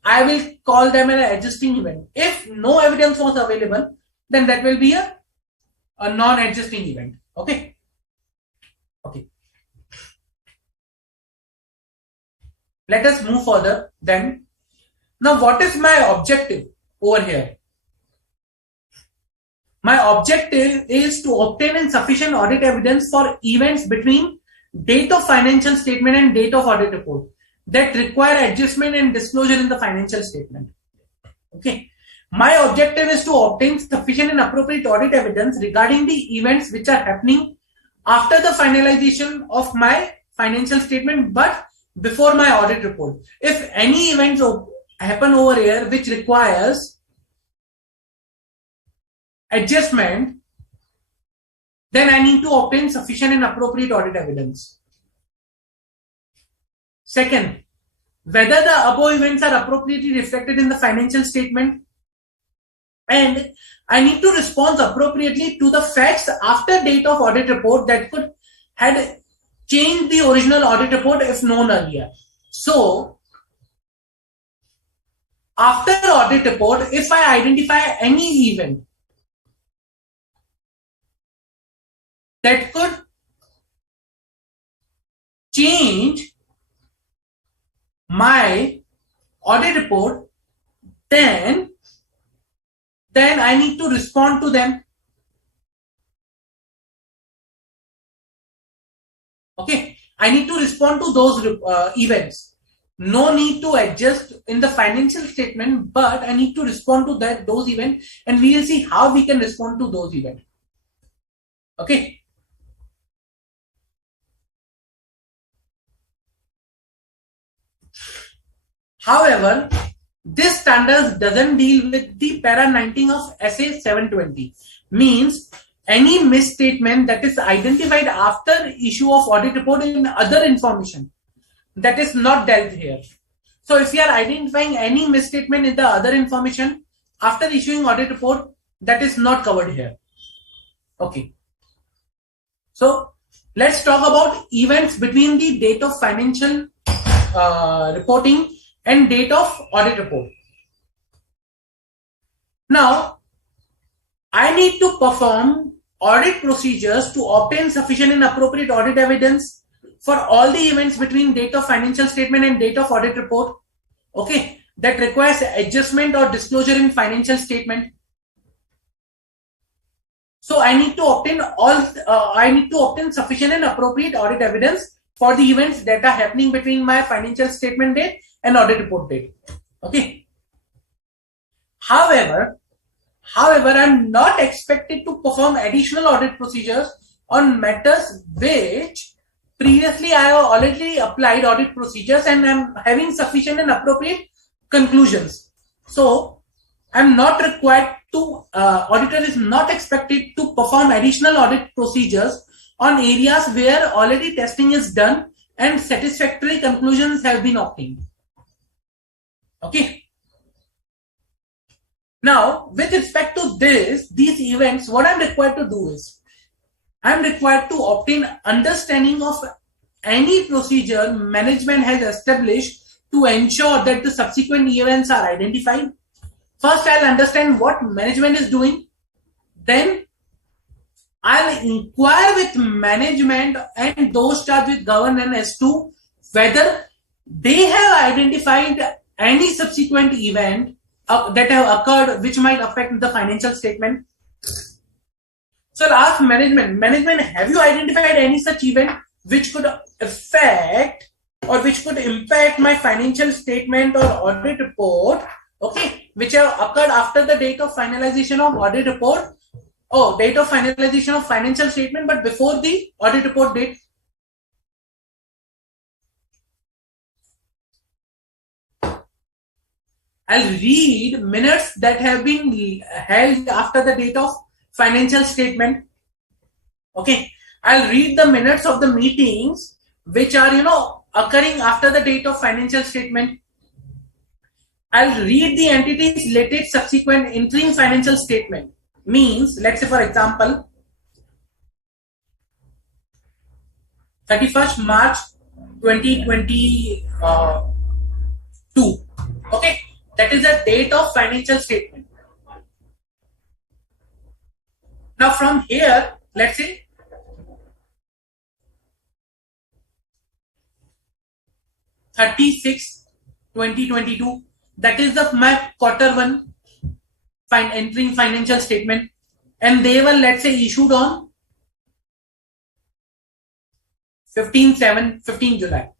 I will call them an adjusting event. If no evidence was available, then that will be a non-adjusting event. Okay. Okay. Let us move further then. Now, what is my objective over here? My objective is to obtain insufficient audit evidence for events between date of financial statement and date of audit report that require adjustment and disclosure in the financial statement. Okay. My objective is to obtain sufficient and appropriate audit evidence regarding the events which are happening after the finalization of my financial statement, but before my audit report. If any events happen over here which requires adjustment, then I need to obtain sufficient and appropriate audit evidence. Second, whether the above events are appropriately reflected in the financial statement, and I need to respond appropriately to the facts after date of audit report that could had changed the original audit report if known earlier. So, after audit report, if I identify any event that could change my audit report, then I need to respond to them. Okay, I need to respond to those events. No need to adjust in the financial statement, but I need to respond to those events, and we will see how we can respond to those events. Okay. However, this standard doesn't deal with the para 19 of SA 720. Means any misstatement that is identified after issue of audit report in other information, that is not dealt here. So if you are identifying any misstatement in the other information after issuing audit report, that is not covered here. Okay. So let's talk about events between the date of financial reporting and date of audit report. Now, I need to perform audit procedures to obtain sufficient and appropriate audit evidence for all the events between date of financial statement and date of audit report. Okay, that requires adjustment or disclosure in financial statement. So I need to obtain sufficient and appropriate audit evidence for the events that are happening between my financial statement date and audit report date. Okay. However, I'm not expected to perform additional audit procedures on matters which previously I have already applied audit procedures and I'm having sufficient and appropriate conclusions. So I'm not required to, auditor is not expected to perform additional audit procedures on areas where already testing is done and satisfactory conclusions have been obtained. Okay. Now, with respect to these events, what I'm required to do is, I'm required to obtain understanding of any procedure management has established to ensure that the subsequent events are identified. First, I'll understand what management is doing. Then, I'll inquire with management and those charged with governance as to whether they have identified any subsequent event that have occurred which might affect the financial statement. So I'll ask management, have you identified any such event which could affect or which could impact my financial statement or audit report, okay, which have occurred after the date of finalization of audit report, date of finalization of financial statement, but before the audit report date? I'll read minutes that have been held after the date of financial statement. Okay. I'll read the minutes of the meetings which are, occurring after the date of financial statement. I'll read the entity's latest subsequent interim financial statement. Means, let's say for example, 31st March 2022. Okay. That is the date of financial statement. Now from here, let's say 30/6/2022. That is my quarter one entering financial statement, and they were, let's say, issued on 15 July.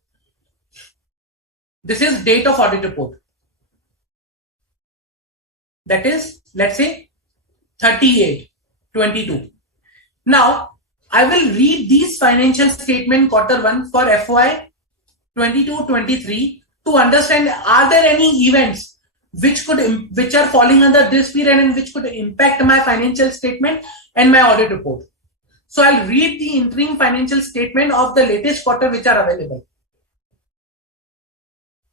This is date of audit report. That is, let's say, 38/22. Now, I will read these financial statement quarter one for FY 22-23 to understand, are there any events which are falling under this period and which could impact my financial statement and my audit report. So I'll read the interim financial statement of the latest quarter which are available.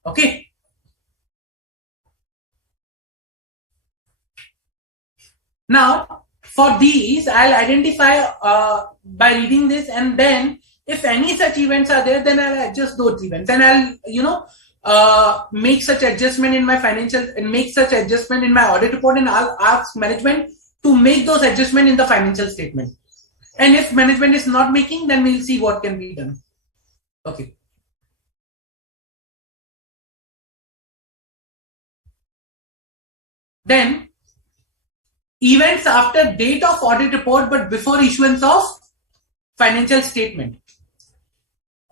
Okay. Now, for these, I'll identify by reading this, and then if any such events are there, then I'll adjust those events, and I'll make such adjustment in my financial and make such adjustment in my audit report, and I'll ask management to make those adjustments in the financial statement. And if management is not making, then we'll see what can be done. Okay. Then, events after date of audit report but before issuance of financial statement.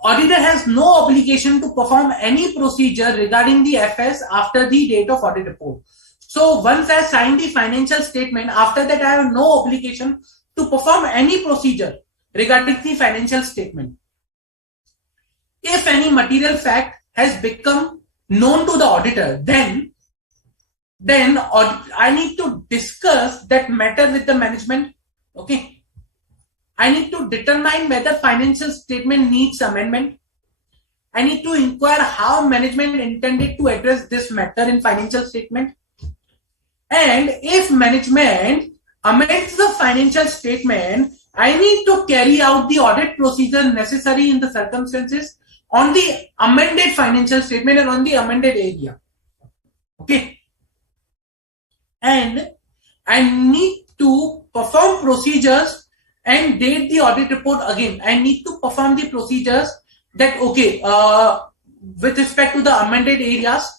Auditor has no obligation to perform any procedure regarding the FS after the date of audit report. So once I sign the financial statement, after that I have no obligation to perform any procedure regarding the financial statement. If any material fact has become known to the auditor, then I need to discuss that matter with the management. Okay. I need to determine whether financial statement needs amendment. I need to inquire how management intended to address this matter in financial statement. And if management amends the financial statement, I need to carry out the audit procedure necessary in the circumstances on the amended financial statement and on the amended area. Okay. And I need to perform procedures and date the audit report again. I need to perform the procedures that, okay, with respect to the amended areas,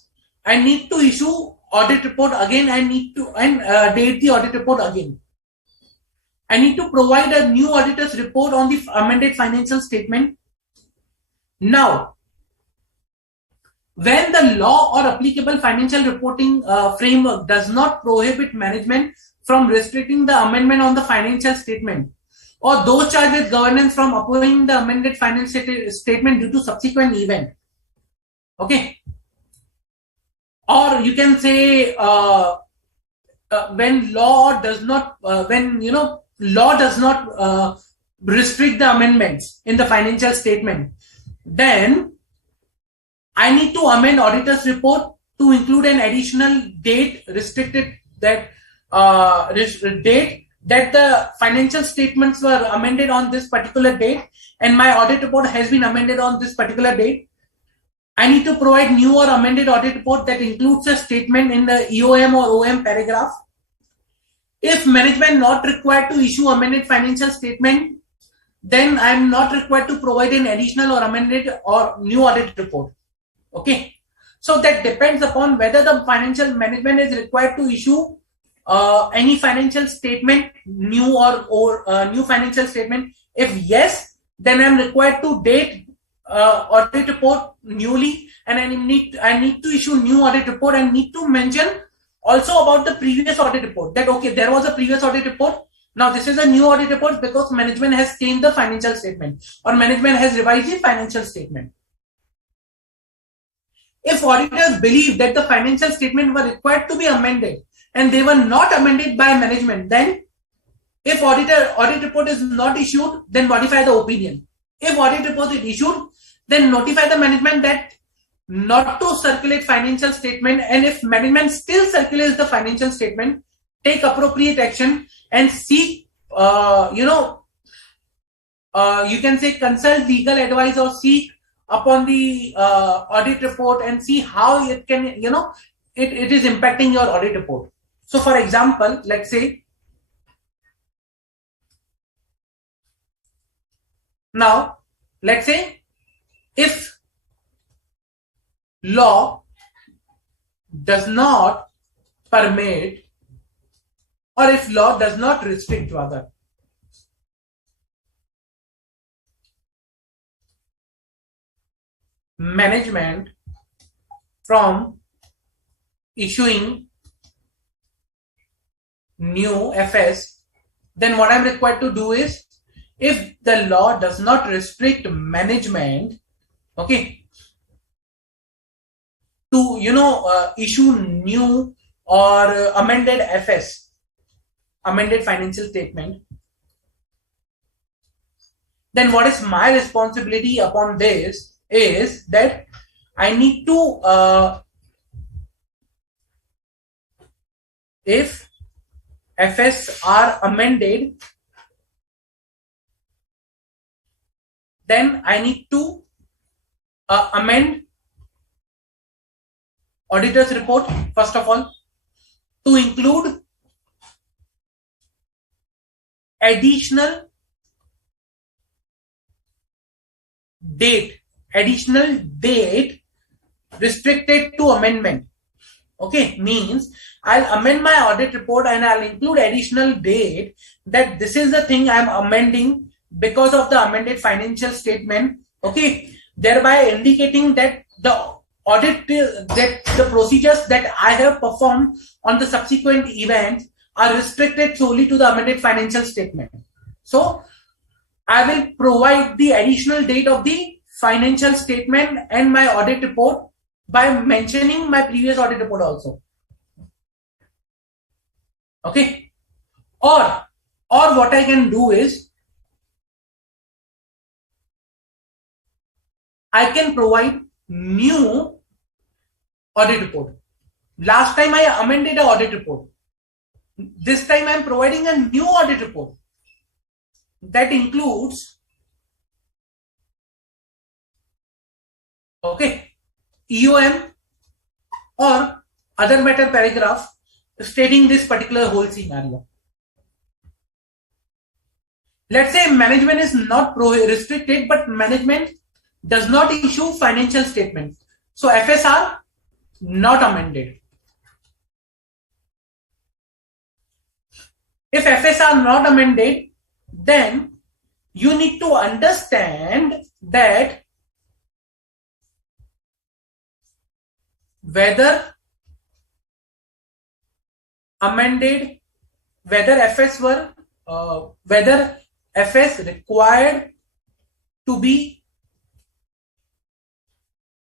I need to issue audit report again. I need to date the audit report again. I need to provide a new auditor's report on the amended financial statement. Now, when the law or applicable financial reporting framework does not prohibit management from restricting the amendment on the financial statement, or those charged with governance from approving the amended financial statement due to subsequent event. Okay. Or you can say when law does not, law does not restrict the amendments in the financial statement, then I need to amend auditor's report to include an additional date restricted that date that the financial statements were amended on this particular date and my audit report has been amended on this particular date. I need to provide new or amended audit report that includes a statement in the EOM or OM paragraph. If management not required to issue amended financial statement, then I am not required to provide an additional or amended or new audit report. Okay, so that depends upon whether the financial management is required to issue any financial statement, new or new financial statement. If yes, then I am required to date audit report newly, and I need to issue new audit report and need to mention also about the previous audit report that okay, there was a previous audit report. Now this is a new audit report because management has changed the financial statement or management has revised the financial statement. If auditors believe that the financial statement were required to be amended and they were not amended by management, then if audit report is not issued, then modify the opinion. If audit report is issued, then notify the management that not to circulate financial statement, and if management still circulates the financial statement, take appropriate action and seek, you can say consult legal advice or seek upon the audit report and see how it can, it is impacting your audit report. So for example, let's say if law does not permit or if law does not restrict rather management from issuing new FS, then what I'm required to do is, if the law does not restrict management, okay, to issue new or amended FS, amended financial statement, then what is my responsibility upon this is that I need to if FS are amended, then I need to amend auditor's report first of all to include additional date restricted to amendment. Okay, means I'll amend my audit report and I'll include additional date that this is the thing I'm amending because of the amended financial statement. Okay, thereby indicating that the audit, that the procedures that I have performed on the subsequent events are restricted solely to the amended financial statement. So I will provide the additional date of the financial statement and my audit report by mentioning my previous audit report also. Okay, or what I can do is I can provide new audit report. Last time I amended an audit report. This time I am providing a new audit report that includes, okay, EOM or other matter paragraph stating this particular whole scenario. Let's say management is not restricted, but management does not issue financial statements. So FSR not amended. If FSR not amended, then you need to understand that whether amended, whether FS required to be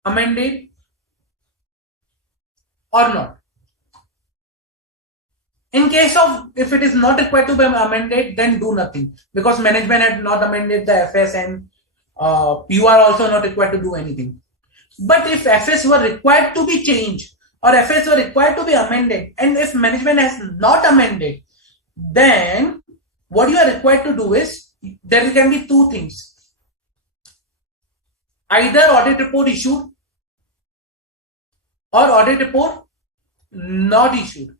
amended or not. In case of if it is not required to be amended, then do nothing, because management had not amended the FS and you are also not required to do anything. But if FS were required to be changed or FS were required to be amended, and if management has not amended, then what you are required to do is, there can be two things. Either audit report issued or audit report not issued.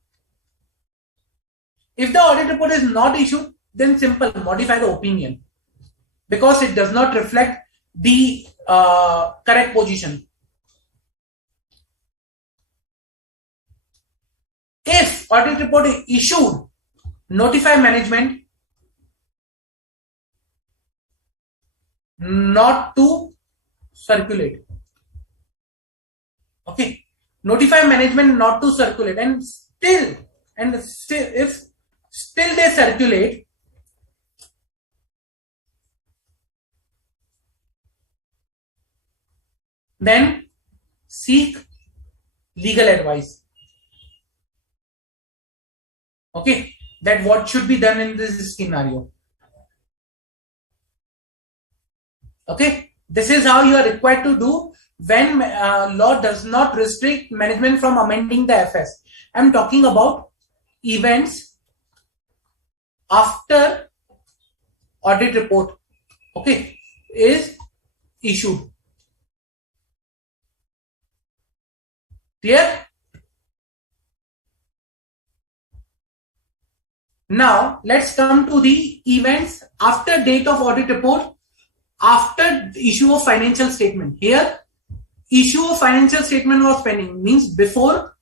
If the audit report is not issued, then simple, modify the opinion, because it does not reflect the correct position. If audit report is issued, notify management not to circulate. Okay, notify management not to circulate, and if still they circulate, then seek legal advice. Okay, that what should be done in this scenario. Okay, this is how you are required to do when law does not restrict management from amending the FS. I'm talking about events after audit report, okay, is issued. Clear? Now let's come to the events after date of audit report, after issue of financial statement. Here, issue of financial statement was pending, means before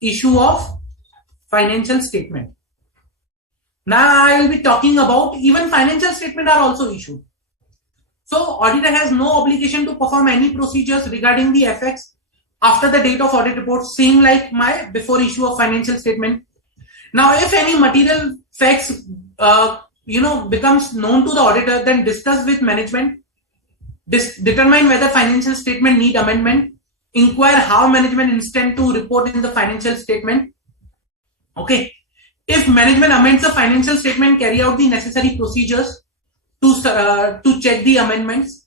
issue of financial statement. Now I will be talking about even financial statement are also issued. So auditor has no obligation to perform any procedures regarding the FX after the date of audit report, same like my before issue of financial statement. Now if any material facts becomes known to the auditor, then discuss with management, determine whether financial statement need amendment, inquire how management intend to report in the financial statement. Okay, if management amends the financial statement, carry out the necessary procedures to check the amendments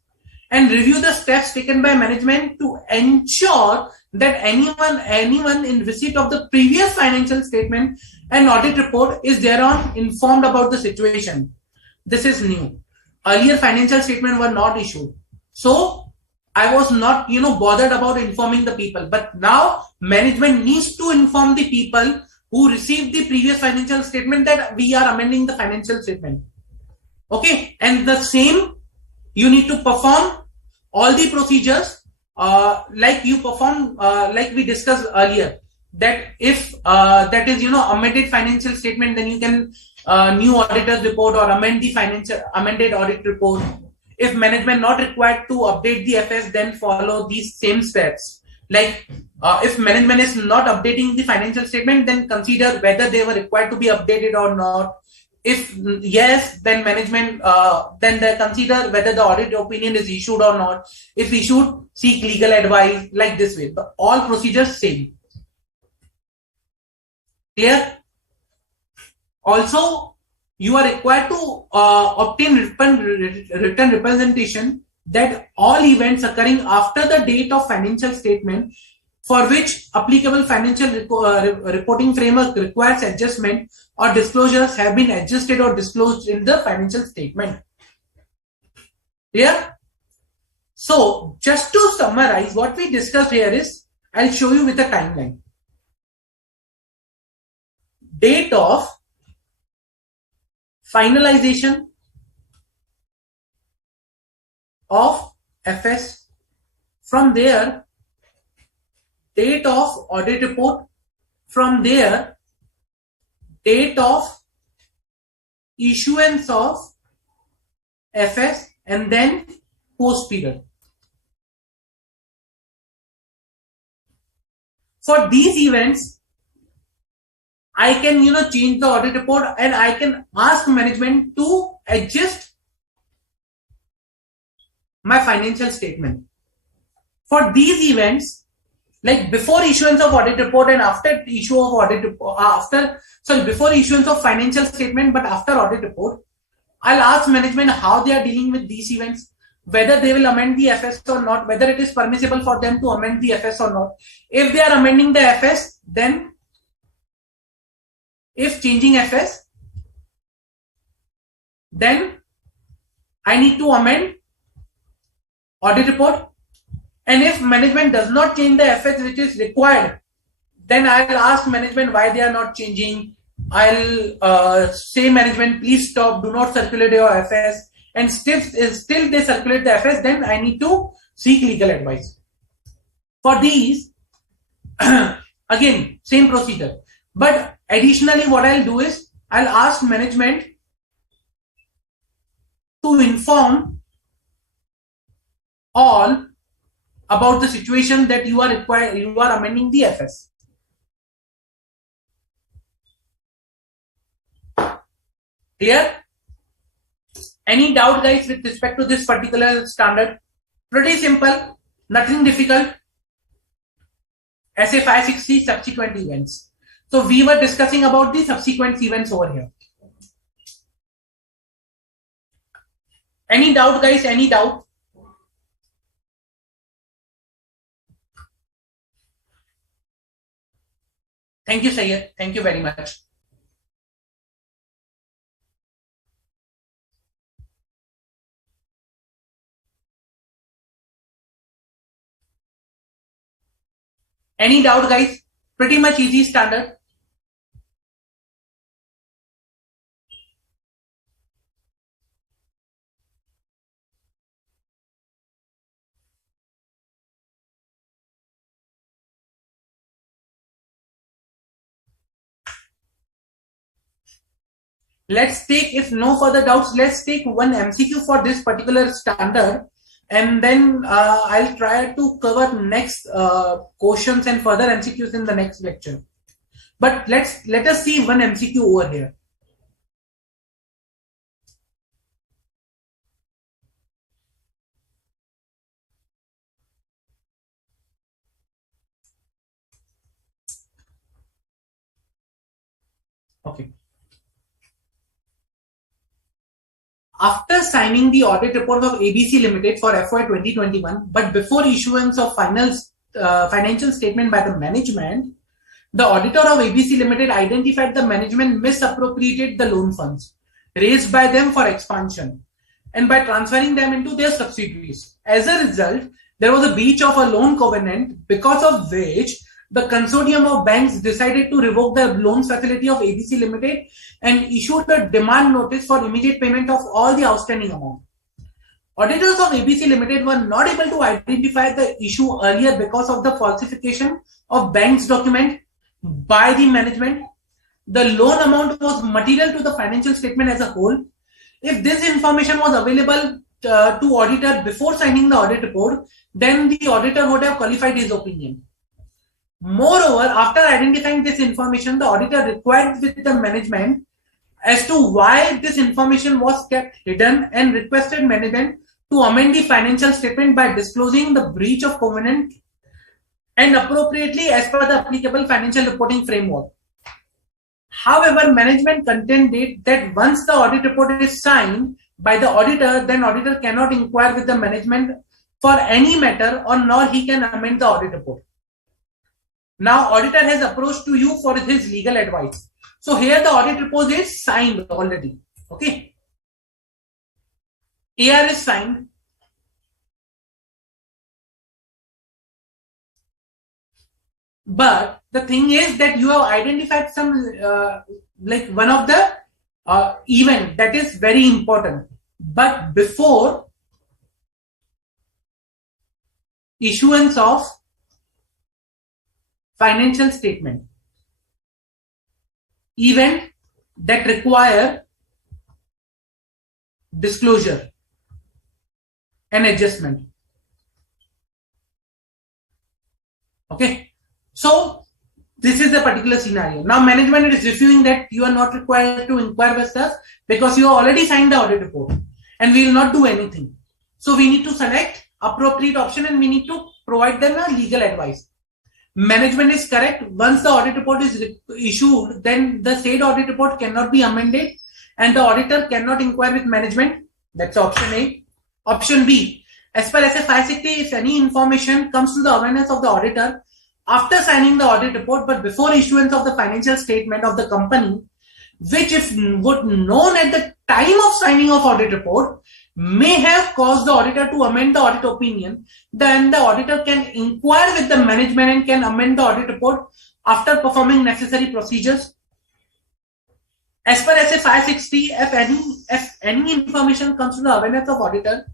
and review the steps taken by management to ensure that anyone in receipt of the previous financial statement and audit report is thereon informed about the situation. This is new. Earlier financial statement were not issued, so I was not bothered about informing the people, but now management needs to inform the people who received the previous financial statement that we are amending the financial statement. Okay, and the same, you need to perform all the procedures like you perform, like we discussed earlier, that if that is amended financial statement, then you can new auditor's report or amend the amended audit report. If management not required to update the FS, then follow these same steps. Like if management is not updating the financial statement, then consider whether they were required to be updated or not. If yes, then management then they consider whether the audit opinion is issued or not. If issued, seek legal advice, like this way. But all procedures same. Clear? Also, you are required to obtain written representation that all events occurring after the date of financial statement for which applicable financial reporting framework requires adjustment or disclosures have been adjusted or disclosed in the financial statement. Clear? So just to summarize, what we discussed here is, I'll show you with a timeline. date of finalization of FS, from there date of audit report, from there date of issuance of FS, and then post period. For these events, I can change the audit report, and I can ask management to adjust my financial statement. For these events, like before issuance of audit report and after issue of audit report, before issuance of financial statement but after audit report, I'll ask management how they are dealing with these events, whether they will amend the FS or not, whether it is permissible for them to amend the FS or not. If they are amending the FS, then if changing FS, then I need to amend audit report. And if management does not change the FS which is required, then I'll ask management why they are not changing. I'll say management, please stop, do not circulate your FS. And still they circulate the FS, then I need to seek legal advice. For these, again, same procedure. But additionally, what I'll do is I'll ask management to inform all about the situation that you are amending the FS. Clear? Any doubt, guys, with respect to this particular standard? Pretty simple, nothing difficult. SA 560 subsequent events. So we were discussing about the subsequent events over here. Any doubt, guys? Any doubt? Thank you, Syed. Thank you very much. Any doubt, guys? Pretty much easy standard. Let's take, if no further doubts, let's take one MCQ for this particular standard, and then I'll try to cover next questions and further MCQs in the next lecture. But let us see one MCQ over here. Okay. After signing the audit report of ABC Limited for FY 2021, but before issuance of financial statement by the management, the auditor of ABC Limited identified the management misappropriated the loan funds raised by them for expansion and by transferring them into their subsidiaries. As a result, there was a breach of a loan covenant, because of which the consortium of banks decided to revoke the loan facility of ABC Limited and issued a demand notice for immediate payment of all the outstanding amount. Auditors of ABC Limited were not able to identify the issue earlier because of the falsification of bank's document by the management. The loan amount was material to the financial statement as a whole. If this information was available to auditor before signing the audit report, then the auditor would have qualified his opinion. Moreover, after identifying this information, the auditor required with the management as to why this information was kept hidden and requested management to amend the financial statement by disclosing the breach of covenant and appropriately as per the applicable financial reporting framework. However, management contended that once the audit report is signed by the auditor, then auditor cannot inquire with the management for any matter, or nor he can amend the audit report. Now, auditor has approached to you for his legal advice. So here the audit report is signed already. Okay. AR is signed. But the thing is that you have identified some like one of the event that is very important. But before issuance of financial statement, event that require disclosure and adjustment. Okay, so this is the particular scenario. Now management is reviewing that you are not required to inquire with us because you already signed the audit report and we will not do anything. So we need to select appropriate option and we need to provide them a legal advice. Management is correct. Once the audit report is issued, then the said audit report cannot be amended and the auditor cannot inquire with management. That's option A. Option B, as per SA 560, if any information comes to the awareness of the auditor after signing the audit report but before issuance of the financial statement of the company, which if would known at the time of signing of audit report may have caused the auditor to amend the audit opinion, then the auditor can inquire with the management and can amend the audit report after performing necessary procedures. As per SA 560, if any information comes to the awareness of auditor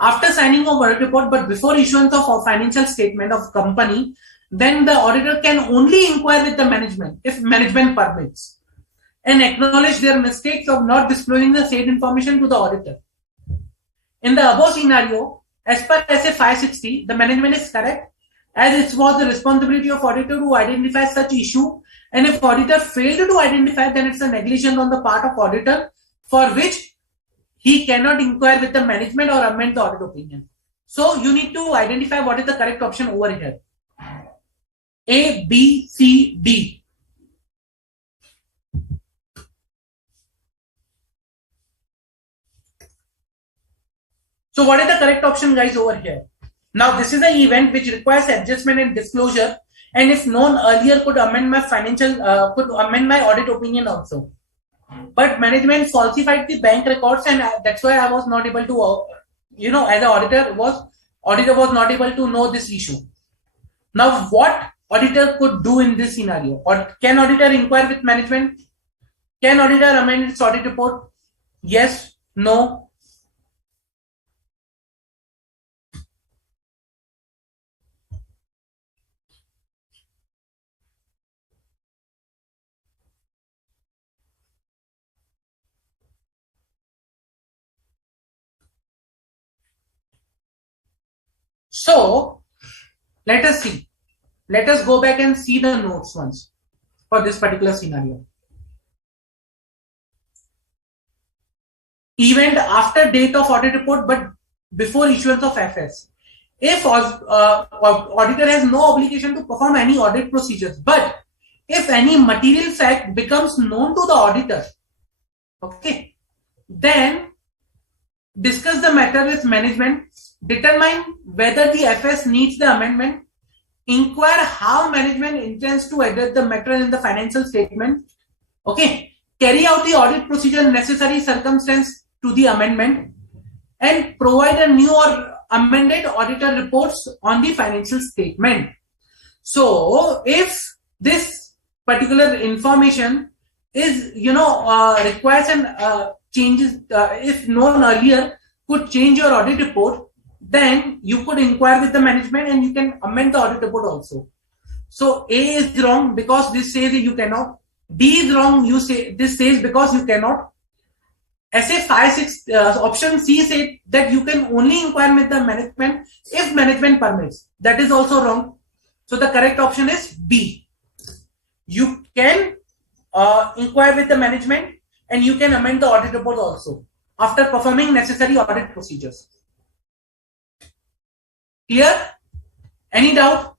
after signing of audit report but before issuance of a financial statement of company, then the auditor can only inquire with the management if management permits and acknowledge their mistakes of not disclosing the said information to the auditor. In the above scenario, as per SA 560, the management is correct as it was the responsibility of auditor to identify such issue, and if auditor failed to identify, then it's a negligence on the part of auditor for which he cannot inquire with the management or amend the audit opinion. So you need to identify what is the correct option over here. A, B, C, D. So what is the correct option, guys, over here? Now this is an event which requires adjustment and disclosure, and if known earlier could amend my audit opinion also. But management falsified the bank records, and that's why I was not able to, as an auditor was not able to know this issue. Now what auditor could do in this scenario? Or can auditor inquire with management? Can auditor amend its audit report? Yes, no. So let us see. Let us go back and see the notes once for this particular scenario. Event after date of audit report but before issuance of FS. If auditor has no obligation to perform any audit procedures, but if any material fact becomes known to the auditor, okay, then discuss the matter with management, determine whether the FS needs the amendment, inquire how management intends to address the matter in the financial statement, okay, carry out the audit procedure necessary circumstance to the amendment, and provide a new or amended auditor reports on the financial statement. So if this particular information is requires an changes, if known earlier could change your audit report, then you could inquire with the management and you can amend the audit report also. So A is wrong because this says you cannot. D is wrong, this says because you cannot. SA 560 option C said that you can only inquire with the management if management permits. That is also wrong. So the correct option is B. You can inquire with the management and you can amend the audit report also after performing necessary audit procedures. Clear? Any doubt?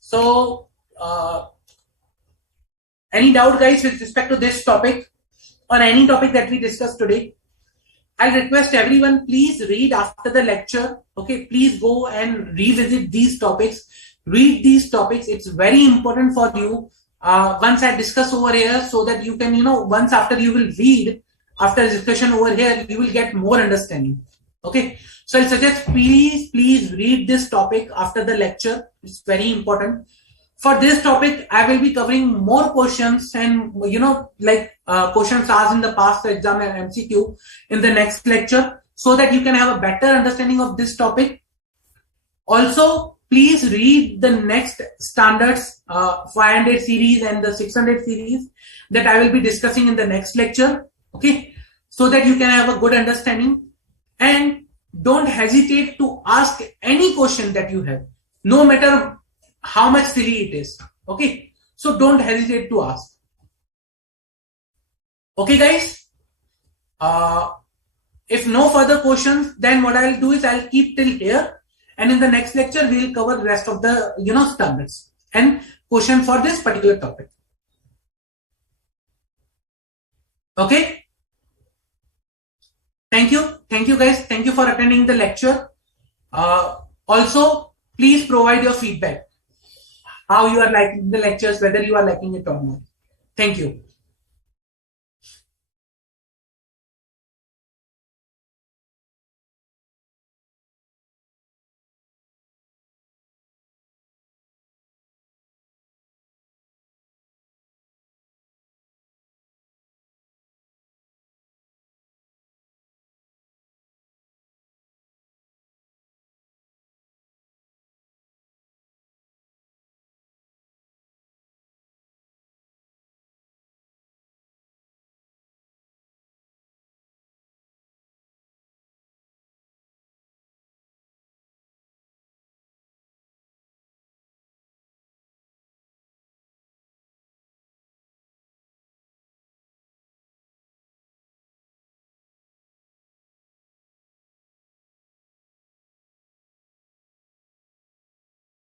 So, any doubt, guys, with respect to this topic or any topic that we discussed today? I request everyone, please read after the lecture. Okay, please go and revisit these topics. Read these topics. It's very important for you. once I discuss over here, so that you can, once after you will read, after discussion over here, you will get more understanding. Okay. So I suggest please read this topic after the lecture. It's very important. For this topic, I will be covering more questions and, questions asked in the past exam and MCQ in the next lecture, so that you can have a better understanding of this topic. Also, please read the next standards 500 series and the 600 series that I will be discussing in the next lecture. Okay, so that you can have a good understanding, and don't hesitate to ask any question that you have, no matter how much silly it is. Okay, so don't hesitate to ask. Okay, guys. If no further questions, then what I'll do is I'll keep till here, and in the next lecture we'll cover the rest of the standards and question for this particular topic. Okay. Thank you guys. Thank you for attending the lecture. Also, please provide your feedback, how you are liking the lectures, whether you are liking it or not. Thank you.